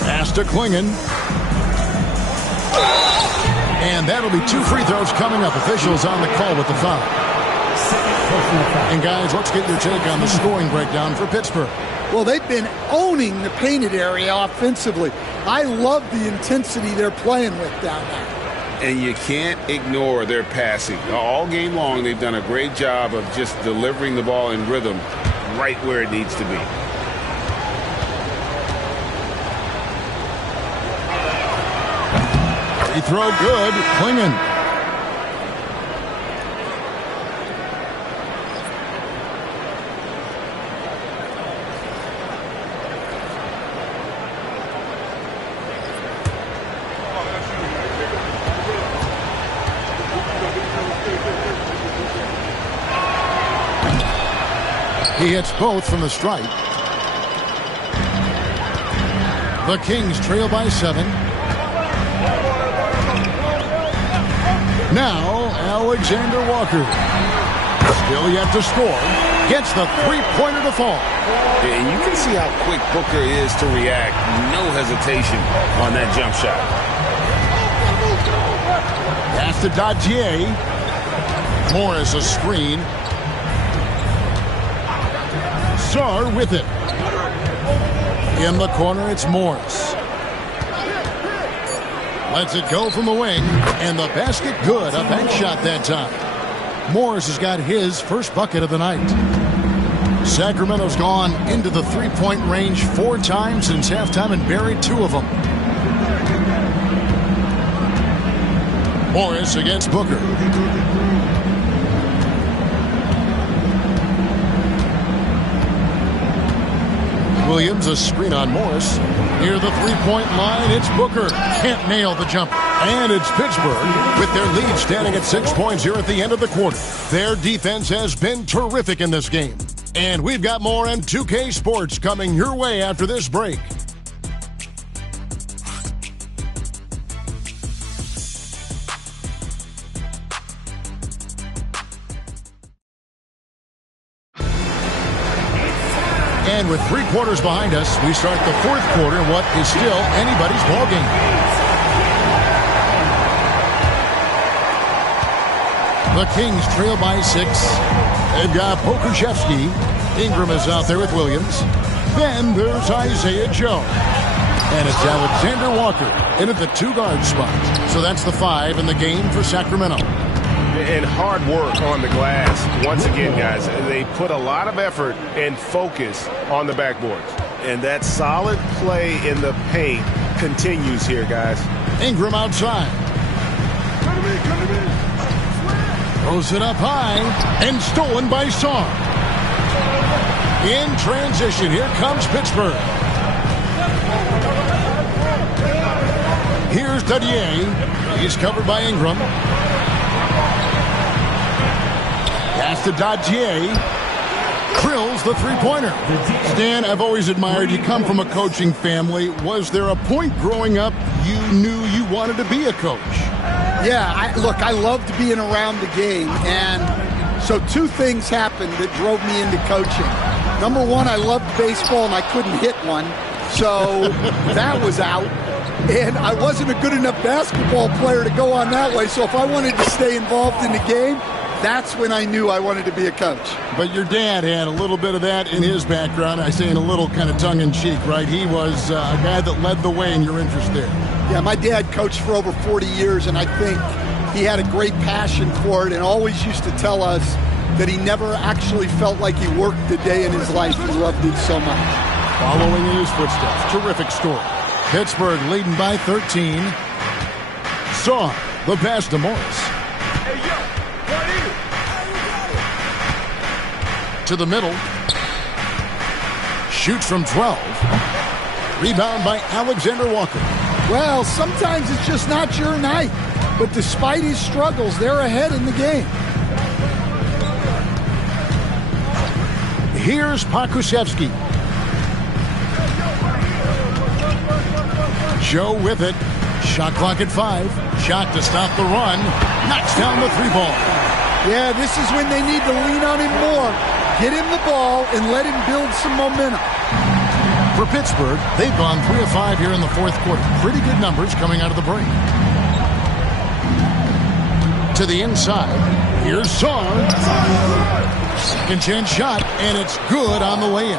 Pass to Klingon. And that'll be 2 free throws coming up. Officials on the call with the foul. And guys, let's get your take on the scoring breakdown for Pittsburgh. Well, they've been owning the painted area offensively. I love the intensity they're playing with down there. And you can't ignore their passing. All game long, they've done a great job of just delivering the ball in rhythm right where it needs to be. Free throw good. Klingon. He hits both from the stripe. The Kings trail by 7. Now, Alexander Walker. Still yet to score. Gets the three-pointer to fall. And you can see how quick Booker is to react. No hesitation on that jump shot. Pass to Dadier. Morris a screen. Sar with it. In the corner, it's Morris. Lets it go from the wing, and the basket good. A bank shot that time. Morris has got his first bucket of the night. Sacramento's gone into the three-point range 4 times since halftime and buried 2 of them. Morris against Booker. Williams, a screen on Morris. Near the three-point line, it's Booker. Can't nail the jumper. And it's Pittsburgh with their lead standing at 6 points here at the end of the quarter. Their defense has been terrific in this game. And we've got more M2K Sports coming your way after this break. And with 3 quarters behind us, we start the 4th quarter in what is still anybody's ballgame. The Kings trail by 6. They've got Pokuševski. Ingram is out there with Williams. Then there's Isaiah Joe. And it's Alexander Walker in at the 2-guard spot. So that's the 5 in the game for Sacramento. And hard work on the glass. Once again, guys, they put a lot of effort and focus on the backboards. And that solid play in the paint continues here, guys. Ingram outside. Throws it up high and stolen by Sarr. In transition, here comes Pittsburgh. Here's Dadier. He's covered by Ingram. Pass to Dadier. Drills the three-pointer. Stan, I've always admired you. Come from a coaching family. Was there a point growing up you knew you wanted to be a coach? Yeah, I loved being around the game. And so 2 things happened that drove me into coaching. Number 1, I loved baseball and I couldn't hit one. So that was out. And I wasn't a good enough basketball player to go on that way. So if I wanted to stay involved in the game, that's when I knew I wanted to be a coach. But your dad had a little bit of that in his background. I say in a little kind of tongue-in-cheek, right? He was a guy that led the way in your interest there. Yeah, my dad coached for over 40 years, and I think he had a great passion for it and always used to tell us that he never actually felt like he worked a day in his life. He loved it so much. Following in his footsteps. Terrific story. Pittsburgh leading by 13. Sarr, the pass to Morris. To the middle. Shoots from 12. Rebound by Alexander Walker. Well, sometimes it's just not your night. But despite his struggles, they're ahead in the game. Here's Pokuševski. Joe with it. Shot clock at 5. Shot to stop the run. Knocks down the 3-ball. Yeah, this is when they need to lean on him more. Get him the ball and let him build some momentum. For Pittsburgh, they've gone 3 of 5 here in the 4th quarter. Pretty good numbers coming out of the break. To the inside. Here's Sarr. Second chance shot, and it's good on the way in.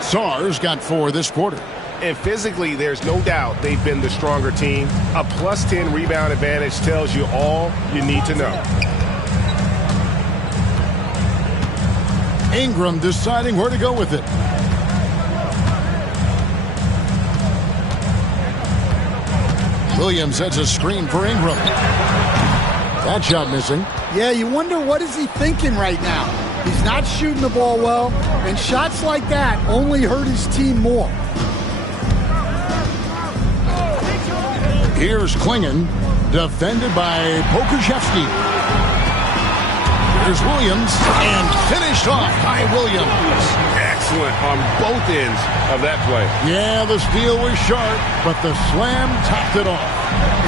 Sarr's got 4 this quarter. And physically, there's no doubt they've been the stronger team. A plus 10 rebound advantage tells you all you need to know. Ingram deciding where to go with it. Williams sets a screen for Ingram. That shot missing. Yeah, you wonder what is he thinking right now. He's not shooting the ball well, and shots like that only hurt his team more. Here's Klingon, defended by Pokuševski. Here's Williams, and finished off by Williams. Excellent on both ends of that play. Yeah, the steal was sharp, but the slam topped it off.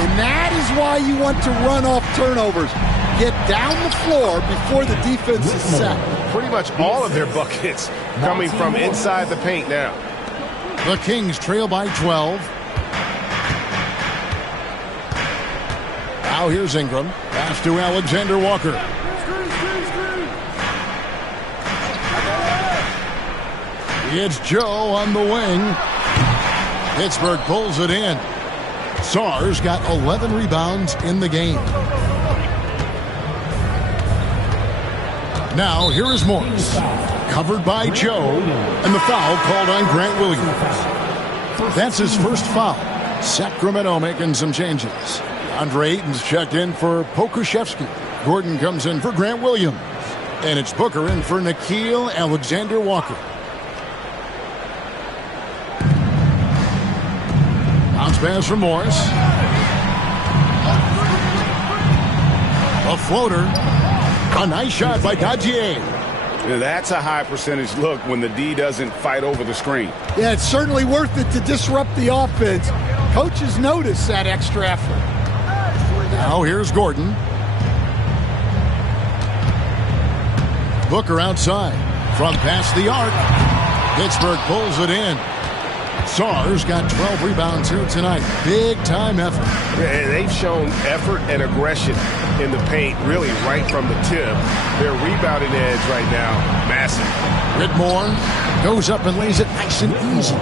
And that is why you want to run off turnovers. Get down the floor before the defense is set. Pretty much all of their buckets coming from inside the paint now. The Kings trail by 12. Now here's Ingram. Pass to Alexander Walker. It's Joe on the wing. Pittsburgh pulls it in. Sarr's got 11 rebounds in the game. Now, here is Morris. Covered by Joe, and the foul called on Grant Williams. That's his first foul. Sacramento making some changes. Andre Ayton's checked in for Pokuševski. Gordon comes in for Grant Williams. And it's Booker in for Nickeil Alexander-Walker. Bounce pass from Morris. A floater. A nice shot by Dajier. That's a high percentage look when the D doesn't fight over the screen. Yeah, it's certainly worth it to disrupt the offense. Coaches notice that extra effort. Now here's Gordon. Booker outside. From past the arc. Pittsburgh pulls it in. Sarr's got 12 rebounds here tonight. Big time effort. And they've shown effort and aggression in the paint, really right from the tip. Their rebounding edge right now, massive. Whitmore goes up and lays it nice and easy.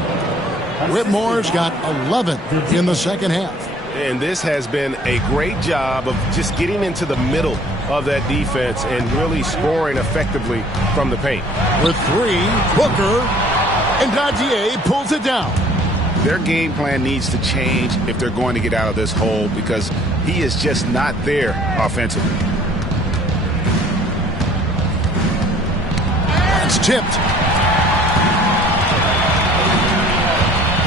Whitmore's got 11 in the second half. And this has been a great job of just getting into the middle of that defense and really scoring effectively from the paint. With three, Booker, and Dajier pulls it down. Their game plan needs to change if they're going to get out of this hole because he is just not there offensively. It's tipped.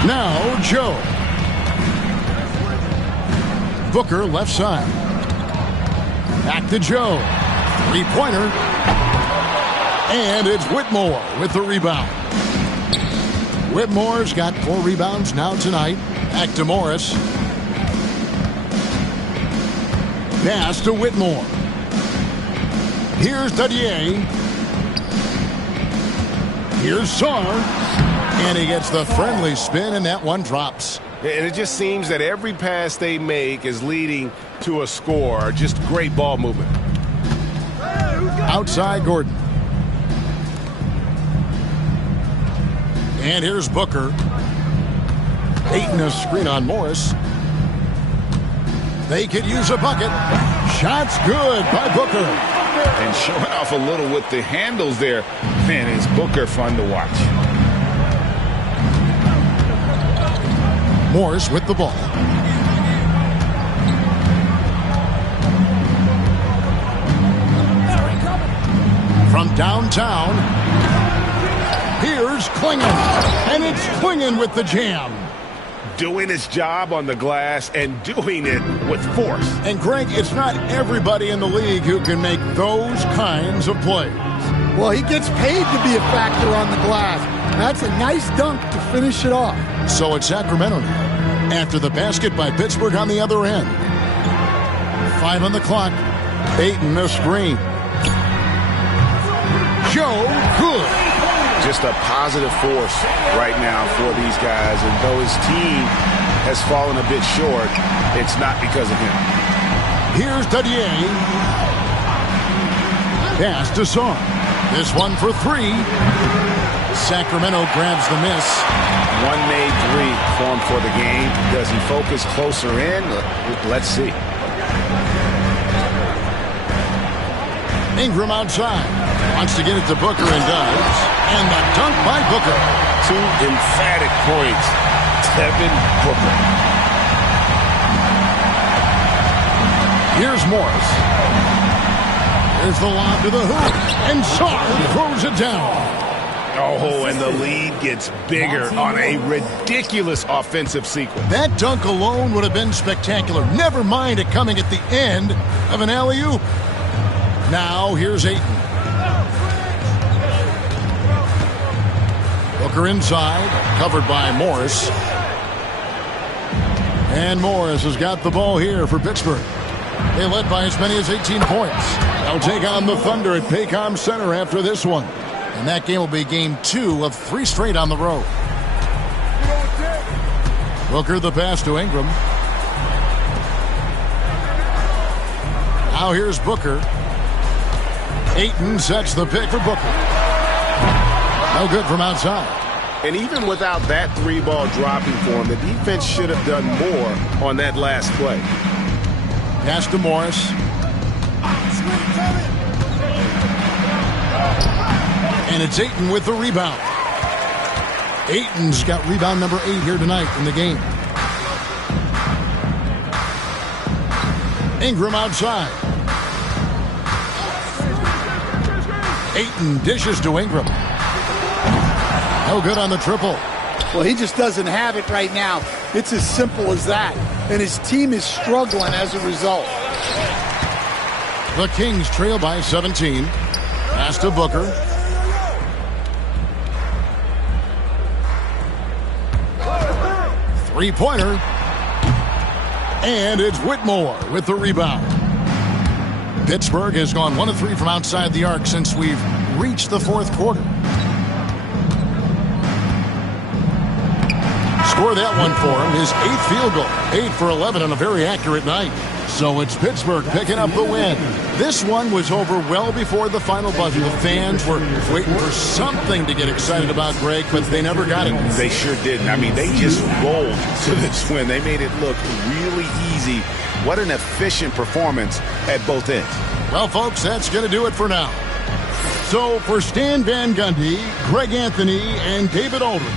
Now Joe. Booker left side. Back to Joe. Three-pointer. And it's Whitmore with the rebound. Whitmore's got 4 rebounds now tonight. Back to Morris. Pass to Whitmore. Here's Dajier. Here's Sarr. And he gets the friendly spin, and that one drops. And it just seems that every pass they make is leading to a score. Just great ball movement. Outside Gordon. And here's Booker. Ayton a screen on Morris. They could use a bucket. Shot's good by Booker. And showing off a little with the handles there. Man, is Booker fun to watch. Morris with the ball. From downtown, here's Klingon. And it's Klingon with the jam. Doing his job on the glass and doing it with force. And Greg, it's not everybody in the league who can make those kinds of plays. Well, he gets paid to be a factor on the glass. That's a nice dunk to finish it off. So it's Sacramento now, after the basket by Pittsburgh on the other end. 5 on the clock. Ayton a screen. Joe, good. Just a positive force right now for these guys. And though his team has fallen a bit short, it's not because of him. Here's Dajier. Pass to Sarr. This one for 3. Sacramento grabs the miss. One made 3 for him for the game. Does he focus closer in? Let's see. Ingram outside. Wants to get it to Booker and does. And the dunk by Booker. 2 emphatic points. Devin Booker. Here's Morris. There's the lob to the hoop. And Sarr throws it down. Oh, and the lead gets bigger on a ridiculous offensive sequence. That dunk alone would have been spectacular. Never mind it coming at the end of an alley-oop. Now, here's Ayton. Booker inside, covered by Morris. And Morris has got the ball here for Pittsburgh. They led by as many as 18 points. They'll take on the Thunder at Paycom Center after this one. And that game will be game 2 of 3 straight on the road. Booker the pass to Ingram. Now here's Booker. Ayton sets the pick for Booker. No good from outside. And even without that 3-ball dropping for him, the defense should have done more on that last play. Pass to Morris. And it's Ayton with the rebound. Ayton's got rebound number 8 here tonight in the game. Ingram outside. Ayton dishes to Ingram. No good on the triple. Well, he just doesn't have it right now. It's as simple as that. And his team is struggling as a result. The Kings trail by 17. Pass to Booker. Three-pointer. And it's Whitmore with the rebound. Pittsburgh has gone 1 of 3 from outside the arc since we've reached the fourth quarter. Score that one for him, his 8th field goal. 8 for 11 on a very accurate night. So it's Pittsburgh picking up the win. This one was over well before the final buzzer. The fans were waiting for something to get excited about, Greg, but they never got it. They sure didn't. I mean, they just rolled to this win. They made it look really easy. What an efficient performance at both ends. Well, folks, that's going to do it for now. So for Stan Van Gundy, Greg Anthony, and David Aldridge,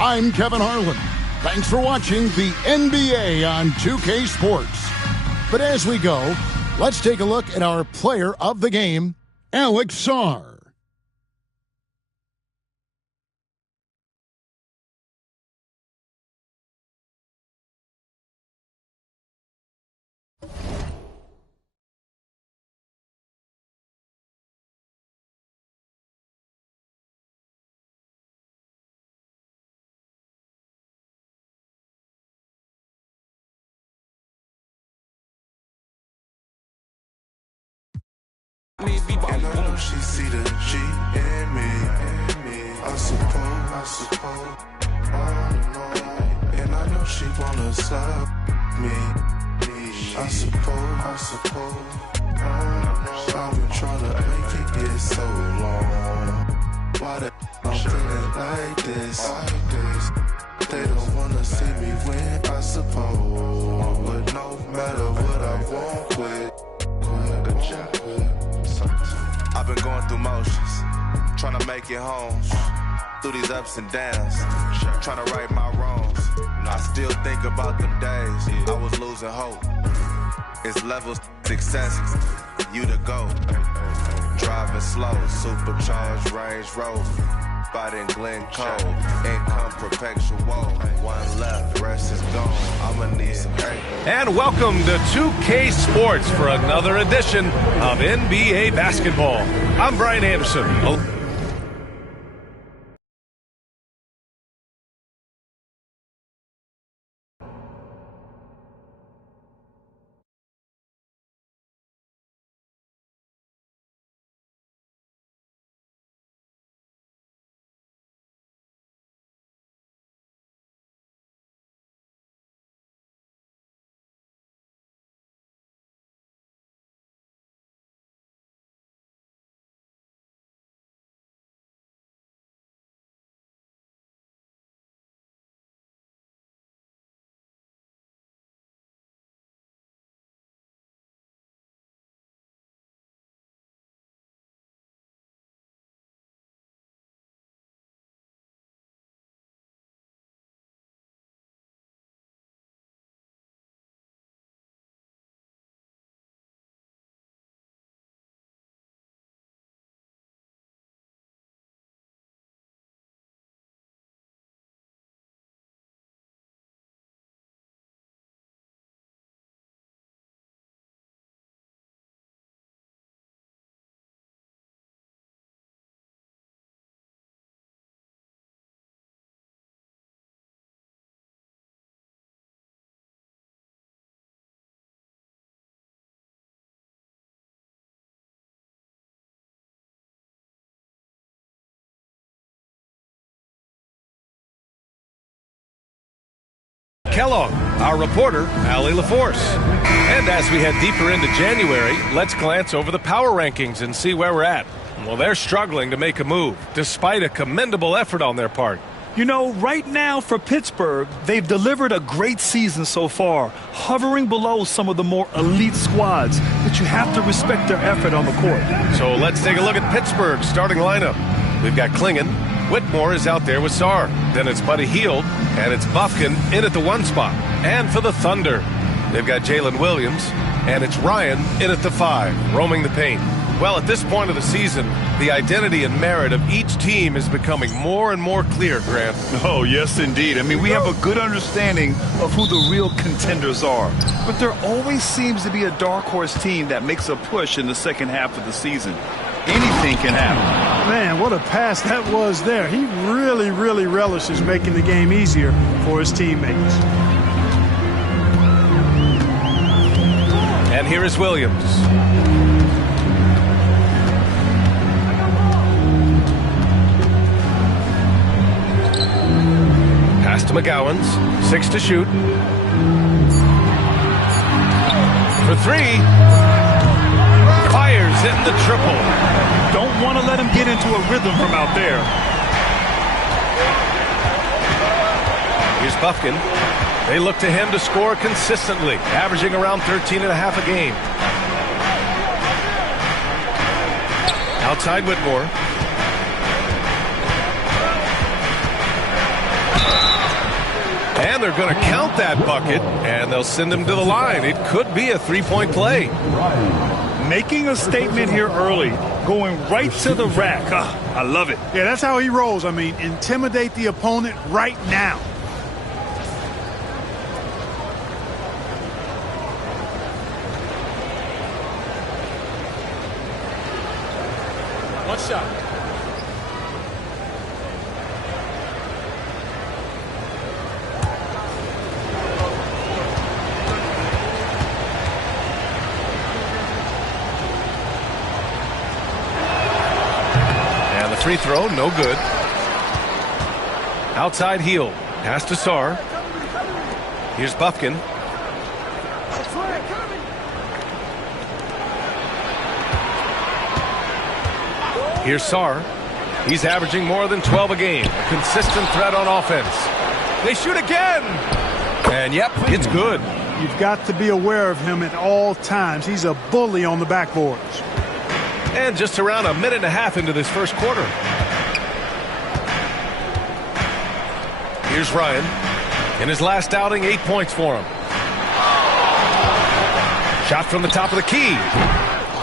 I'm Kevin Harlan. Thanks for watching the NBA on 2K Sports. But as we go, let's take a look at our player of the game, Alex Sarr. And I know she see the G in me. I suppose. And I know she wanna slap me. I suppose. I've been trying to make it get so long. Why the I'm feeling like this? They don't wanna see me win, I suppose. But no matter what I won't quit. I've been going through motions, trying to make it home. Through these ups and downs, trying to right my wrongs. I still think about them days I was losing hope. It's levels success, you the GOAT. Driving slow, supercharged Range Rover. Fighting Glencoe, income perpetual. One left, rest is gone. I'ma need some paper. And welcome to 2K Sports for another edition of NBA basketball. I'm Brian Anderson. Kellogg, our reporter, Allie LaForce. And as we head deeper into January, let's glance over the power rankings and see where we're at. Well, they're struggling to make a move, despite a commendable effort on their part. You know, right now for Pittsburgh, they've delivered a great season so far, hovering below some of the more elite squads, but you have to respect their effort on the court. So let's take a look at Pittsburgh's starting lineup. We've got Klingon. Whitmore is out there with Sarr. Then it's Buddy Hield, and it's Bufkin in at the 1 spot. And for the Thunder, they've got Jalen Williams, and it's Ryan in at the 5, roaming the paint. Well, at this point of the season, the identity and merit of each team is becoming more and more clear, Grant. Oh, yes, indeed. I mean, we have a good understanding of who the real contenders are. But there always seems to be a dark horse team that makes a push in the second half of the season. Anything can happen. Man, what a pass that was there. He really, really relishes making the game easier for his teammates. And here is Williams. Pass to McGowan's. 6 to shoot. For 3. Fires hitting the triple. Don't want to let him get into a rhythm from out there. Here's Bufkin. They look to him to score consistently, averaging around 13.5 a game. Outside Whitmore. And they're going to count that bucket, and they'll send him to the line. It could be a 3-point play. Making a statement here early, going right to the rack. I love it. Yeah, that's how he rolls. I mean, intimidate the opponent right now. One shot. Free throw, no good. Outside Hield. Pass to Sarr. Here's Bufkin. Here's Sarr. He's averaging more than 12 a game. A consistent threat on offense. They shoot again. And yep, it's good. You've got to be aware of him at all times. He's a bully on the backboards. And just around a minute and a half into this first quarter. Here's Ryan. In his last outing, 8 points for him. Shot from the top of the key.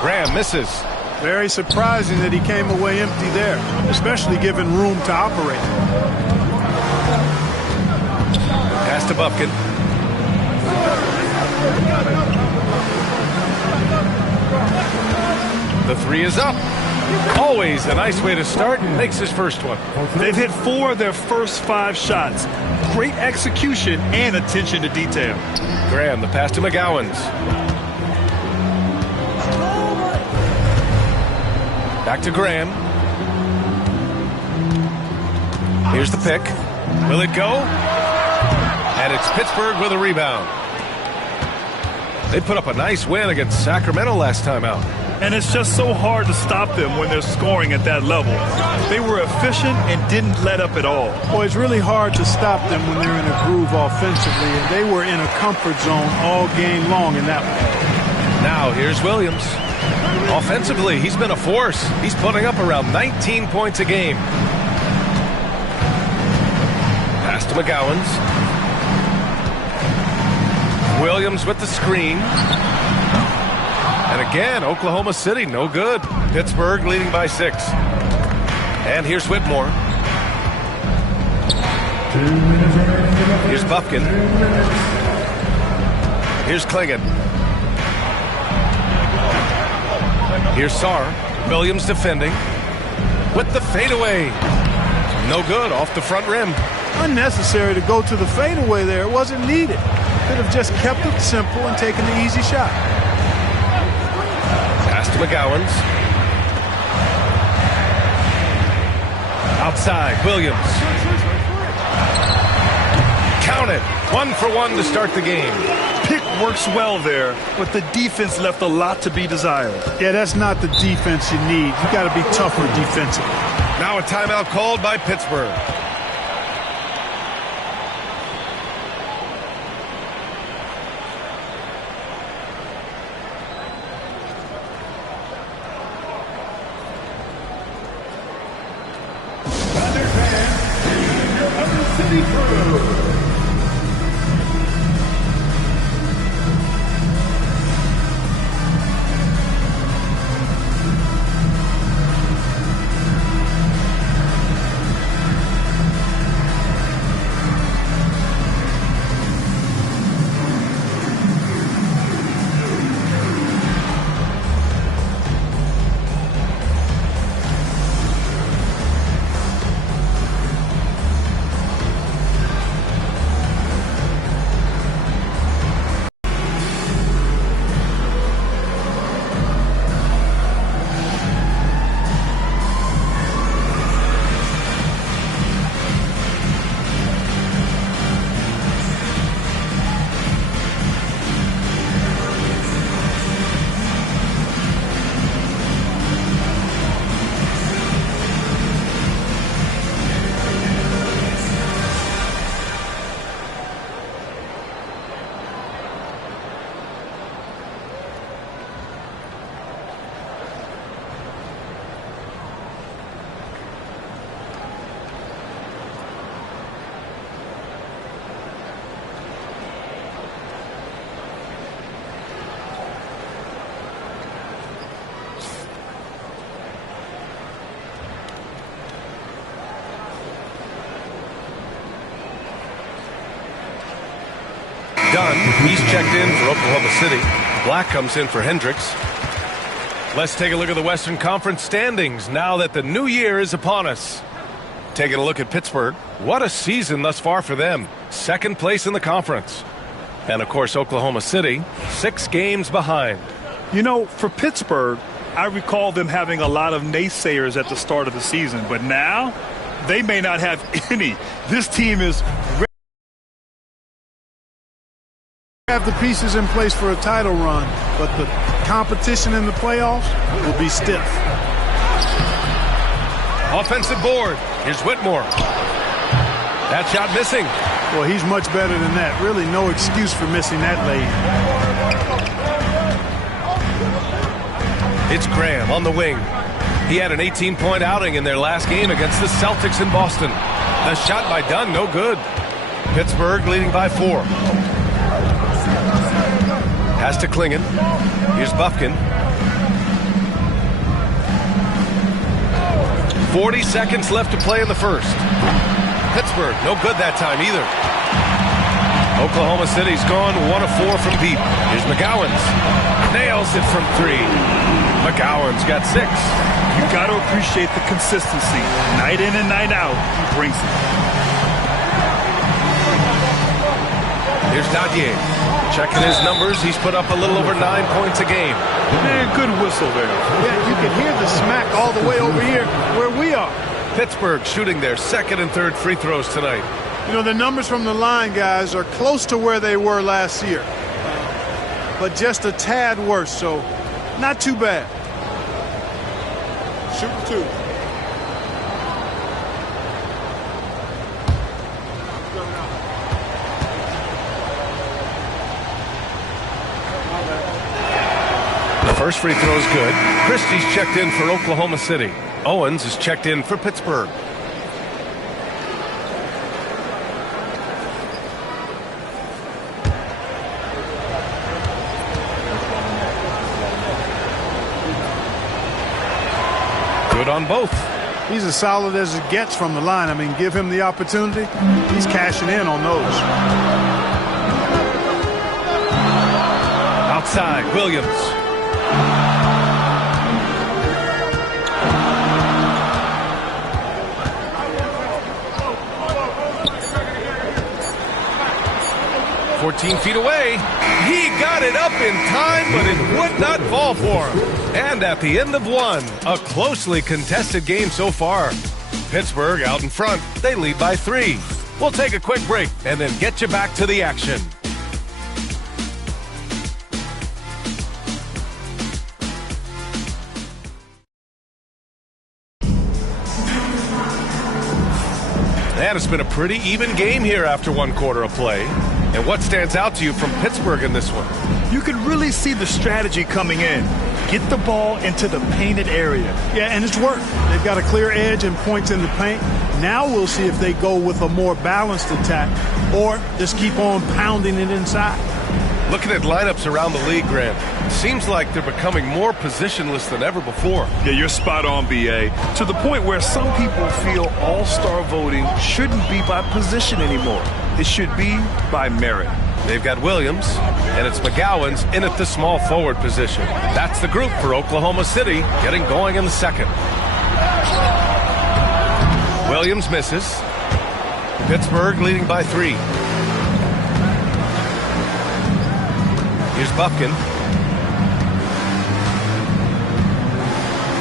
Graham misses. Very surprising that he came away empty there, especially given room to operate. Pass to Bufkin. The 3 is up. Always a nice way to start. Makes his first one. They've hit 4 of their first 5 shots. Great execution and attention to detail. Graham, the pass to McGowan's. Back to Graham. Here's the pick. Will it go? And it's Pittsburgh with a rebound. They put up a nice win against Sacramento last time out. And it's just so hard to stop them when they're scoring at that level. They were efficient and didn't let up at all. Well, it's really hard to stop them when they're in a groove offensively, and they were in a comfort zone all game long in that one. Now here's Williams. Offensively, he's been a force. He's putting up around 19 points a game. Pass to McGowan's. Williams with the screen. And again, Oklahoma City, no good. Pittsburgh leading by 6. And here's Whitmore. Here's Bufkin. Here's Klingon. Here's Sarr. Williams defending. With the fadeaway. No good, off the front rim. Unnecessary to go to the fadeaway there. It wasn't needed. Could have just kept it simple and taken the easy shot. Pass to McGowan's. Outside, Williams. Count it. 1 for 1 to start the game. Pick works well there, but the defense left a lot to be desired. Yeah, that's not the defense you need. You got to be tougher defensively. Now a timeout called by Pittsburgh. breakthrough. Dunn, he's checked in for Oklahoma City. Black comes in for Hendricks. Let's take a look at the Western Conference standings now that the new year is upon us. Taking a look at Pittsburgh. What a season thus far for them. Second place in the conference. And, of course, Oklahoma City, 6 games behind. You know, for Pittsburgh, I recall them having a lot of naysayers at the start of the season. But now, they may not have any. This team is ready. Have the pieces in place for a title run, but the competition in the playoffs will be stiff. Offensive board. Here's Whitmore. That shot missing. Well, he's much better than that. Really no excuse for missing that lane. It's Graham on the wing. He had an 18-point outing in their last game against the Celtics in Boston. The shot by Dunn, no good. Pittsburgh leading by 4. Pass to Klingon. Here's Bufkin. 40 seconds left to play in the first. Pittsburgh, no good that time either. Oklahoma City's gone 1 of 4 from deep. Here's McGowan's. Nails it from 3. McGowan's got 6. You got to appreciate the consistency. Night in and night out, he brings it. Here's Dadier. Checking his numbers, he's put up a little over 9 points a game. Man, good whistle there. Yeah, you can hear the smack all the way over here where we are. Pittsburgh shooting their second and third free throws tonight. You know, the numbers from the line, guys, are close to where they were last year. But just a tad worse, so not too bad. Shoot 2. First free throw is good. Christie's checked in for Oklahoma City. Owens is checked in for Pittsburgh. Good on both. He's as solid as it gets from the line. I mean, give him the opportunity. He's cashing in on those. Outside, Williams. "14 feet away. He got it up in time, but it would not fall for him. And at the end of 1, a closely contested game so far. Pittsburgh out in front. They lead by 3. We'll take a quick break and then get you back to the action. And it's been a pretty even game here after 1 quarter of play. And what stands out to you from Pittsburgh in this one? You can really see the strategy coming in. Get the ball into the painted area. Yeah, and it's worked. They've got a clear edge and points in the paint. Now we'll see if they go with a more balanced attack or just keep on pounding it inside. Looking at lineups around the league, Grant, seems like they're becoming more positionless than ever before. Yeah, you're spot on, B.A. To the point where some people feel all-star voting shouldn't be by position anymore. It should be by merit. They've got Williams, and it's McGowan's in at the small forward position. That's the group for Oklahoma City, getting going in the second. Williams misses. Pittsburgh leading by 3. Here's Bufkin.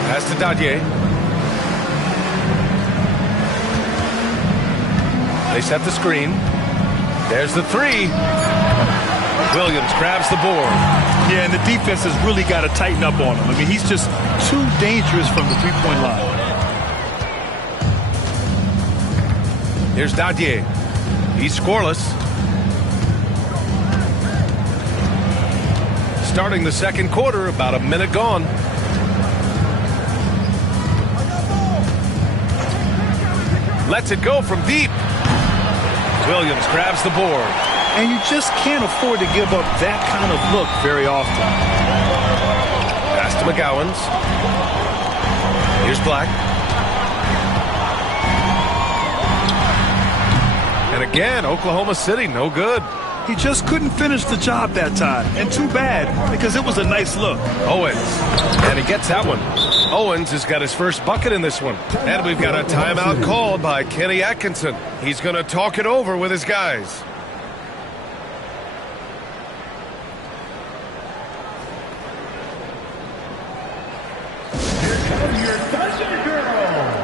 Pass to Dadier. They set the screen. There's the 3. Williams grabs the board. Yeah, and the defense has really got to tighten up on him. I mean, he's just too dangerous from the three-point line. Here's Dadier. He's scoreless. Starting the second quarter, about a minute gone. Lets it go from deep. Williams grabs the board. And you just can't afford to give up that kind of look very often. Pass to McGowan's. Here's Black. And again, Oklahoma City, no good. He just couldn't finish the job that time. And too bad, because it was a nice look. Owens. And he gets that one. Owens has got his first bucket in this one. And we've got a timeout called by Kenny Atkinson. He's going to talk it over with his guys. Here comes your Thunder Girls.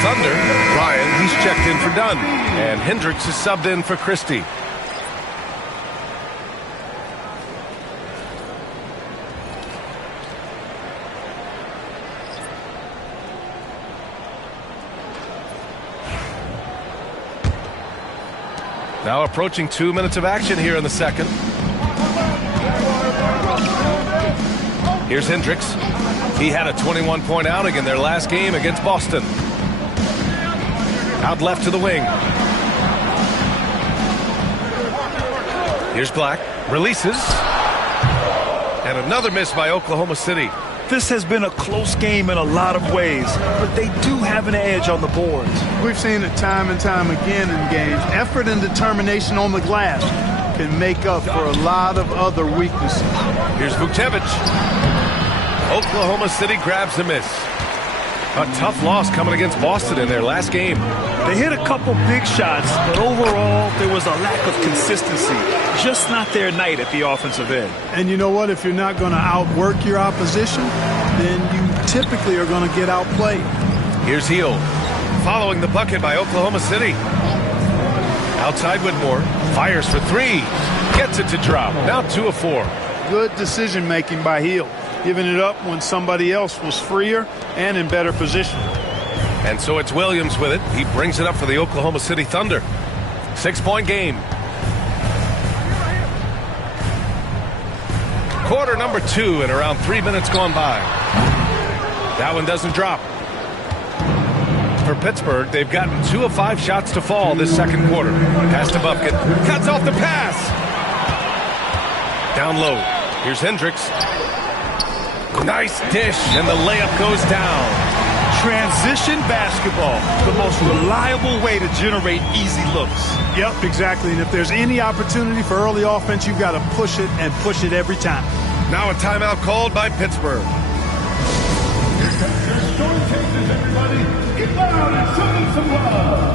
Thunder, Ryan, he's checked in for Dunn. And Hendricks is subbed in for Christie. Now approaching 2 minutes of action here in the second. Here's Hendricks. He had a 21-point outing in their last game against Boston. Out left to the wing. Here's Black. Releases. And another miss by Oklahoma City. This has been a close game in a lot of ways, but they do have an edge on the boards. We've seen it time and time again in games. Effort and determination on the glass can make up for a lot of other weaknesses. Here's Vukcevic. Oklahoma City grabs the miss. A tough loss coming against Boston in their last game. They hit a couple big shots, but overall there was a lack of consistency. Just not their night at the offensive end. And you know what? If you're not going to outwork your opposition, then you typically are going to get outplayed. Here's Heel. Following the bucket by Oklahoma City. Outside Whitmore. Fires for 3. Gets it to drop. Now 2 of 4. Good decision making by Heel. Giving it up when somebody else was freer and in better position. And so it's Williams with it. He brings it up for the Oklahoma City Thunder. 6-point game. Quarter number 2 and around 3 minutes gone by. That one doesn't drop. For Pittsburgh, they've gotten 2 of 5 shots to fall this second quarter. Pass to Bufkin. Cuts off the pass. Down low. Here's Hendricks. Nice dish, and the layup goes down. Transition basketball, the most reliable way to generate easy looks. Yep, exactly. And if there's any opportunity for early offense, you've got to push it and push it every time. Now a timeout called by Pittsburgh. Storm Chasers, everybody. Get loud and show them some love.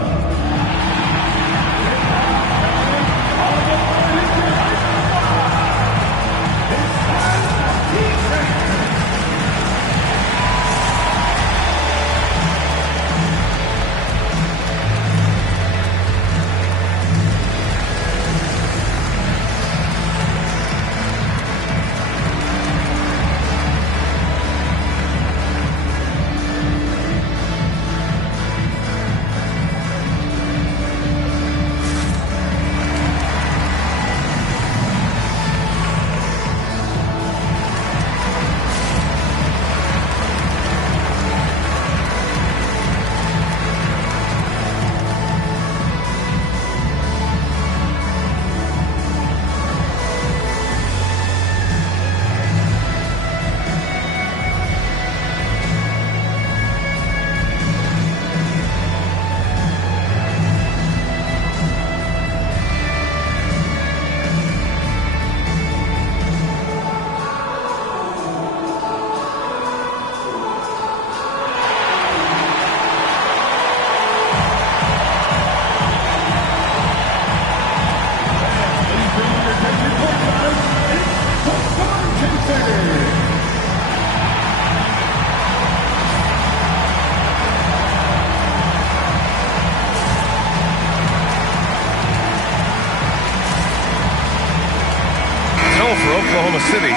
For Oklahoma City,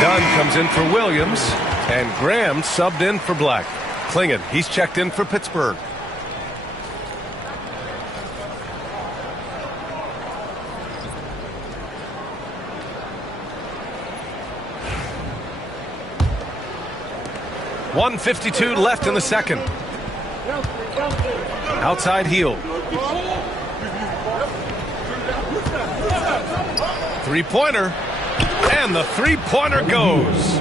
Dunn comes in for Williams, and Graham subbed in for Black. Klingon, he's checked in for Pittsburgh. .152 left in the second. Outside Hield. Three-pointer. And the three-pointer goes.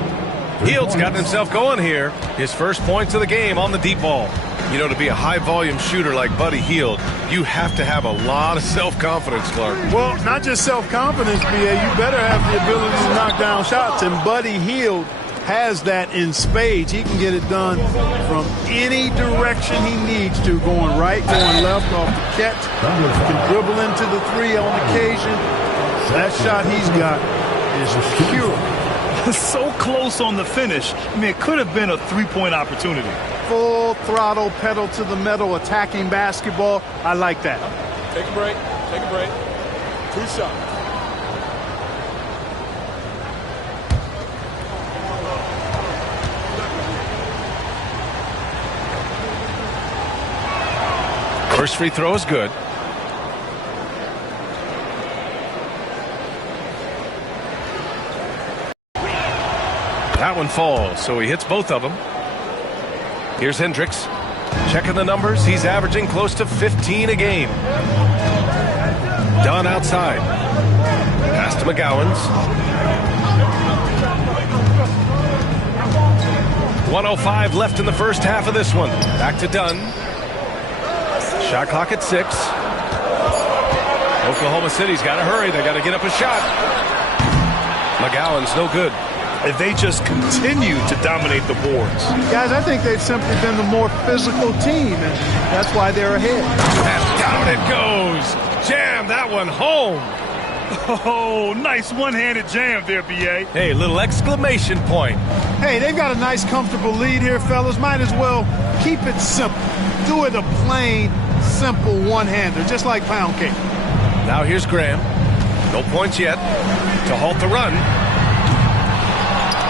Hield's gotten himself going here. His first points of the game on the deep ball. You know, to be a high-volume shooter like Buddy Hield, you have to have a lot of self-confidence, Clark. Well, not just self-confidence, B.A. You better have the ability to knock down shots. And Buddy Hield has that in spades. He can get it done from any direction he needs to, going right, going left, off the catch. He can dribble into the three on occasion. That shot he's got is pure. So close on the finish. I mean, it could have been a three-point opportunity. Full throttle, pedal to the metal, attacking basketball. I like that. Take a break. Take a break. 2 shots. First free throw is good. That one falls, so he hits both of them. Here's Hendricks. Checking the numbers. He's averaging close to 15 a game. Dunn outside. Pass to McGowan's. 1:05 left in the first half of this one. Back to Dunn. Shot clock at 6. Oklahoma City's got to hurry. They got to get up a shot. McGowan's no good. They just continue to dominate the boards. Guys, I think they've simply been the more physical team, and that's why they're ahead. And down it goes. Jam that one home. Oh, nice one-handed jam there, B.A. Hey, little exclamation point. Hey, they've got a nice, comfortable lead here, fellas. Might as well keep it simple. Do it a plain, simple one-hander, just like pound cake. Now here's Graham. No points yet to halt the run.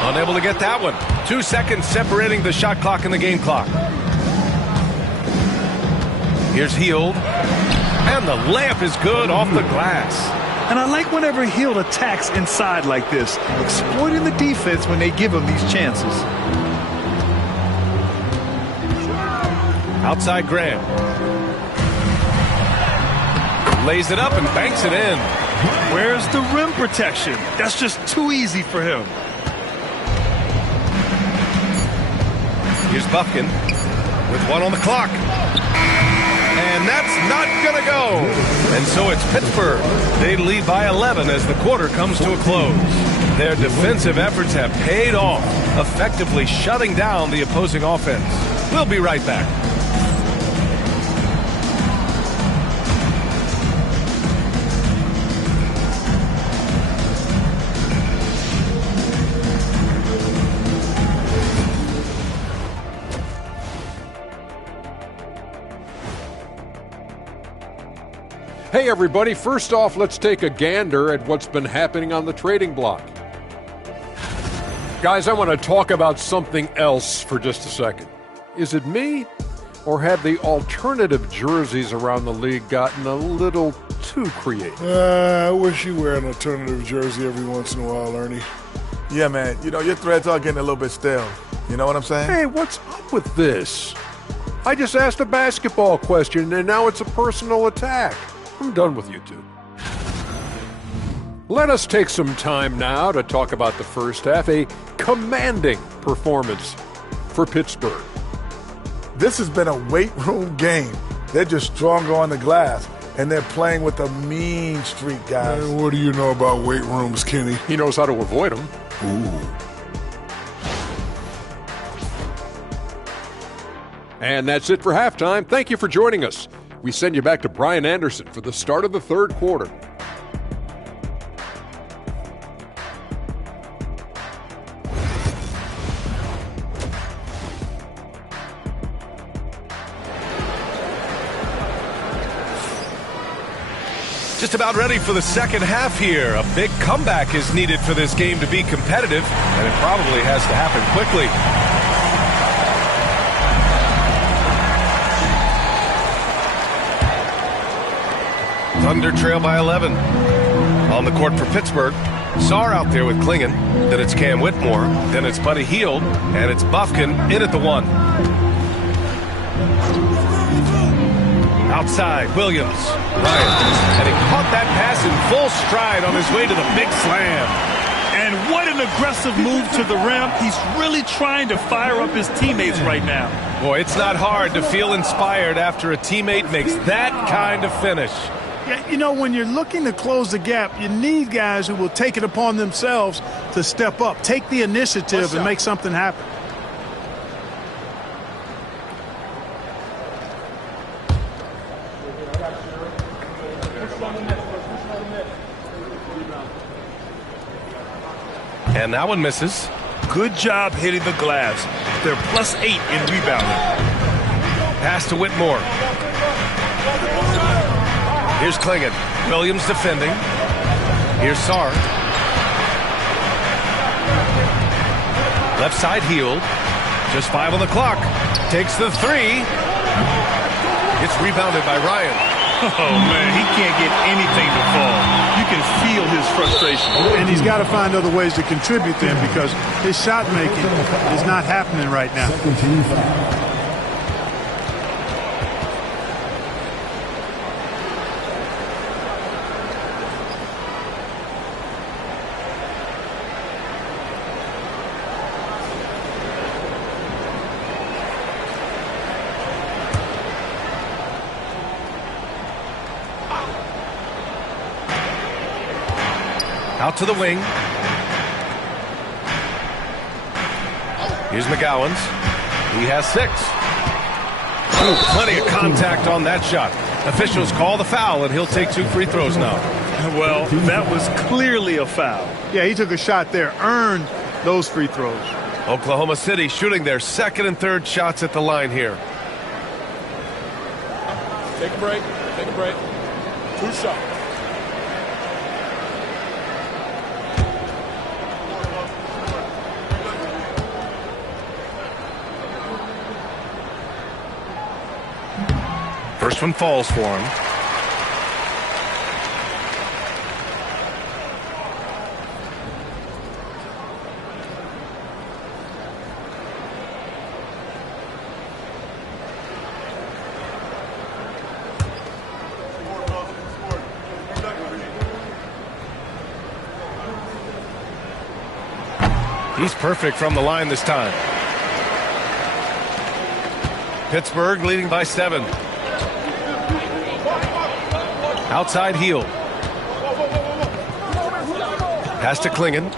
Unable to get that one. 2 seconds separating the shot clock and the game clock. Here's Hield. And the layup is good off the glass. And I like whenever Hield attacks inside like this, exploiting the defense when they give him these chances. Outside Graham. Lays it up and banks it in. Where's the rim protection? That's just too easy for him. Here's Buffkin with 1 on the clock. And that's not going to go. And so it's Pittsburgh. They lead by 11 as the quarter comes to a close. Their defensive efforts have paid off, effectively shutting down the opposing offense. We'll be right back. Hey everybody, first off, let's take a gander at what's been happening on the trading block. Guys, I want to talk about something else for just a second. Is it me, or have the alternative jerseys around the league gotten a little too creative? I wish you wear an alternative jersey every once in a while, Ernie. Yeah, man. You know, your threads are getting a little bit stale. You know what I'm saying? Hey, what's up with this? I just asked a basketball question, and now it's a personal attack. I'm done with you two. Let us take some time now to talk about the first half, a commanding performance for Pittsburgh. This has been a weight room game. They're just stronger on the glass, and they're playing with a mean streak, guys. What do you know about weight rooms, Kenny? He knows how to avoid them. Ooh. And that's it for halftime. Thank you for joining us. We send you back to Brian Anderson for the start of the third quarter. Just about ready for the second half here. A big comeback is needed for this game to be competitive, and it probably has to happen quickly. Thunder trail by 11. On the court for Pittsburgh. Sarr out there with Klingon. Then it's Cam Whitmore. Then it's Buddy Hield. And it's Buffkin in at the 1. Outside, Williams. Ryan. And he caught that pass in full stride on his way to the big slam. And what an aggressive move to the rim. He's really trying to fire up his teammates right now. Boy, it's not hard to feel inspired after a teammate makes that kind of finish. Yeah, you know, when you're looking to close the gap, you need guys who will take it upon themselves to step up, take the initiative, and make something happen. And that one misses. Good job hitting the glass. They're +8 in rebounding. Pass to Whitmore. Here's Klingon. Williams defending. Here's Sarr. Left side Hield. Just 5 on the clock. Takes the 3. It's rebounded by Ryan. Oh, man, he can't get anything to fall. You can feel his frustration. And he's got to find other ways to contribute then, because his shot making is not happening right now. Out to the wing. Here's McGowan's. He has 6. Ooh, plenty of contact on that shot. Officials call the foul, and he'll take 2 free throws now. Well, that was clearly a foul. Yeah, he took a shot there, earned those free throws. Oklahoma City shooting their second and third shots at the line here. Take a break. Take a break. 2 shots. First one falls for him. He's perfect from the line this time. Pittsburgh leading by 7. Outside heel. Pass to Klingon.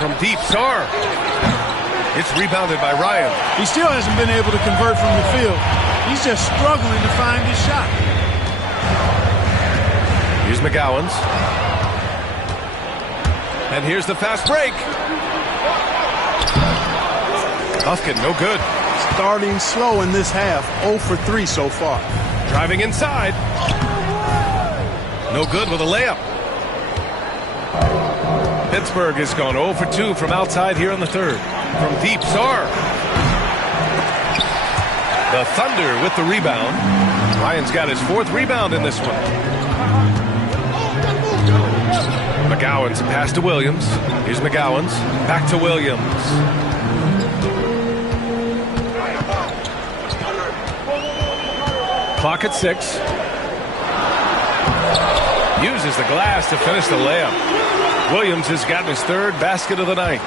From deep, Sarr. It's rebounded by Ryan. He still hasn't been able to convert from the field. He's just struggling to find his shot. Here's McGowan's. And here's the fast break. Buffkin, no good. Starting slow in this half, 0 for 3 so far. Driving inside. No good with a layup. Pittsburgh has gone 0 for 2 from outside here in the third. From deep, Sarr. The Thunder with the rebound. Ryan's got his 4th rebound in this one. McGowan's pass to Williams. Here's McGowan's. Back to Williams. Clock at 6. Uses the glass to finish the layup. Williams has gotten his 3rd basket of the night.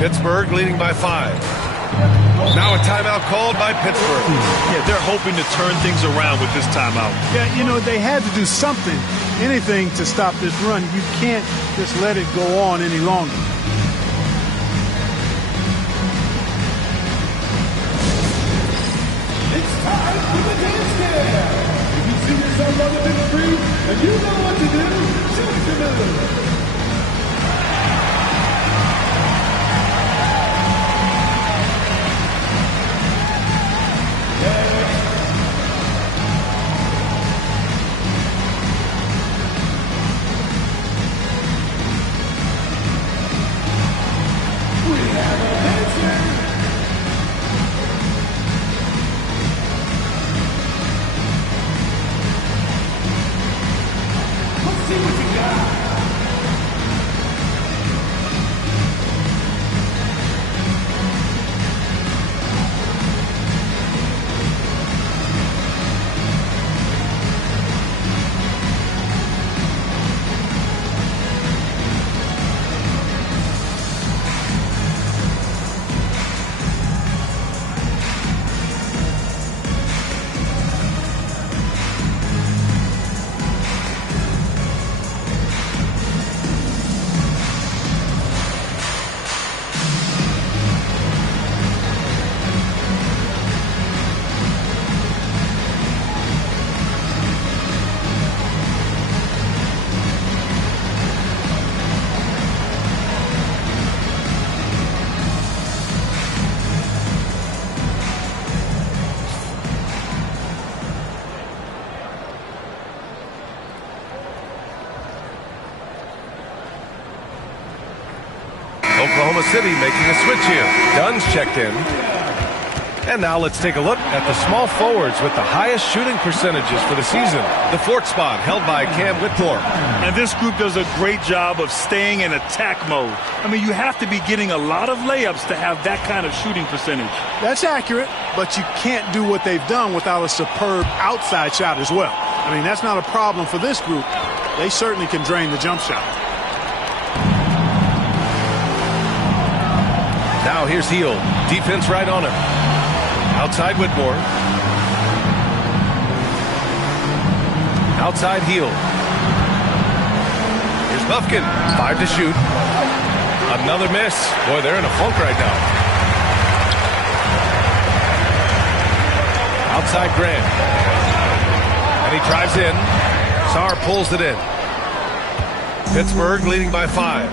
Pittsburgh leading by 5. Now a timeout called by Pittsburgh. Yeah, they're hoping to turn things around with this timeout. Yeah, you know, they had to do something, anything to stop this run. You can't just let it go on any longer. It's time for the dance cam. If you see yourself on the big screen and you know what to do, show it to me. Oklahoma City making a switch here. Dunn's checked in. And now let's take a look at the small forwards with the highest shooting percentages for the season. The 4th spot held by Cam Whitmore. And this group does a great job of staying in attack mode. I mean, you have to be getting a lot of layups to have that kind of shooting percentage. That's accurate, but you can't do what they've done without a superb outside shot as well. I mean, that's not a problem for this group. They certainly can drain the jump shot. Now here's Heel. Defense right on him. Outside Whitmore. Outside Heel. Here's Buffkin. 5 to shoot. Another miss. Boy, they're in a funk right now. Outside Grant. And he drives in. Sarr pulls it in. Pittsburgh leading by 5.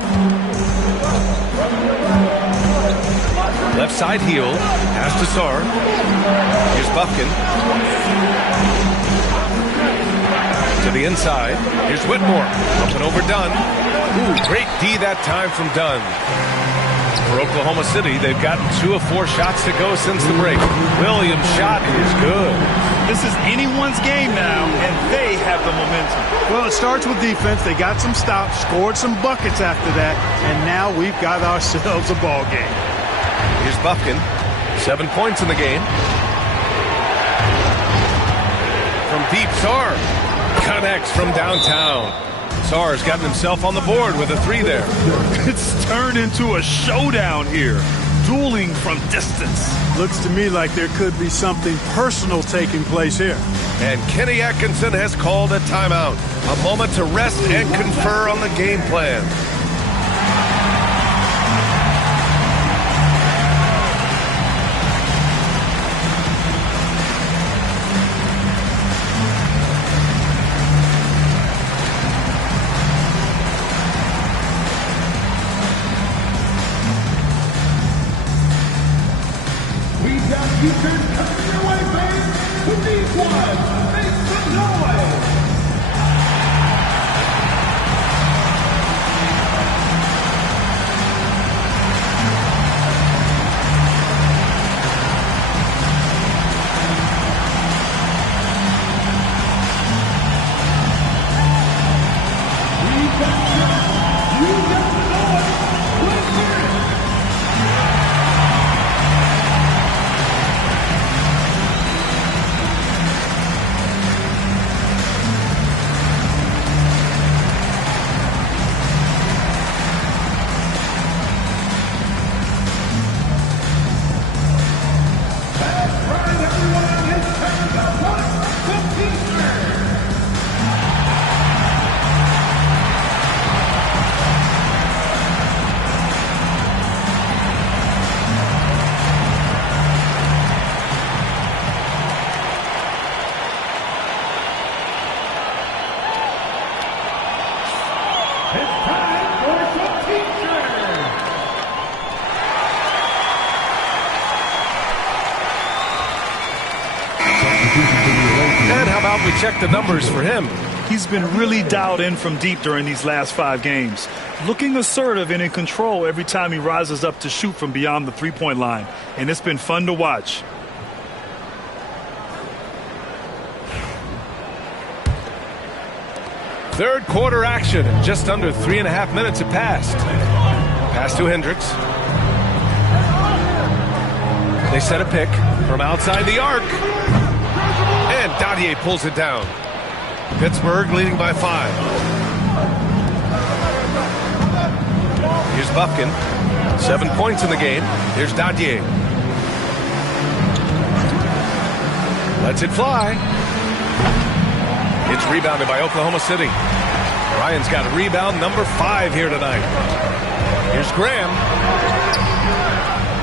Left side Heel. Pass to Sarr. Here's Buffkin. To the inside. Here's Whitmore. Up and over Dunn. Ooh, great D that time from Dunn. For Oklahoma City, they've gotten 2 of 4 shots to go since the break. Williams' shot is good. This is anyone's game now, and they have the momentum. Well, it starts with defense. They got some stops, scored some buckets after that, and now we've got ourselves a ball game. Here's Buffkin. 7 points in the game. From deep, Sarr connects from downtown. Sarr's gotten himself on the board with a 3 there. It's turned into a showdown here. dueling from distance. Looks to me like there could be something personal taking place here. And Kenny Atkinson has called a timeout. A moment to rest and confer on the game plan. Futures coming your way, fans. With these ones, make some noise. We've got shots. You got the noise. Let's hear it. And how about we check the numbers for him? He's been really dialed in from deep during these last 5 games. Looking assertive and in control every time he rises up to shoot from beyond the three-point line. And it's been fun to watch. Third quarter action. Just under 3.5 minutes have passed. Pass to Hendricks. They set a pick from outside the arc. And Dadier pulls it down. Pittsburgh leading by 5. Here's Buffkin. 7 points in the game. Here's Dadier. Lets it fly. It's rebounded by Oklahoma City. Ryan's got a rebound number 5 here tonight. Here's Graham.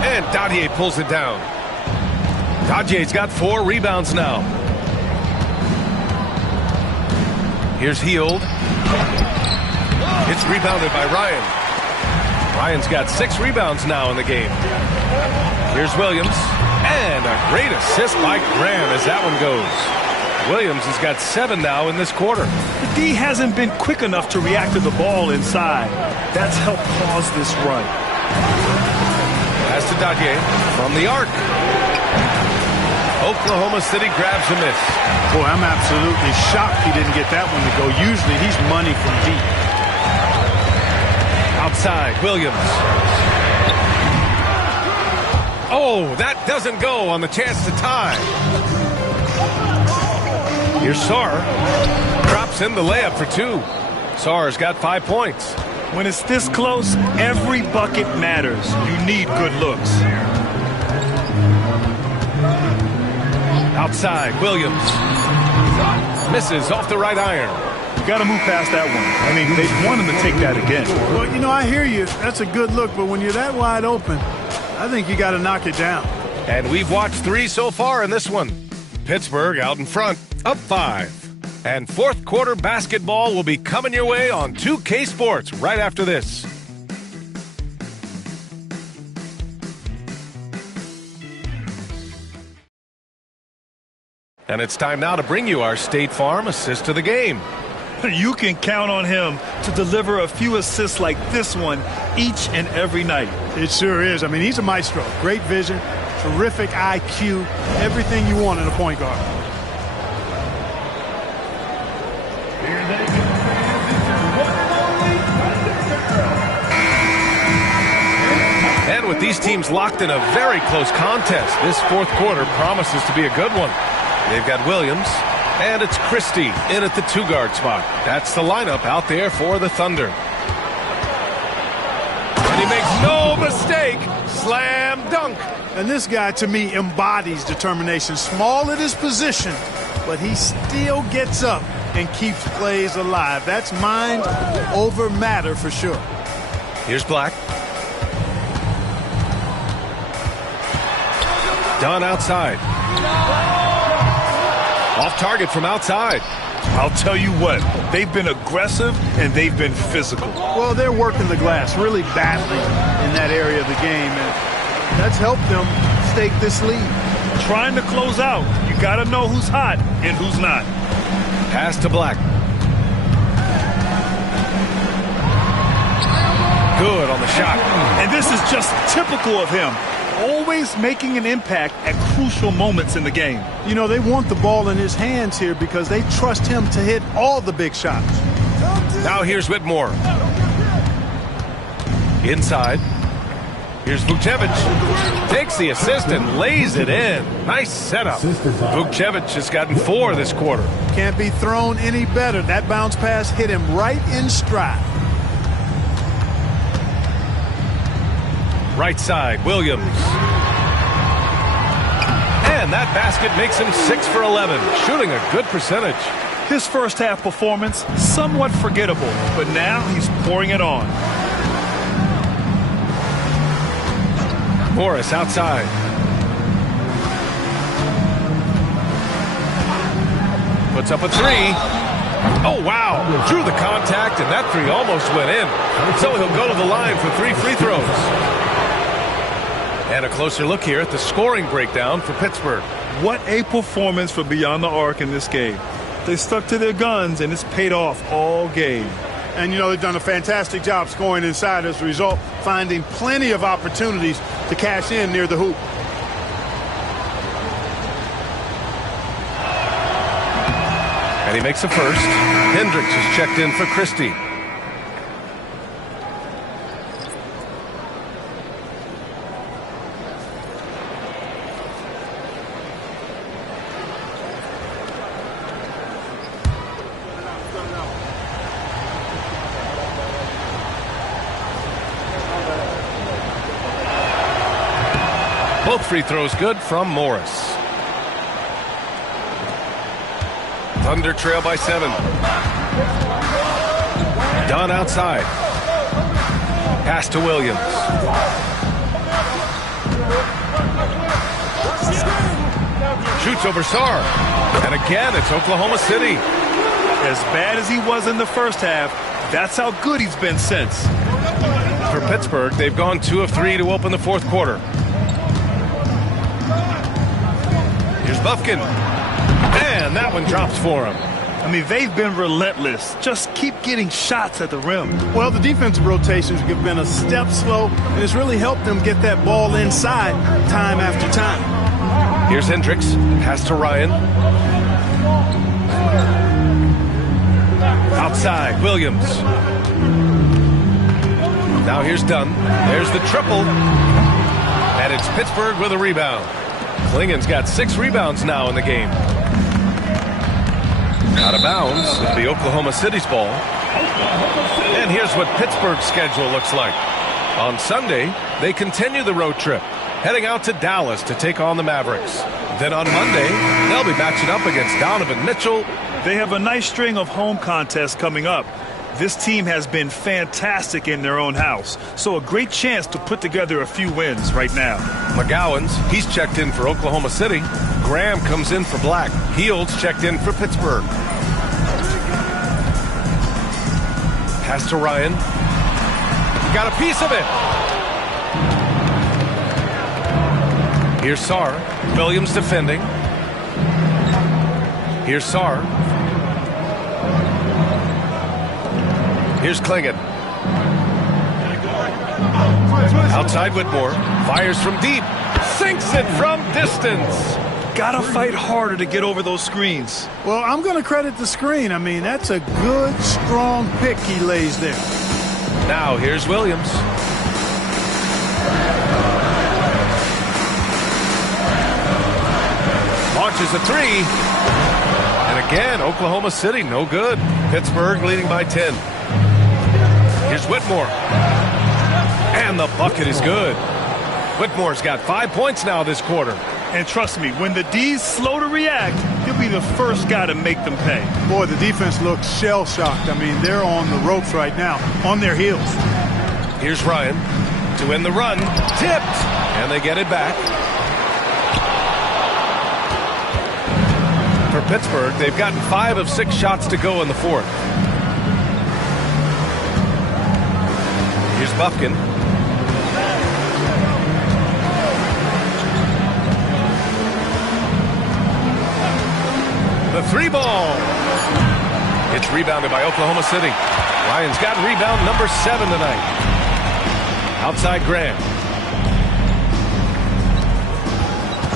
And Dadier pulls it down. Dadier's got 4 rebounds now. Here's Heald. It's rebounded by Ryan. Ryan's got 6 rebounds now in the game. Here's Williams. And a great assist by Graham as that one goes. Williams has got 7 now in this quarter. The D hasn't been quick enough to react to the ball inside. That's helped cause this run. Pass to Dadier from the arc. Oklahoma City grabs a miss. Boy, I'm absolutely shocked he didn't get that one to go. Usually he's money from deep. Outside, Williams. Oh, that doesn't go on the chance to tie. Here's Sarr. Drops in the layup for 2. Sarr's got 5 points. When it's this close, every bucket matters. You need good looks. Outside, Williams. Misses off the right iron. You got to move past that one. I mean, they want him to take that again. Well, you know, I hear you. That's a good look, but when you're that wide open, I think you got to knock it down. And we've watched 3 so far in this one. Pittsburgh out in front, up 5. And fourth quarter basketball will be coming your way on 2K Sports right after this. And it's time now to bring you our State Farm assist to the game. You can count on him to deliver a few assists like this one each and every night. It sure is. I mean, he's a maestro. Great vision, terrific IQ, everything you want in a point guard. And with these teams locked in a very close contest, this fourth quarter promises to be a good one. They've got Williams, and it's Christie in at the 2-guard spot. That's the lineup out there for the Thunder. And he makes no mistake. Slam dunk. And this guy, to me, embodies determination. Small at his position, but he still gets up and keeps plays alive. That's mind over matter for sure. Here's Black. Dunn outside. Off target from outside. I'll tell you what, they've been aggressive and they've been physical. Well, they're working the glass really badly in that area of the game, and that's helped them stake this lead. Trying to close out, you got to know who's hot and who's not. Pass to Black. Good on the shot. And this is just typical of him. Always making an impact at crucial moments in the game. You know, they want the ball in his hands here because they trust him to hit all the big shots. Now here's Whitmore. Inside. Here's Vukcevic. Takes the assist and lays it in. Nice setup. Vukcevic has gotten 4 this quarter. Can't be thrown any better. That bounce pass hit him right in stride. Right side, Williams. And that basket makes him 6 for 11, shooting a good percentage. His first half performance, somewhat forgettable, but now he's pouring it on. Morris outside. Puts up a 3. Oh, wow. Drew the contact, and that 3 almost went in. So he'll go to the line for 3 free throws. And a closer look here at the scoring breakdown for Pittsburgh. What a performance for Beyond the Arc in this game. They stuck to their guns, and it's paid off all game. And, you know, they've done a fantastic job scoring inside as a result, finding plenty of opportunities to cash in near the hoop. And he makes a first. Hendricks is checked in for Christie. Both free throws good from Morris. Thunder trail by 7. Dunn outside. Pass to Williams. Shoots over Sarr. And again, it's Oklahoma City. As bad as he was in the first half, that's how good he's been since. For Pittsburgh, they've gone 2 of 3 to open the fourth quarter. Here's Bufkin. And that one drops for him. I mean, they've been relentless. Just keep getting shots at the rim. Well, the defensive rotations have been a step slow, and it's really helped them get that ball inside time after time. Here's Hendricks. Pass to Ryan. Outside, Williams. Now here's Dunn. There's the triple. And it's Pittsburgh with a rebound. Klingen's got 6 rebounds now in the game. Out of bounds, it'll be Oklahoma City's ball. And here's what Pittsburgh's schedule looks like. On Sunday, they continue the road trip, heading out to Dallas to take on the Mavericks. Then on Monday, they'll be matching up against Donovan Mitchell. They have a nice string of home contests coming up. This team has been fantastic in their own house, so a great chance to put together a few wins right now. McGowan's, he's checked in for Oklahoma City. Graham comes in for Black. Heald's checked in for Pittsburgh. Pass to Ryan. He got a piece of it. Here's Sarr. Williams defending. Here's Sarr. Here's Klingen. Outside Whitmore. Fires from deep. Sinks it from distance. Gotta fight harder to get over those screens. Well, I'm going to credit the screen. I mean, that's a good, strong pick he lays there. Now here's Williams. Launches a 3. And again, Oklahoma City, no good. Pittsburgh leading by 10. Here's Whitmore. And the bucket is good. Whitmore's got 5 points now this quarter. And trust me, when the D's slow to react, he'll be the first guy to make them pay. Boy, the defense looks shell-shocked. I mean, they're on the ropes right now, on their heels. Here's Ryan to end the run. Tipped. And they get it back. For Pittsburgh, they've gotten 5 of 6 shots to go in the fourth. Here's Bufkin. The 3 ball. It's rebounded by Oklahoma City. Ryan's got rebound number 7 tonight. Outside Grant.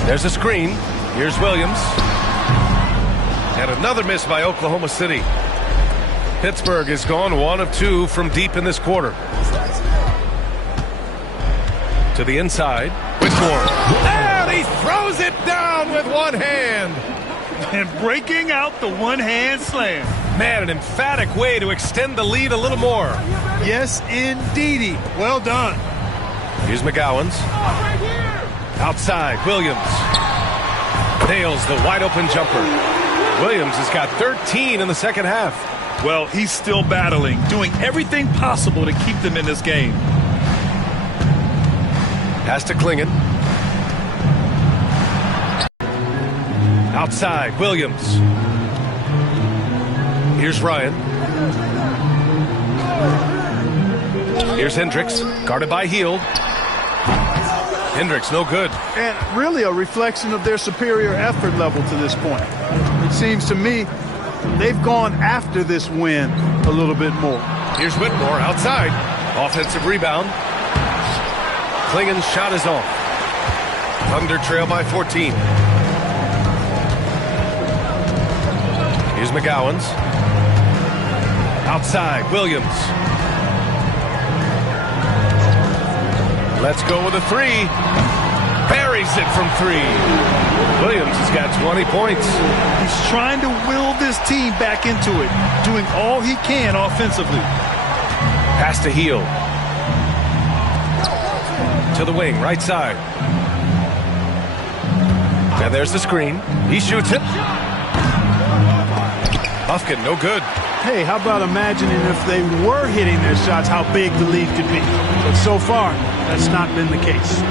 There's a screen. Here's Williams. And another miss by Oklahoma City. Pittsburgh has gone 1 of 2 from deep in this quarter. To the inside. Whitmore. And he throws it down with one hand. And breaking out the one-hand slam. Man, an emphatic way to extend the lead a little more. Yes, indeedy. Well done. Here's McGowan's. Outside, Williams. Nails the wide-open jumper. Williams has got 13 in the second half. Well, he's still battling, doing everything possible to keep them in this game. Pass to Klingon. Outside, Williams. Here's Ryan. Here's Hendricks, guarded by Hield. Hendricks, no good. And really a reflection of their superior effort level to this point. It seems to me they've gone after this win a little bit more. Here's Whitmore outside. Offensive rebound. Klingon's shot is off. Thunder trail by 14. Here's McGowan's. Outside, Williams. Let's go with a 3. Buries it from 3. Williams has got 20 points. He's trying to will this team back into it, doing all he can offensively. Pass to Hield. To the wing, right side. And there's the screen. He shoots it. Bufkin, no good. Hey, how about imagining if they were hitting their shots, how big the lead could be? But so far, that's not been the case.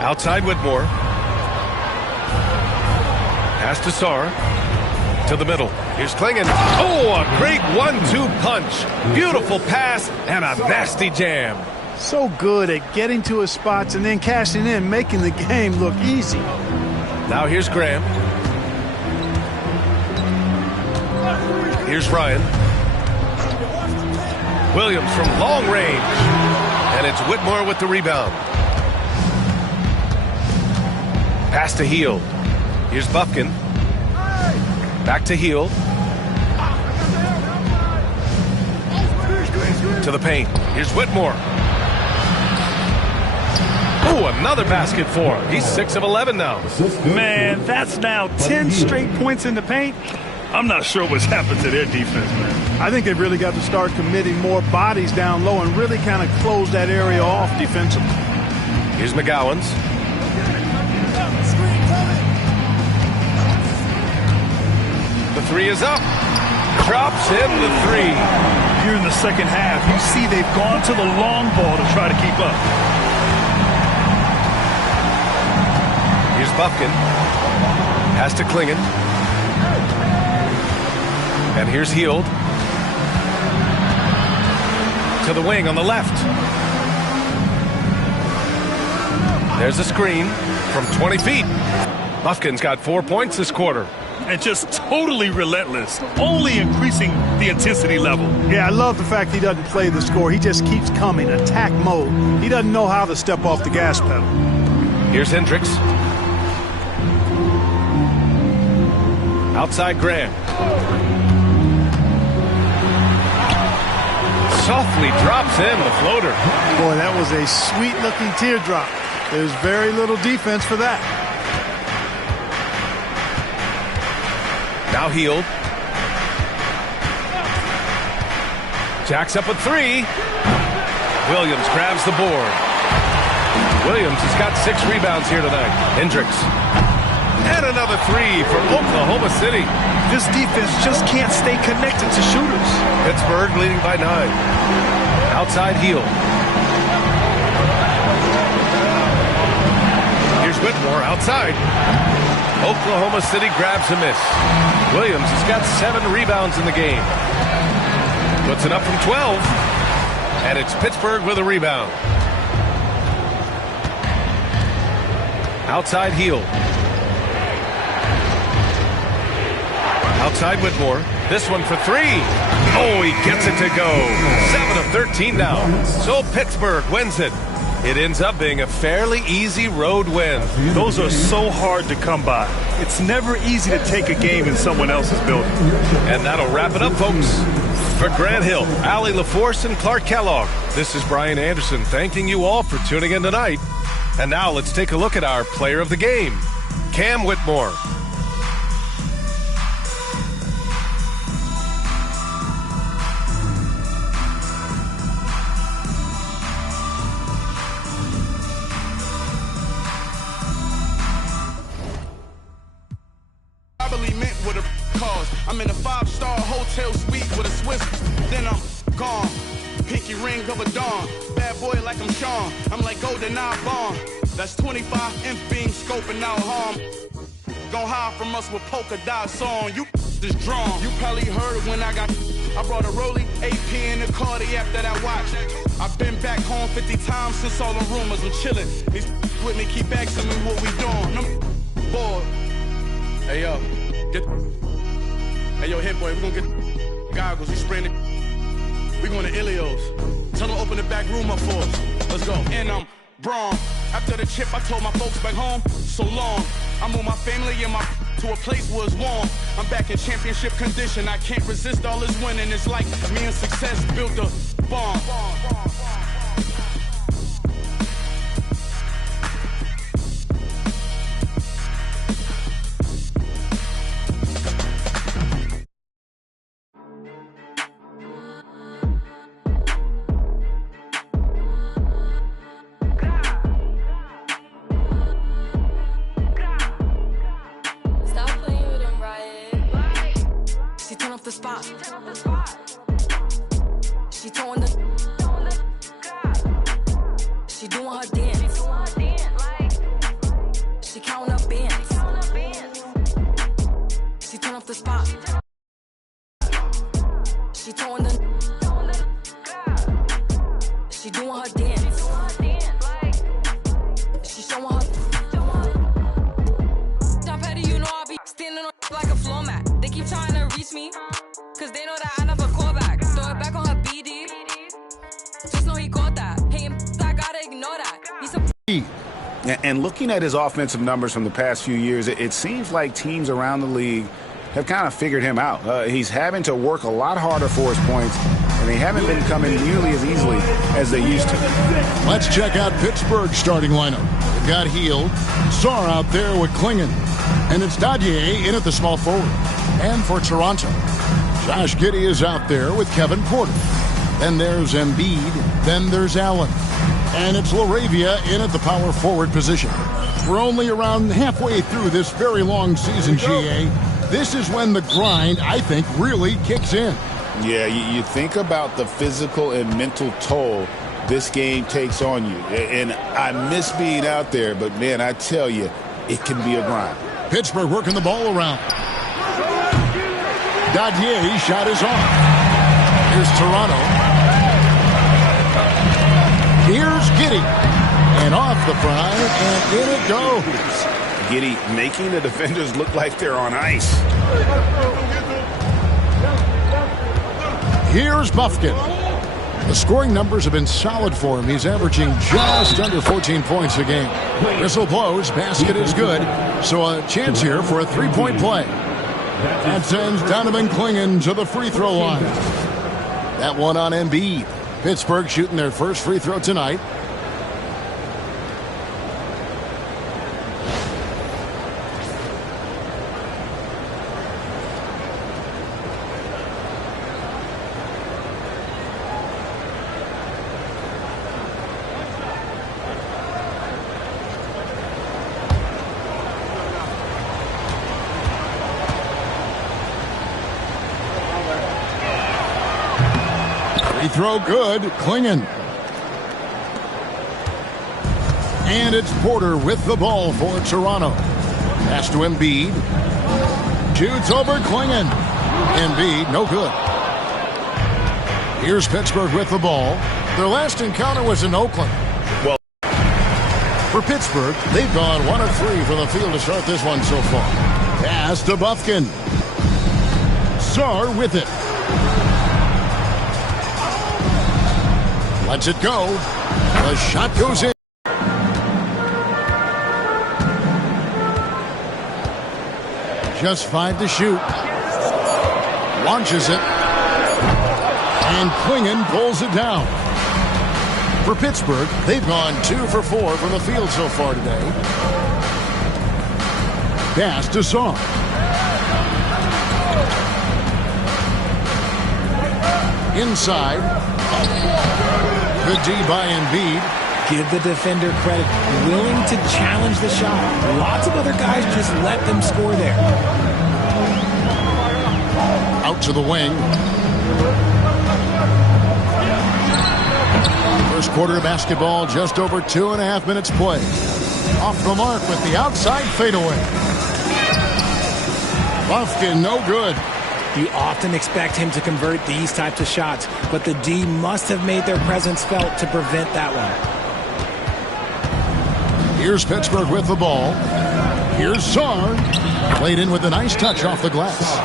Outside Whitmore. Pass to Sarr. To the middle. Here's Klingon. Oh, a great 1-2 punch. Beautiful pass and a nasty jam. So good at getting to his spots and then cashing in, making the game look easy. Now here's Graham. Here's Ryan. Williams from long range. And it's Whitmore with the rebound. Pass to Hield. Here's Bufkin. Back to Hield. To the paint. Here's Whitmore. Oh, another basket for him. He's 6 of 11 now. Man, that's now 10 straight points in the paint. I'm not sure what's happened to their defense, man. I think they've really got to start committing more bodies down low and really kind of close that area off defensively. Here's McGowan's. The 3 is up. Drops in the 3. Here in the second half, you see they've gone to the long ball to try to keep up. Here's Bufkin. Pass to Klingon. And here's Hield. To the wing on the left. There's a screen from 20 feet. Bufkin's got 4 points this quarter. And just totally relentless, only increasing the intensity level. Yeah, I love the fact he doesn't play the score. He just keeps coming, attack mode. He doesn't know how to step off the gas pedal. Here's Hendricks. Outside Graham. Softly drops in the floater. Boy, that was a sweet-looking teardrop. There's very little defense for that. Now Hield. Jacks up with 3. Williams grabs the board. Williams has got 6 rebounds here tonight. Hendricks. And another 3 from Oklahoma City. This defense just can't stay connected to shooters. Pittsburgh leading by 9. Outside heel. Here's Whitmore outside. Oklahoma City grabs a miss. Williams has got 7 rebounds in the game. Puts it up from 12. And it's Pittsburgh with a rebound. Outside heel. Outside Whitmore. This one for 3. Oh, he gets it to go. 7 of 13 now. So Pittsburgh wins it. It ends up being a fairly easy road win. Those are so hard to come by. It's never easy to take a game in someone else's building. And that'll wrap it up, folks. For Grant Hill, Allie LaForce, and Clark Kellogg, this is Brian Anderson thanking you all for tuning in tonight. And now let's take a look at our player of the game, Cam Whitmore. I'm in a 5-star hotel suite with a Swiss, then I'm gone. Pinky ring of a dawn, bad boy like I'm Sean. I'm like golden eye bond. That's 25 imp beam scoping out harm. Gon' hide from us with polka dot song. You is drawn. You probably heard when I brought a Rollie, AP in the Cardiac that I watch. I've been back home 50 times since all the rumors. I'm chillin'. These with me keep asking me what we doing. I'm bored. Hey yo, get. Hey, yo, hit boy, we gonna get goggles. We spraying it. We going to Ilios. Tell them open the back room up for us. Let's go. And I'm Braun. After the chip, I told my folks back home, so long. I moved my family and my to a place where it's warm. I'm back in championship condition. I can't resist all this winning. It's like me and success built a bomb. And looking at his offensive numbers from the past few years, it seems like teams around the league have kind of figured him out. He's having to work a lot harder for his points, and they haven't been coming nearly as easily as they used to. Let's check out Pittsburgh's starting lineup. They've got Heel, Sarr out there with Klingon, and it's Dadier in at the small forward. And for Toronto, Josh Giddey is out there with Kevin Porter. Then there's Embiid. Then there's Allen. And it's LaRavia in at the power forward position. We're only around halfway through this very long season, GA. This is when the grind, I think, really kicks in. Yeah, you think about the physical and mental toll this game takes on you. And I miss being out there, but, man, I tell you, it can be a grind. Pittsburgh working the ball around. Dadier's shot is off. Here's Toronto. Here's Giddey. And off the prime, and in it goes. Giddey making the defenders look like they're on ice. Here's Bufkin. The scoring numbers have been solid for him. He's averaging just under 14 points a game. Whistle blows, basket is good, so a chance here for a three-point play. That sends Donovan Klingon to the free throw line. That one on Embiid. Pittsburgh shooting their first free throw tonight. throw good. Klingon. And it's Porter with the ball for Toronto. Pass to Embiid. Shoots over Klingon. Embiid, no good. Here's Pittsburgh with the ball. Their last encounter was in Oakland. Well, for Pittsburgh, they've gone 1 of 3 from the field to start this one so far. Pass to Bufkin. Sarr with it. Lets it go. The shot goes in. Just 5 to shoot. Launches it. And Klingon pulls it down. For Pittsburgh, they've gone 2 for 4 from the field so far today. Pass to Sarr. Inside. Good D by Embiid. Give the defender credit. Willing to challenge the shot. Lots of other guys just let them score there. Out to the wing. First quarter of basketball, just over 2.5 minutes play. Off the mark with the outside fadeaway. Bufkin, no good. You often expect him to convert these types of shots, but the D must have made their presence felt to prevent that one. Here's Pittsburgh with the ball. Here's Sarr. Played in with a nice touch off the glass.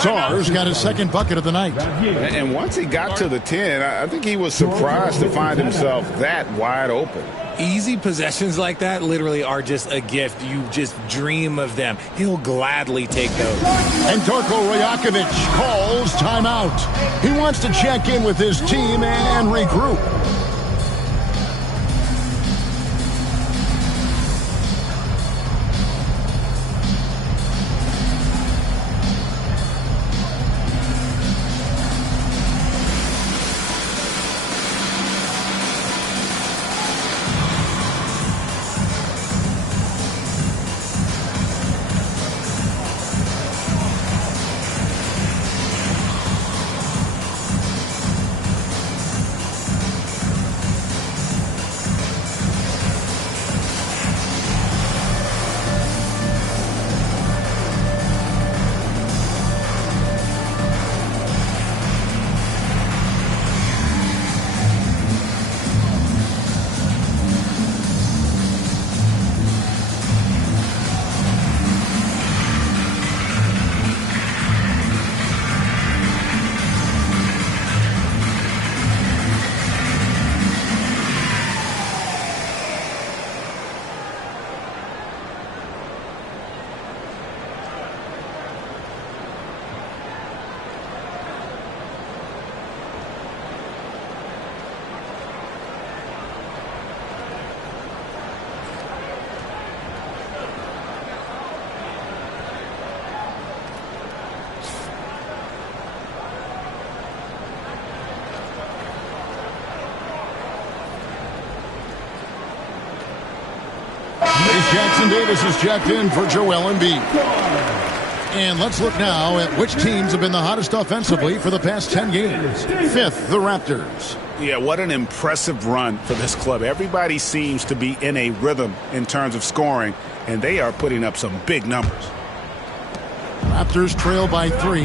Sarr's got his second bucket of the night. And once he got to the 10, I think he was surprised to find himself that wide open. Easy possessions like that literally are just a gift. You just dream of them. He'll gladly take those. And Darko Rajakovic calls timeout. He wants to check in with his team and regroup. Jackson Davis is checked in for Joel Embiid. And let's look now at which teams have been the hottest offensively for the past 10 games. Fifth, the Raptors. Yeah, what an impressive run for this club. Everybody seems to be in a rhythm in terms of scoring, and they are putting up some big numbers. Raptors trail by 3.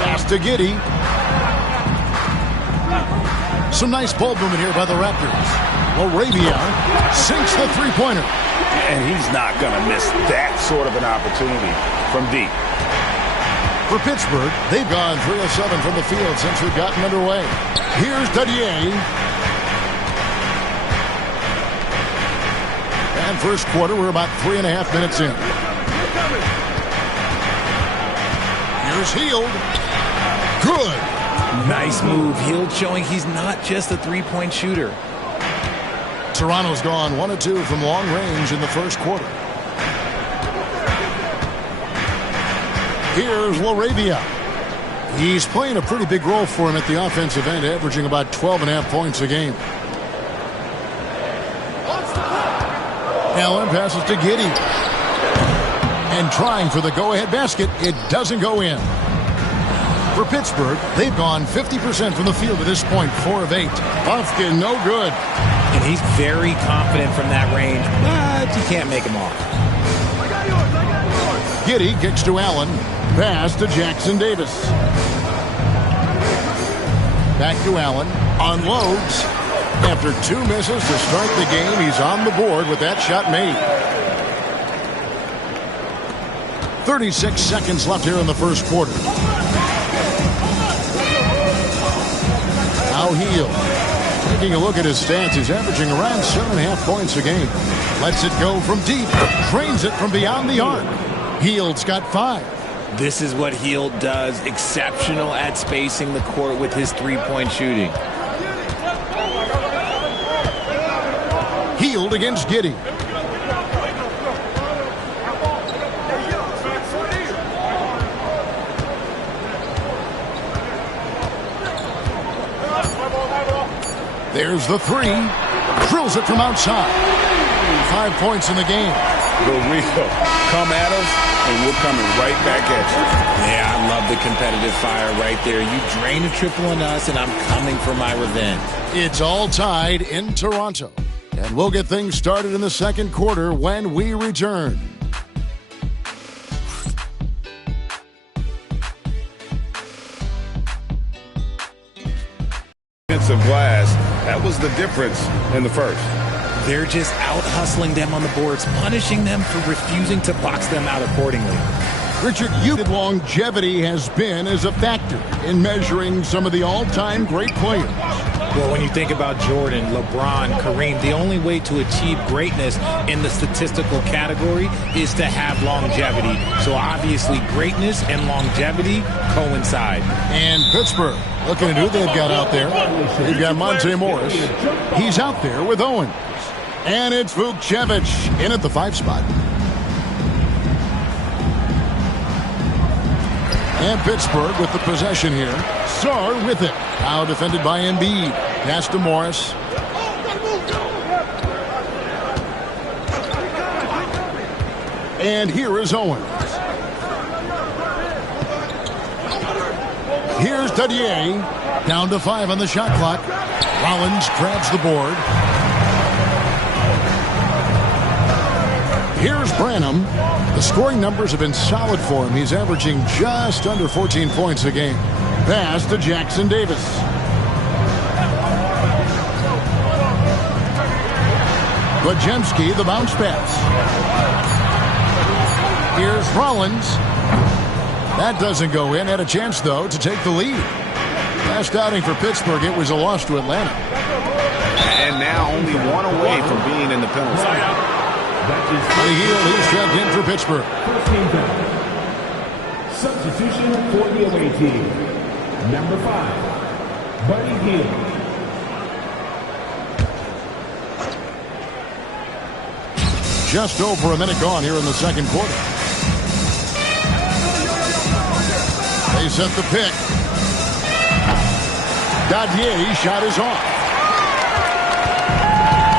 Pass to Giddey. Some nice ball movement here by the Raptors. Moravia sinks the three-pointer. And he's not going to miss that sort of an opportunity from deep. For Pittsburgh, they've gone 3 of 7 from the field since we've gotten underway. Here's Dadier. And first quarter, we're about 3.5 minutes in. Here's Hield. Good. Nice move. Hield showing he's not just a three-point shooter. Toronto's gone 1 of 2 from long range in the first quarter. Here's Laravia. He's playing a pretty big role for him at the offensive end, averaging about 12.5 points a game. Allen passes to Giddey. And trying for the go-ahead basket, it doesn't go in. For Pittsburgh, they've gone 50% from the field at this point, 4 of 8. Buffkin, no good. And he's very confident from that range, but you can't make him off. Giddey kicks to Allen. Pass to Jackson Davis. Back to Allen. Unloads. After 2 misses to start the game, he's on the board with that shot made. 36 seconds left here in the first quarter. Now Hield. Taking a look at his stats, he's averaging around 7.5 points a game. Lets it go from deep. Drains it from beyond the arc. Hield's got 5. This is what Hield does. Exceptional at spacing the court with his three-point shooting. Hield against Giddey. There's the 3. Drills it from outside. 5 points in the game. The real. Come at us, and we're coming right back at you. Yeah, I love the competitive fire right there. You drain a triple on us, and I'm coming for my revenge. It's all tied in Toronto. And we'll get things started in the second quarter when we return. Of glass, that was the difference in the first. They're just out-hustling them on the boards, punishing them for refusing to box them out accordingly. Richard, longevity has been as a factor in measuring some of the all-time great players. Well, when you think about Jordan, LeBron, Kareem, the only way to achieve greatness in the statistical category is to have longevity. So obviously greatness and longevity coincide. And Pittsburgh, looking at who they've got out there. They've got Monte Morris. He's out there with Owens. And it's Vukcevic in at the 5 spot. And Pittsburgh with the possession here. Sarr with it. Now defended by Embiid. Pass to Morris. And here is Owens. Here's Dadier. Down to 5 on the shot clock. Rollins grabs the board. Here's Branham. The scoring numbers have been solid for him. He's averaging just under 14 points a game. Pass to Jackson Davis. Bajemski, the bounce pass. Here's Rollins. That doesn't go in. Had a chance, though, to take the lead. Last outing for Pittsburgh, it was a loss to Atlanta. And now only 1 away from being in the penalty. Buddy Hield, he's checked in for Pittsburgh. Substitution for the away team. Number 5, Buddy Hield. Just over a minute gone here in the second quarter. They set the pick. Dadier shot is off.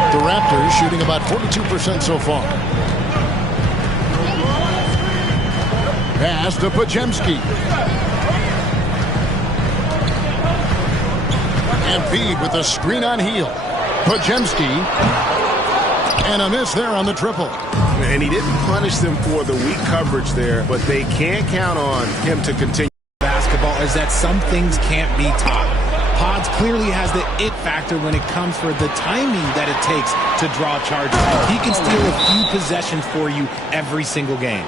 The Raptors shooting about 42% so far. Pass to Bajemski. Embiid with a screen on Hield. Bajemski. And a miss there on the triple. And he didn't punish them for the weak coverage there, but they can't count on him to continue. Basketball is that some things can't be taught. Pods clearly has the it factor when it comes for the timing that it takes to draw charges. He can steal a few possessions for you every single game.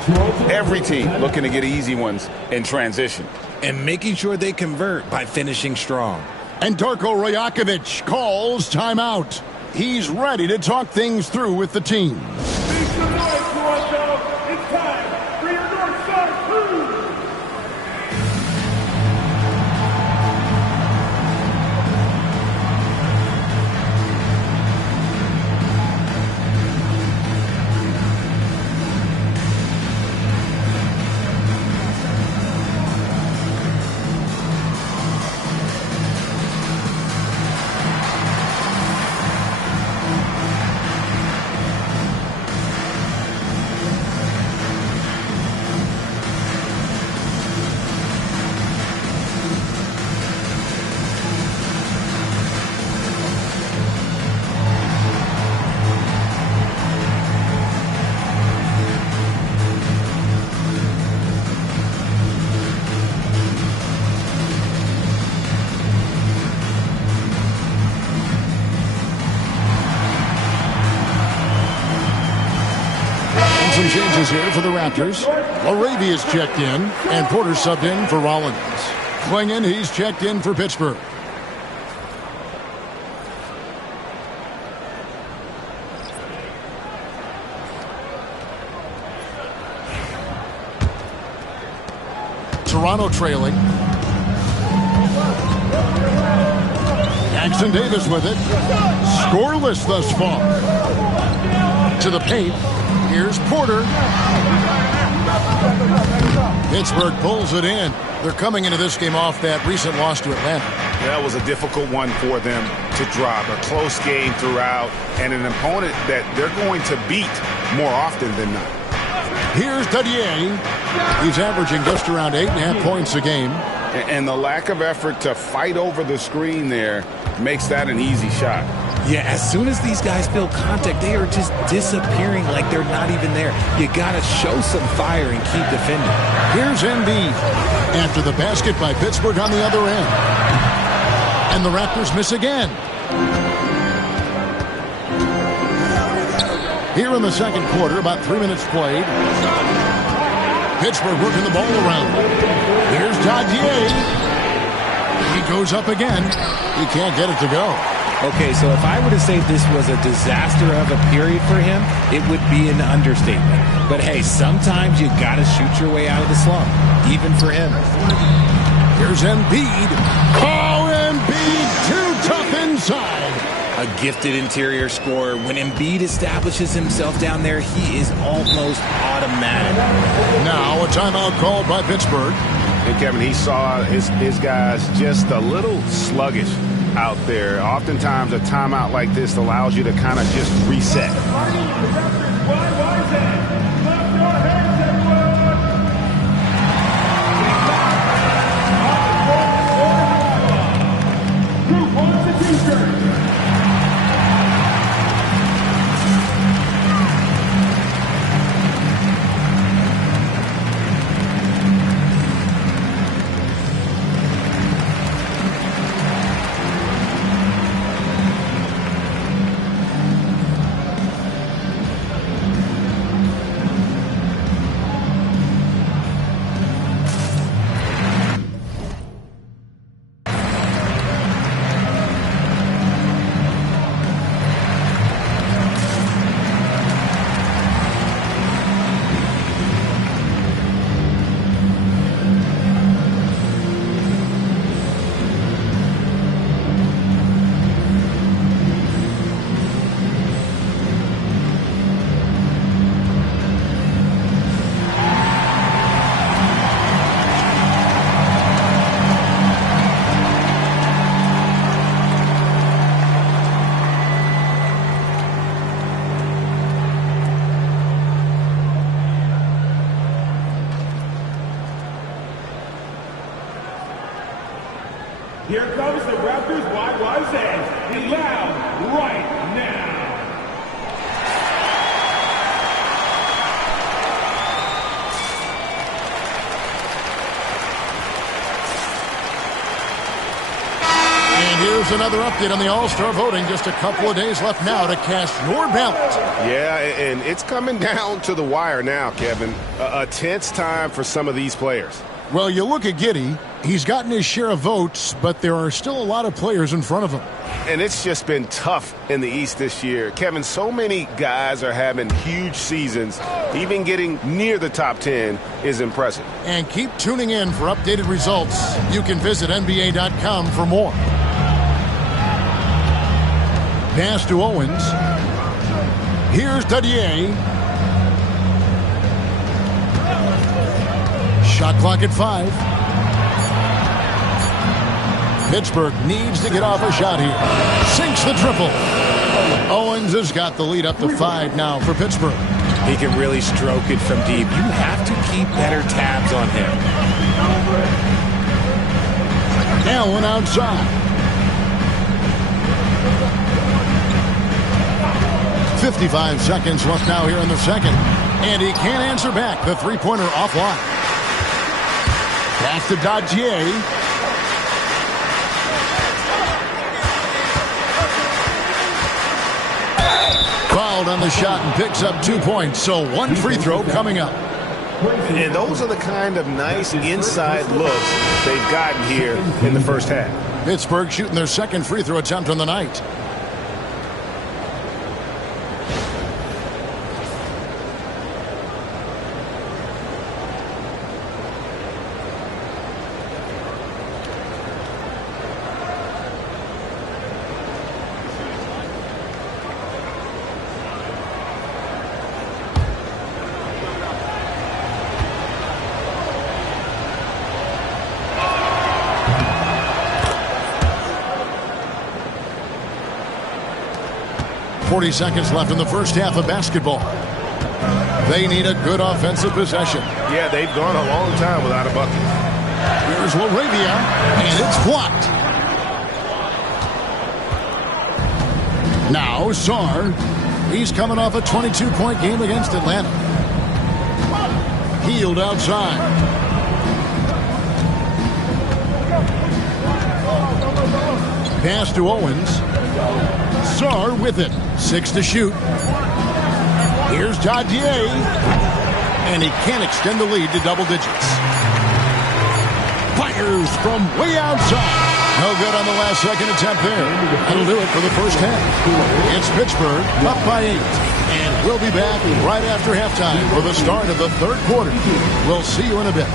Every team looking to get easy ones in transition. And making sure they convert by finishing strong. And Darko Rajakovic calls timeout. He's ready to talk things through with the team. Make some noise, Toronto. It's time for your North Star crew. changes here for the Raptors. Laravia's checked in, and Porter subbed in for Rollins. Swinging, he's checked in for Pittsburgh. Toronto trailing. Jackson Davis with it. Scoreless thus far. To the paint. Here's Porter. Pittsburgh pulls it in. They're coming into this game off that recent loss to Atlanta. That was a difficult one for them to drop. A close game throughout, and an opponent that they're going to beat more often than not. Here's Dadier. He's averaging just around 8.5 points a game. And the lack of effort to fight over the screen there makes that an easy shot. Yeah, as soon as these guys feel contact, they are just disappearing like they're not even there. You got to show some fire and keep defending. Here's Embiid after the basket by Pittsburgh on the other end. And the Raptors miss again. Here in the second quarter, about 3 minutes played. Pittsburgh working the ball around. Here's Dadier. He goes up again. He can't get it to go. Okay, so if I were to say this was a disaster of a period for him, it would be an understatement. But hey, sometimes you got to shoot your way out of the slump, even for him. Here's Embiid. Oh, Embiid, too tough inside. A gifted interior scorer. When Embiid establishes himself down there, he is almost automatic. Now a timeout called by Pittsburgh. And Kevin, he saw his guys just a little sluggish out there. Oftentimes a timeout like this allows you to kind of just reset. Here comes the Raptors YYZ. Be loud right now. And here's another update on the All-Star voting. Just a couple of days left now to cast your ballot. Yeah, and it's coming down to the wire now, Kevin. A tense time for some of these players. Well, you look at Giddey. He's gotten his share of votes, but there are still a lot of players in front of him. And it's just been tough in the East this year. Kevin, so many guys are having huge seasons. Even getting near the top 10 is impressive. And keep tuning in for updated results. You can visit NBA.com for more. Pass to Owens. Here's Dadier. Shot clock at 5. Pittsburgh needs to get off a shot here. Sinks the triple. Owens has got the lead up to 5 now for Pittsburgh. He can really stroke it from deep. You have to keep better tabs on him. Allen outside. 55 seconds left now here in the second. And he can't answer back. The three-pointer offline. Pass to Dadier. Fouled on the shot and picks up 2 points. So one free throw coming up. And those are the kind of nice inside looks they've gotten here in the first half. Pittsburgh shooting their second free throw attempt on the night. Seconds left in the first half of basketball. They need a good offensive possession. Yeah, they've gone a long time without a bucket. Here's Laravia, and it's blocked. Now Sarr. He's coming off a 22-point game against Atlanta. Healed outside. Pass to Owens. Sarr with it. 6 to shoot. Here's Dadier. And he can't extend the lead to double digits. Fires from way outside. No good on the last second attempt there. That'll do it for the first half. It's Pittsburgh up by 8. And we'll be back right after halftime for the start of the third quarter. We'll see you in a bit.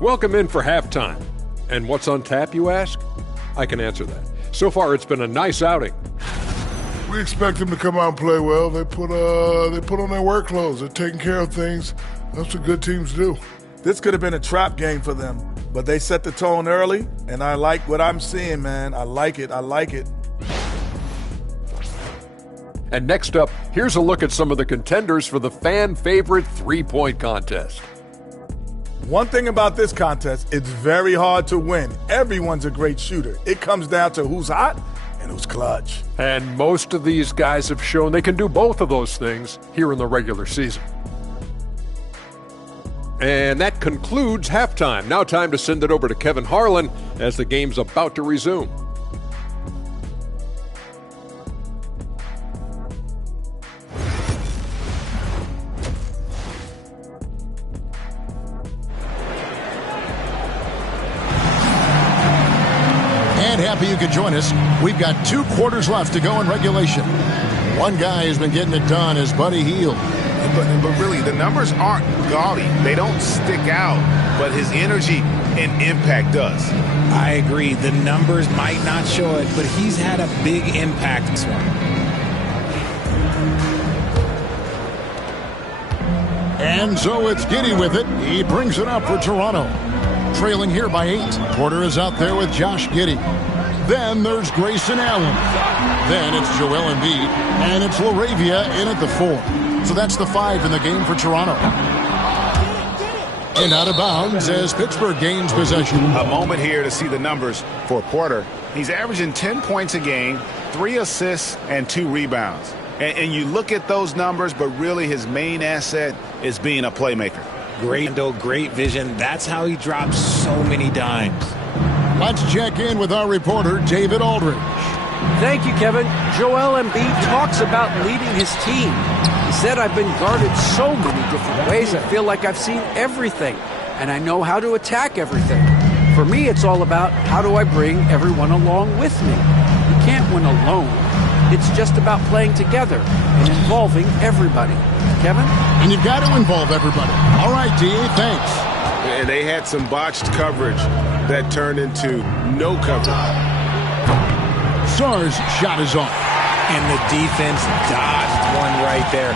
Welcome in for halftime. And what's on tap, you ask? I can answer that. So far, it's been a nice outing. We expect them to come out and play well. They put on their work clothes. They're taking care of things. That's what good teams do. This could have been a trap game for them, but they set the tone early, and I like what I'm seeing, man. I like it. And next up, here's a look at some of the contenders for the fan-favorite three-point contest. One thing about this contest, it's very hard to win. Everyone's a great shooter. It comes down to who's hot and who's clutch. And most of these guys have shown they can do both of those things here in the regular season. And that concludes halftime. Now time to send it over to Kevin Harlan as the game's about to resume. Happy you could join us. We've got 2 quarters left to go in regulation. One guy has been getting it done is Buddy Hield. But really, the numbers aren't gaudy. They don't stick out, but his energy and impact does. I agree. The numbers might not show it, but he's had a big impact this one. And so it's Giddey with it. He brings it up for Toronto. Trailing here by 8. Porter is out there with Josh Giddey. Then there's Grayson Allen. Then it's Joel Embiid. And it's Laravia in at the 4. So that's the 5 in the game for Toronto. And out of bounds as Pittsburgh gains possession. A moment here to see the numbers for Porter. He's averaging 10 points a game, 3 assists, and 2 rebounds. And you look at those numbers, but really his main asset is being a playmaker. Great handle, great vision. That's how he drops so many dimes. Let's check in with our reporter, David Aldridge. Thank you, Kevin. Joel Embiid talks about leading his team. He said, I've been guarded so many different ways. I feel like I've seen everything, and I know how to attack everything. For me, it's all about how do I bring everyone along with me. You can't win alone. It's just about playing together and involving everybody. Kevin? And you've got to involve everybody. All right, D.A., thanks. And they had some botched coverage that turned into no coverage. Sarr's shot is off. And the defense dodged one right there.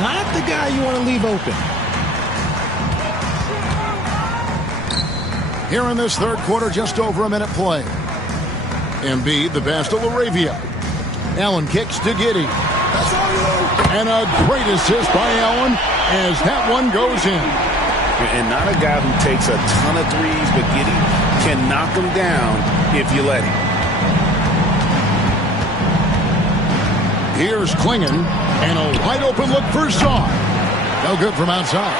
Not the guy you want to leave open. Here in this third quarter, just over a minute play. Embiid, the pass to Laravia. Allen kicks to Giddey. And a great assist by Allen as that one goes in. And not a guy who takes a ton of threes, but Giddey can knock them down if you let him. Here's Klingon, and a wide open look for Zahn. No good from outside.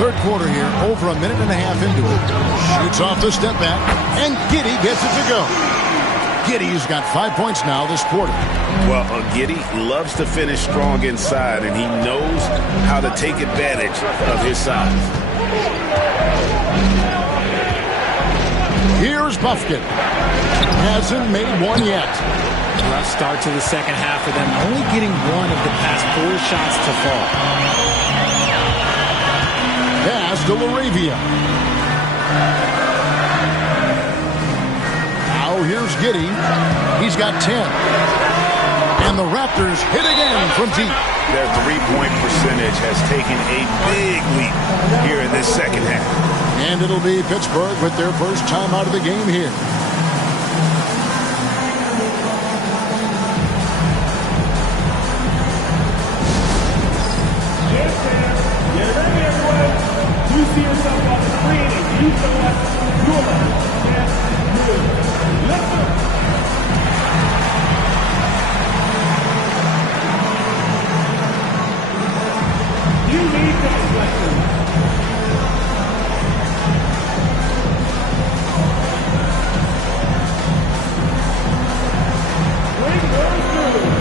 Third quarter here, over a minute and a half into it. Shoots off the step back, and Giddey gets it to go. Giddey's got 5 points now this quarter. Well, Giddey loves to finish strong inside, and he knows how to take advantage of his size. Here's Bufkin. Hasn't made one yet. Rough start to the second half for them, only getting one of the past 4 shots to fall. Pass to Laravia. Now here's Giddey. He's got 10. And the Raptors hit again from deep. Their three-point percentage has taken a big leap here in this second half. And it'll be Pittsburgh with their first time out of the game here. You see yourself on the screen and you show us your best move. Let's go. You need that selection. Bring those through.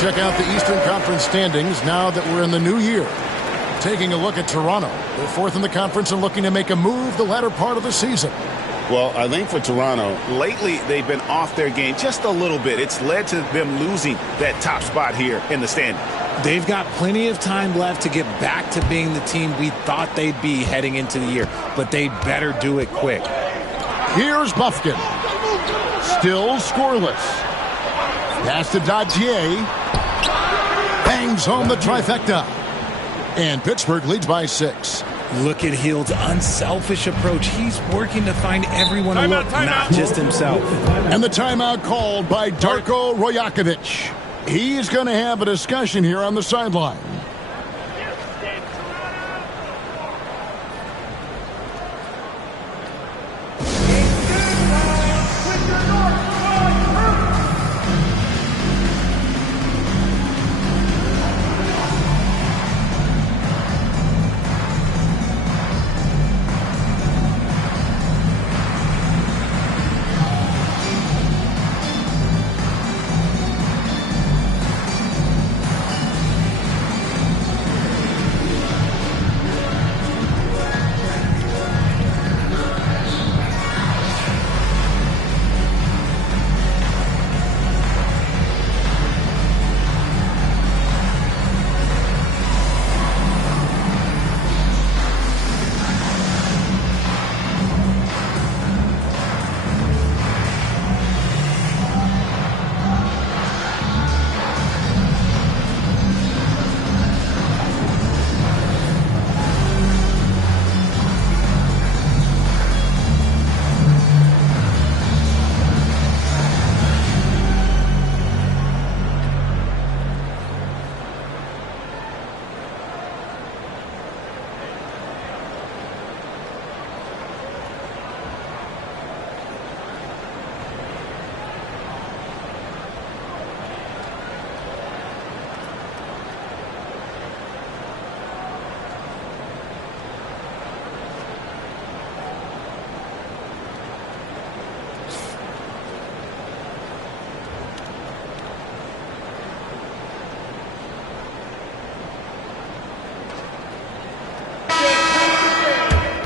Check out the Eastern Conference standings now that we're in the new year. Taking a look at Toronto. They're fourth in the conference and looking to make a move the latter part of the season. Well, I think for Toronto, lately they've been off their game just a little bit. It's led to them losing that top spot here in the standings. They've got plenty of time left to get back to being the team we thought they'd be heading into the year, but they better do it quick. Here's Bufkin. Still scoreless. Pass to Dadier. Bangs home the trifecta. And Pittsburgh leads by 6. Look at Hield's unselfish approach. He's working to find everyone to look, not just himself. And the timeout called by Darko Rojakovic. He's going to have a discussion here on the sideline.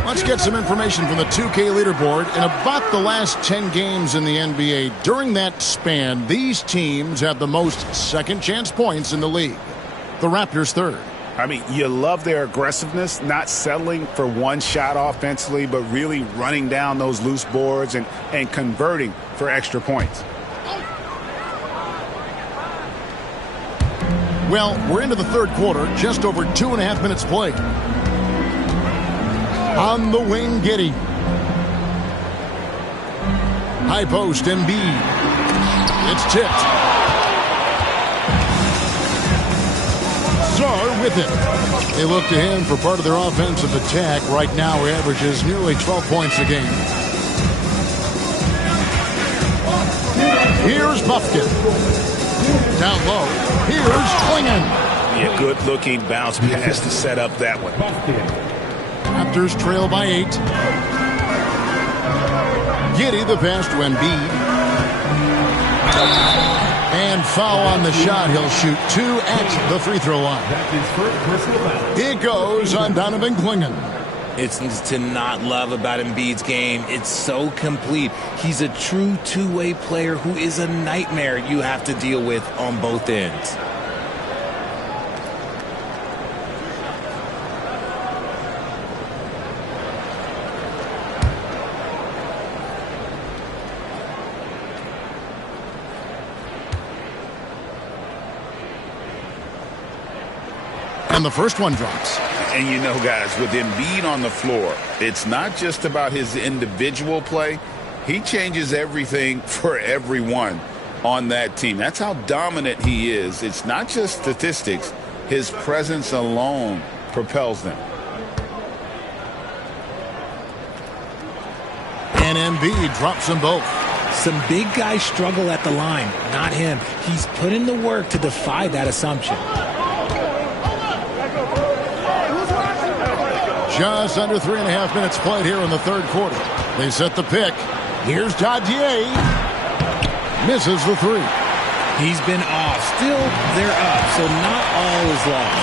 Let's get some information from the 2K leaderboard. In about the last 10 games in the NBA, during that span, these teams have the most second-chance points in the league. The Raptors third. I mean, you love their aggressiveness, not settling for one shot offensively, but really running down those loose boards and converting for extra points. Well, we're into the third quarter, just over 2.5 minutes played. On the wing, Giddey. High post, Embiid. It's tipped. Zar with it. They look to him for part of their offensive attack. Right now, he averages nearly 12 points a game. Here's Buffkin. Down low. Here's Klingon. Yeah, good-looking bounce pass to set up that one. Raptors trail by 8. Giddey the pass to Embiid. And foul on the shot. He'll shoot 2 at the free throw line. It goes on Donovan Klingon. It's to not love about Embiid's game. It's so complete. He's a true two-way player who is a nightmare you have to deal with on both ends. And the first one drops. And you know, guys, with Embiid on the floor, it's not just about his individual play. He changes everything for everyone on that team. That's how dominant he is. It's not just statistics. His presence alone propels them. And Embiid drops them both. Some big guys struggle at the line, not him. He's put in the work to defy that assumption. Just under 3.5 minutes played here in the third quarter. They set the pick. Here's Dadier. Misses the three. He's been off. Still, they're up, so not all is lost.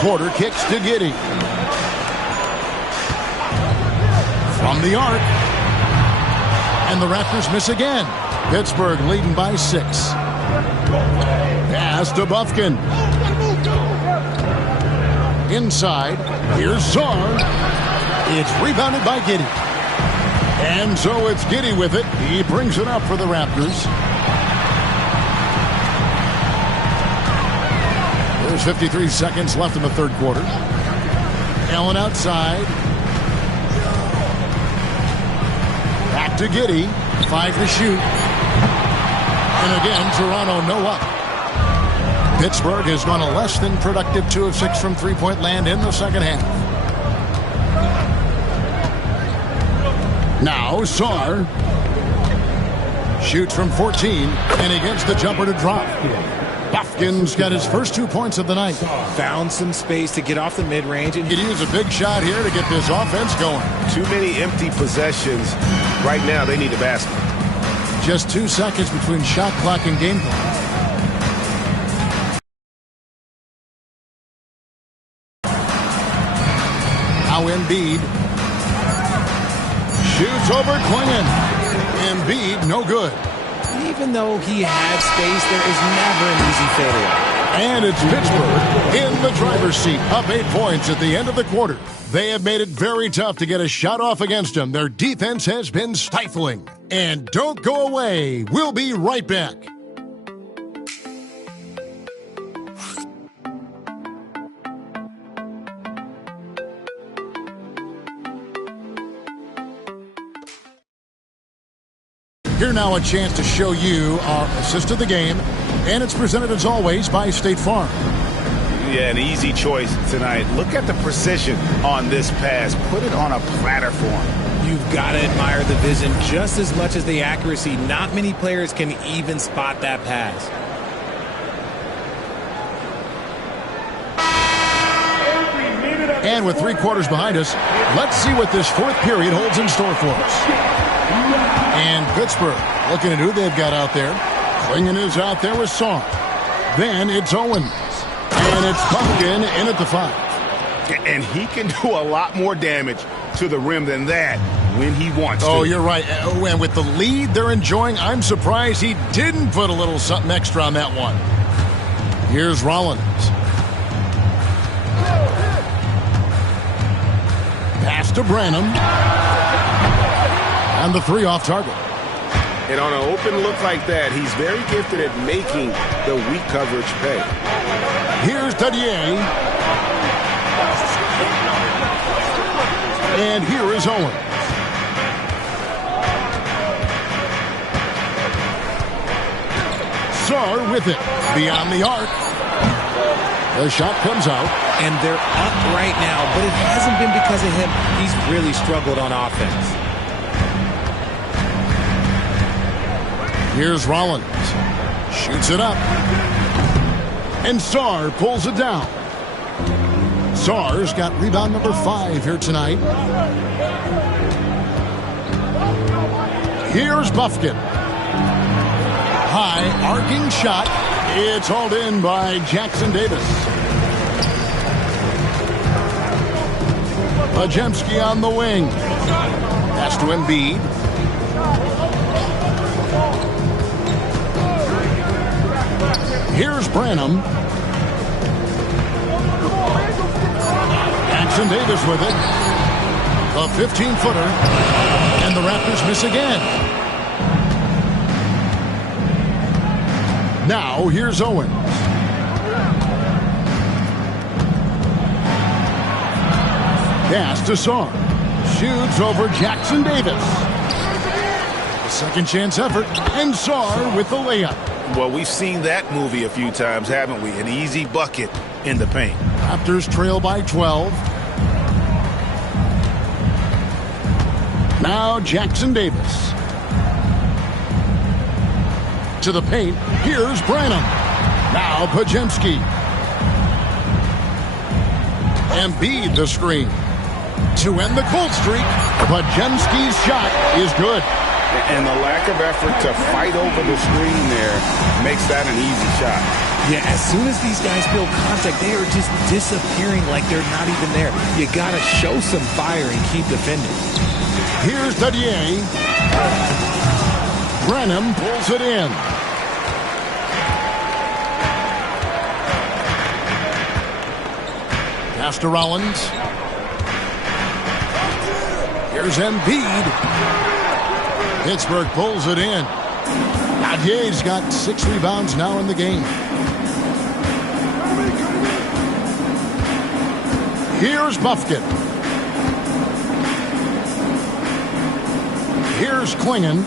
Porter kicks to Giddey. From the arc. And the Raptors miss again. Pittsburgh leading by 6. Pass to Buffkin. Inside, here's Zar. It's rebounded by Giddey. And so it's Giddey with it. He brings it up for the Raptors. There's 53 seconds left in the third quarter. Allen outside. Back to Giddey. 5 to shoot. And again, Toronto no up. Pittsburgh has gone a less than productive 2 of 6 from three-point land in the second half. Now Zar shoots from 14 and he gets the jumper to drop. Buffkin's got his first 2 points of the night. Found some space to get off the mid-range. And he could use a big shot here to get this offense going. Too many empty possessions. Right now they need a basket. Just 2 seconds between shot clock and game clock. Now Embiid shoots over Klingon. Embiid, no good. Even though he had space, there is never an easy fadeaway. And it's Pittsburgh in the driver's seat, up 8 points at the end of the quarter. They have made it very tough to get a shot off against them. Their defense has been stifling. And don't go away. We'll be right back. Here now a chance to show you our assist of the game, and it's presented as always by State Farm. Yeah, an easy choice tonight. Look at the precision on this pass. Put it on a platter for him. You've got to admire the vision just as much as the accuracy. Not many players can even spot that pass. And with 3 quarters behind us, let's see what this fourth period holds in store for us. And Pittsburgh looking at who they've got out there. Klingon is out there with Song. Then it's Owens. And it's Buffkin in at the 5. And he can do a lot more damage to the rim than that when he wants to. Oh, you're right. And with the lead they're enjoying, I'm surprised he didn't put a little something extra on that one. Here's Rollins. Pass to Branham. And the three off target. And on an open look like that, he's very gifted at making the weak coverage pay. Here's Dadier. And here is Owens. Sarr with it. Beyond the arc. The shot comes out. And they're up right now, but it hasn't been because of him. He's really struggled on offense. Here's Rollins. Shoots it up. And Sarr pulls it down. Sarr's got rebound number 5 here tonight. Here's Buffkin. High arcing shot. It's hauled in by Jackson Davis. Pajemski on the wing. Pass to Embiid. Here's Branham. Jackson Davis with it. A 15-footer. And the Raptors miss again. Now here's Owens. Pass to Sarr. Shoots over Jackson Davis. A second chance effort. And Sarr with the layup. Well, we've seen that movie a few times, haven't we? An easy bucket in the paint. Raptors trail by 12. Now Jackson Davis. To the paint. Here's Branham. Now Pajemski. Embiid the screen. To end the cold streak, Pajemski's shot is good. And the lack of effort to fight over the screen there makes that an easy shot. Yeah, as soon as these guys feel contact, they are just disappearing like they're not even there. You got to show some fire and keep defending. Here's Dadier. Branham pulls it in. Pass to Rollins. Here's Embiid. Pittsburgh pulls it in. Dadier's got 6 rebounds now in the game. Here's Buffkin. Here's Klingon.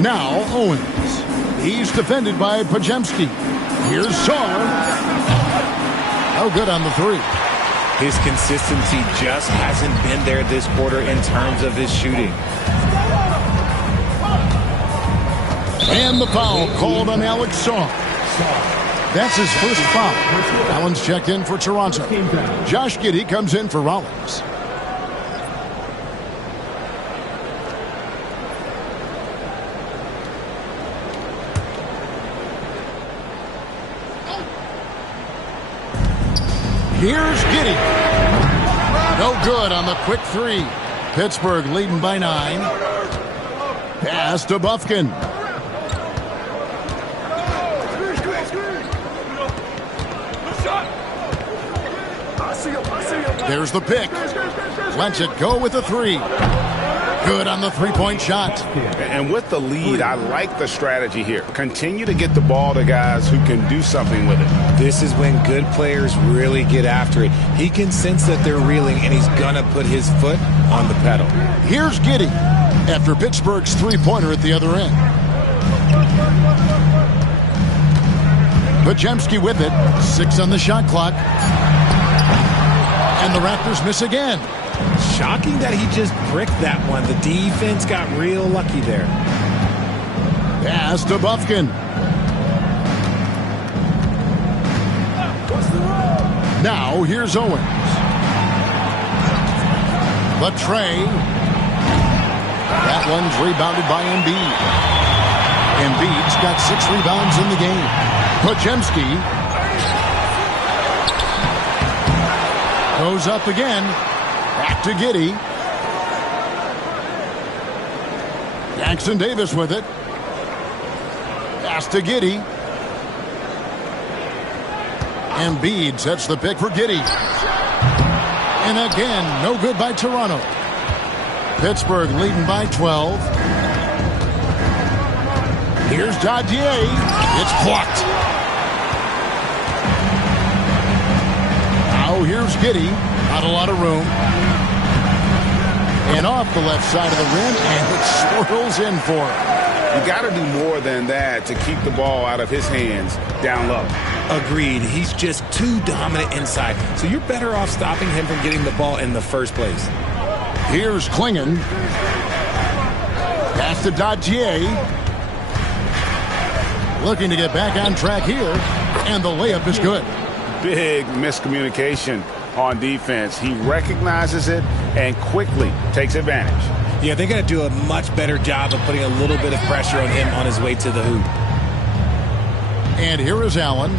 Now Owens. He's defended by Pajemski. Here's Sarr. Oh, good on the 3. His consistency just hasn't been there this quarter in terms of his shooting. And the foul called on Alex Sarr. That's his first foul. Allen's checked in for Toronto. Josh Giddey comes in for Rollins. Here's Giddey. No good on the quick 3. Pittsburgh leading by 9. Pass to Buffkin. There's the pick. Lets it go with the 3. Good on the 3-point shot. And with the lead, I like the strategy here. Continue to get the ball to guys who can do something with it. This is when good players really get after it. He can sense that they're reeling, and he's going to put his foot on the pedal. Here's Giddey after Pittsburgh's 3-pointer at the other end. Pajemski with it. 6 on the shot clock. And the Raptors miss again. Shocking that he just bricked that one. The defense got real lucky there. Pass to Buffkin. Now here's Owens. The tray. That one's rebounded by Embiid. Embiid's got 6 rebounds in the game. Pajemski. Goes up again. Back to Giddey. Jackson Davis with it. Pass to Giddey. Embiid sets the pick for Giddey. And again, no good by Toronto. Pittsburgh leading by 12. Here's Dadier. It's blocked. Now here's Giddey. Not a lot of room. And off the left side of the rim, and it swirls in for him. You got to do more than that to keep the ball out of his hands down low. Agreed. He's just too dominant inside. So you're better off stopping him from getting the ball in the first place. Here's Klingon. Pass to Dadier. Looking to get back on track here. And the layup is good. Big miscommunication on defense. He recognizes it and quickly takes advantage. Yeah, they're going to do a much better job of putting a little bit of pressure on him on his way to the hoop. And here is Allen.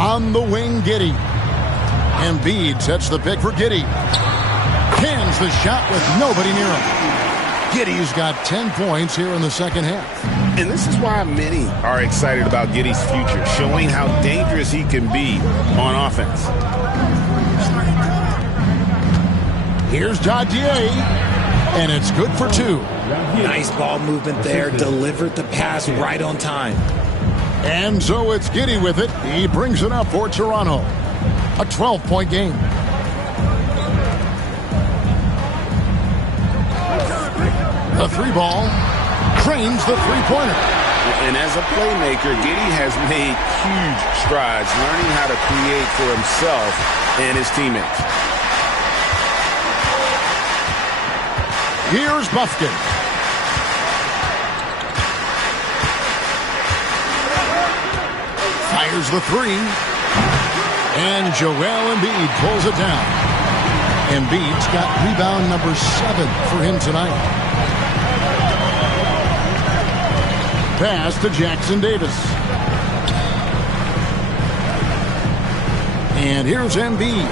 On the wing, Giddey. Embiid sets the pick for Giddey. Cans the shot with nobody near him. Giddey's got 10 points here in the second half. And this is why many are excited about Giddey's future, showing how dangerous he can be on offense. Here's Dadier, and it's good for 2. Nice ball movement there. Delivered the pass right on time. And so it's Giddey with it. He brings it up for Toronto. A 12-point game. The 3-ball trains the 3-pointer. And as a playmaker, Giddey has made huge strides learning how to create for himself and his teammates. Here's Buffkin. Fires the 3. And Joel Embiid pulls it down. Embiid's got rebound number 7 for him tonight. Pass to Jackson Davis. And here's Embiid.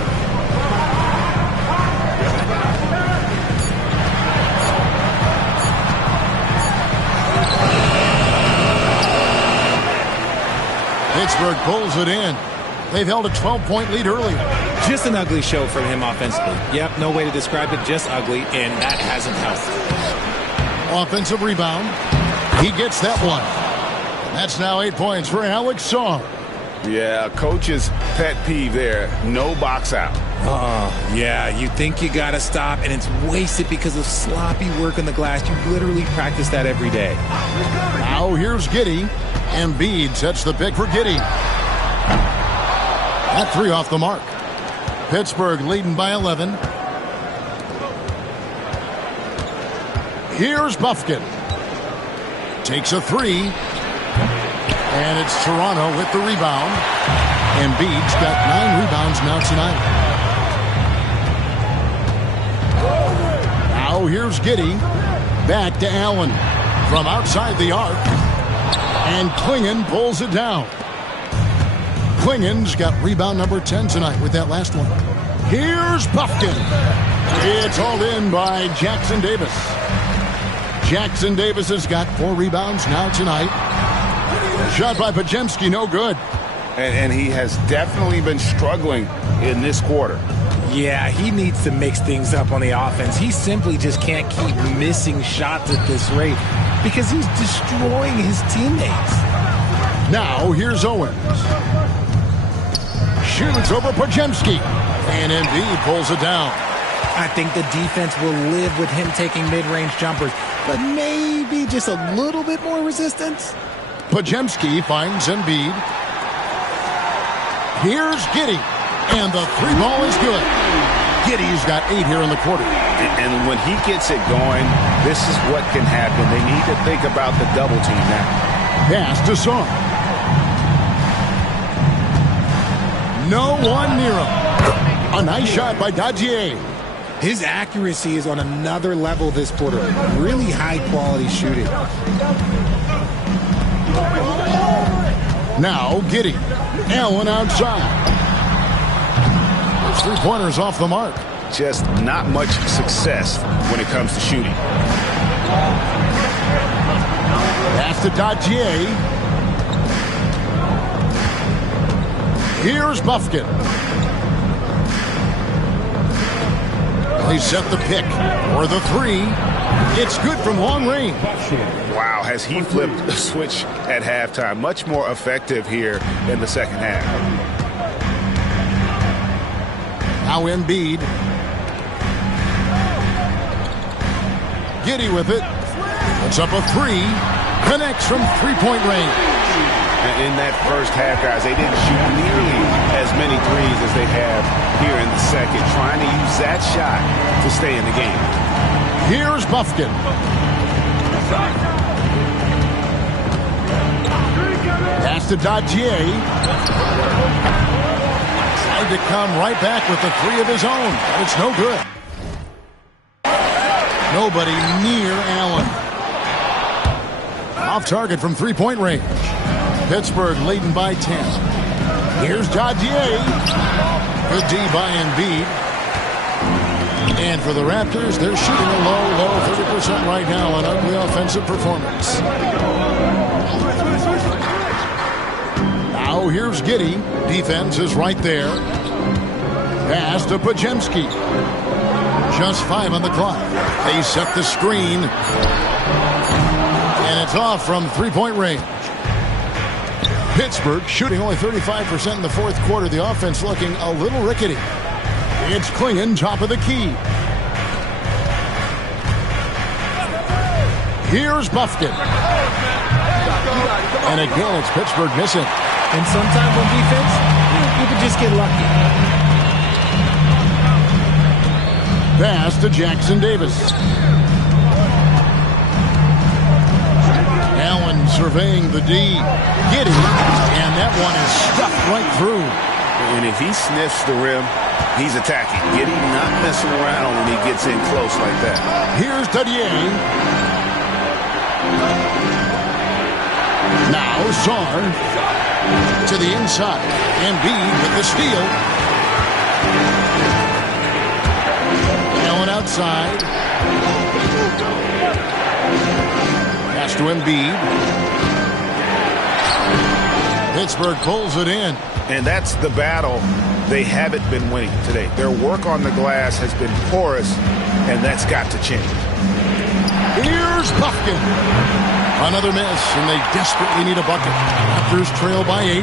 Pittsburgh pulls it in. They've held a 12-point lead earlier. Just an ugly show from him offensively. Yep, no way to describe it, just ugly, and that hasn't helped. Offensive rebound. He gets that one. That's now 8 points for Alex Song. Yeah, coach's pet peeve there. No box out. Yeah, you think you got to stop, and it's wasted because of sloppy work on the glass. You literally practice that every day. Now here's Giddey. Embiid sets the pick for Giddey. That 3 off the mark. Pittsburgh leading by 11. Here's Buffkin. Takes a 3. And it's Toronto with the rebound. Embiid's got 9 rebounds now tonight. Now here's Giddey. Back to Allen. From outside the arc. And Klingon pulls it down. Klingon's got rebound number 10 tonight with that last one. Here's Buffkin. It's hauled in by Jackson Davis. Jackson Davis has got 4 rebounds now tonight. Shot by Pajemski, no good. And he has definitely been struggling in this quarter. Yeah, he needs to mix things up on the offense. He simply just can't keep missing shots at this rate because he's destroying his teammates. Now here's Owens. Shoots over Pajemski. And Embiid pulls it down. I think the defense will live with him taking mid-range jumpers, but maybe just a little bit more resistance. Pajemski finds Embiid. Here's Giddey. And the 3-ball is good. Giddey's got 8 here in the quarter. And when he gets it going, this is what can happen. They need to think about the double team now. Pass to Song. No one near him. A nice shot by Dadier. His accuracy is on another level this quarter. Really high-quality shooting. Now Giddey. Allen outside. three-pointers off the mark. Just not much success when it comes to shooting. Pass to Dodgier. Here's Buffkin. They set the pick for the three. It's good from long range. Wow, has he flipped the switch at halftime. Much more effective here in the second half. Now Embiid. Giddy with it. Puts up a three. Connects from three-point range. In that first half, guys, they didn't shoot nearly as many threes as they have here in the second, trying to use that shot to stay in the game. Here's Buffkin. Pass to Dodgier. Tried to come right back with the three of his own, but it's no good. Nobody near Allen. Off target from three-point range. Pittsburgh leading by 10. Here's Dodgier. Good D by Embiid. And for the Raptors, they're shooting a low 30% right now. An ugly offensive performance. Now here's Giddy. Defense is right there. Pass to Podziemski. Just 5 on the clock. They set the screen. And it's off from three-point range. Pittsburgh shooting only 35% in the fourth quarter. The offense looking a little rickety. It's Klingon, top of the key. Here's Buffkin. And again, it's Pittsburgh missing. And sometimes on defense, you can just get lucky. Pass to Jackson Davis. Allen surveying the D. Giddy. And that one is stuffed right through. And if he sniffs the rim, he's attacking. Giddy not messing around when he gets in close like that. Here's Dodier. Now Sarr to the inside. Embiid with the steal. Allen outside. Pass to Embiid. Pittsburgh pulls it in. And that's the battle they haven't been winning today. Their work on the glass has been porous, and that's got to change. Here's Buffkin. Another miss, and they desperately need a bucket. Raptors trail by 8.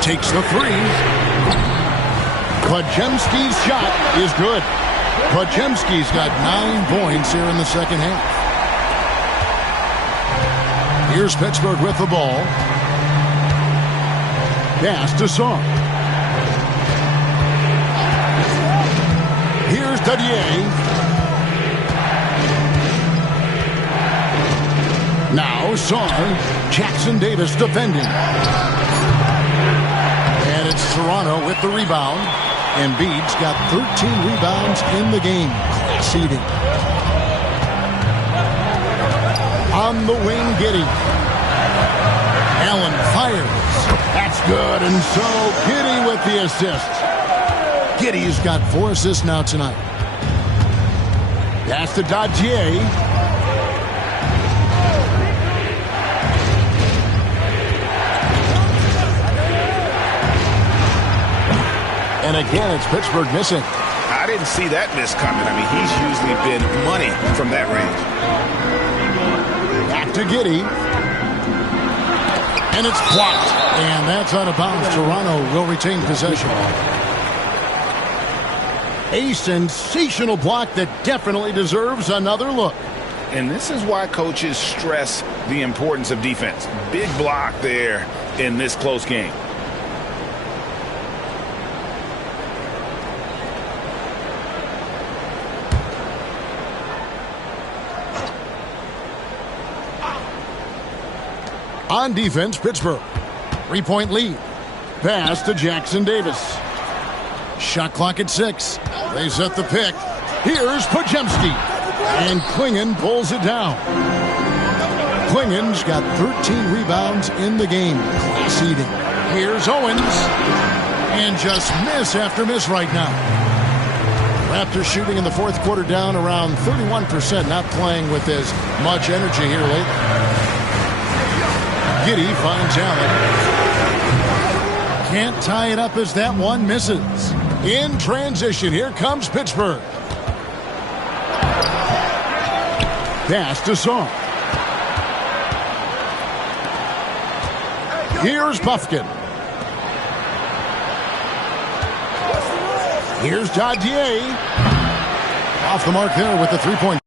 Takes the three. Podziemski's shot is good. Podziemski's got 9 points here in the second half. Here's Pittsburgh with the ball. Pass to Sarr. Here's Dodier. Now Sarr. Jackson Davis defending. And it's Toronto with the rebound. Embiid's got 13 rebounds in the game. Seeding. On the wing, Giddy. Allen fires. That's good, and so Giddy with the assist. Giddy's got 4 assists now tonight. Pass to Dodgier. And again, it's Pittsburgh missing. I didn't see that miss coming. I mean, he's usually been money from that range. Back to Giddy. And it's blocked. And that's out of bounds. Toronto will retain possession. A sensational block that definitely deserves another look. And this is why coaches stress the importance of defense. Big block there in this close game. On defense, Pittsburgh. 3-point lead. Pass to Jackson Davis. Shot clock at 6. They set the pick. Here's Podziemski. And Klingon pulls it down. Klingon's got 13 rebounds in the game. Seeding. Here's Owens. And just miss after miss right now. Raptors shooting in the fourth quarter down around 31%, not playing with as much energy here lately. Giddey finds Allen. Can't tie it up as that one misses. In transition, here comes Pittsburgh. Pass to Song. Here's Buffkin. Here's Dadier. Off the mark there with the three-point.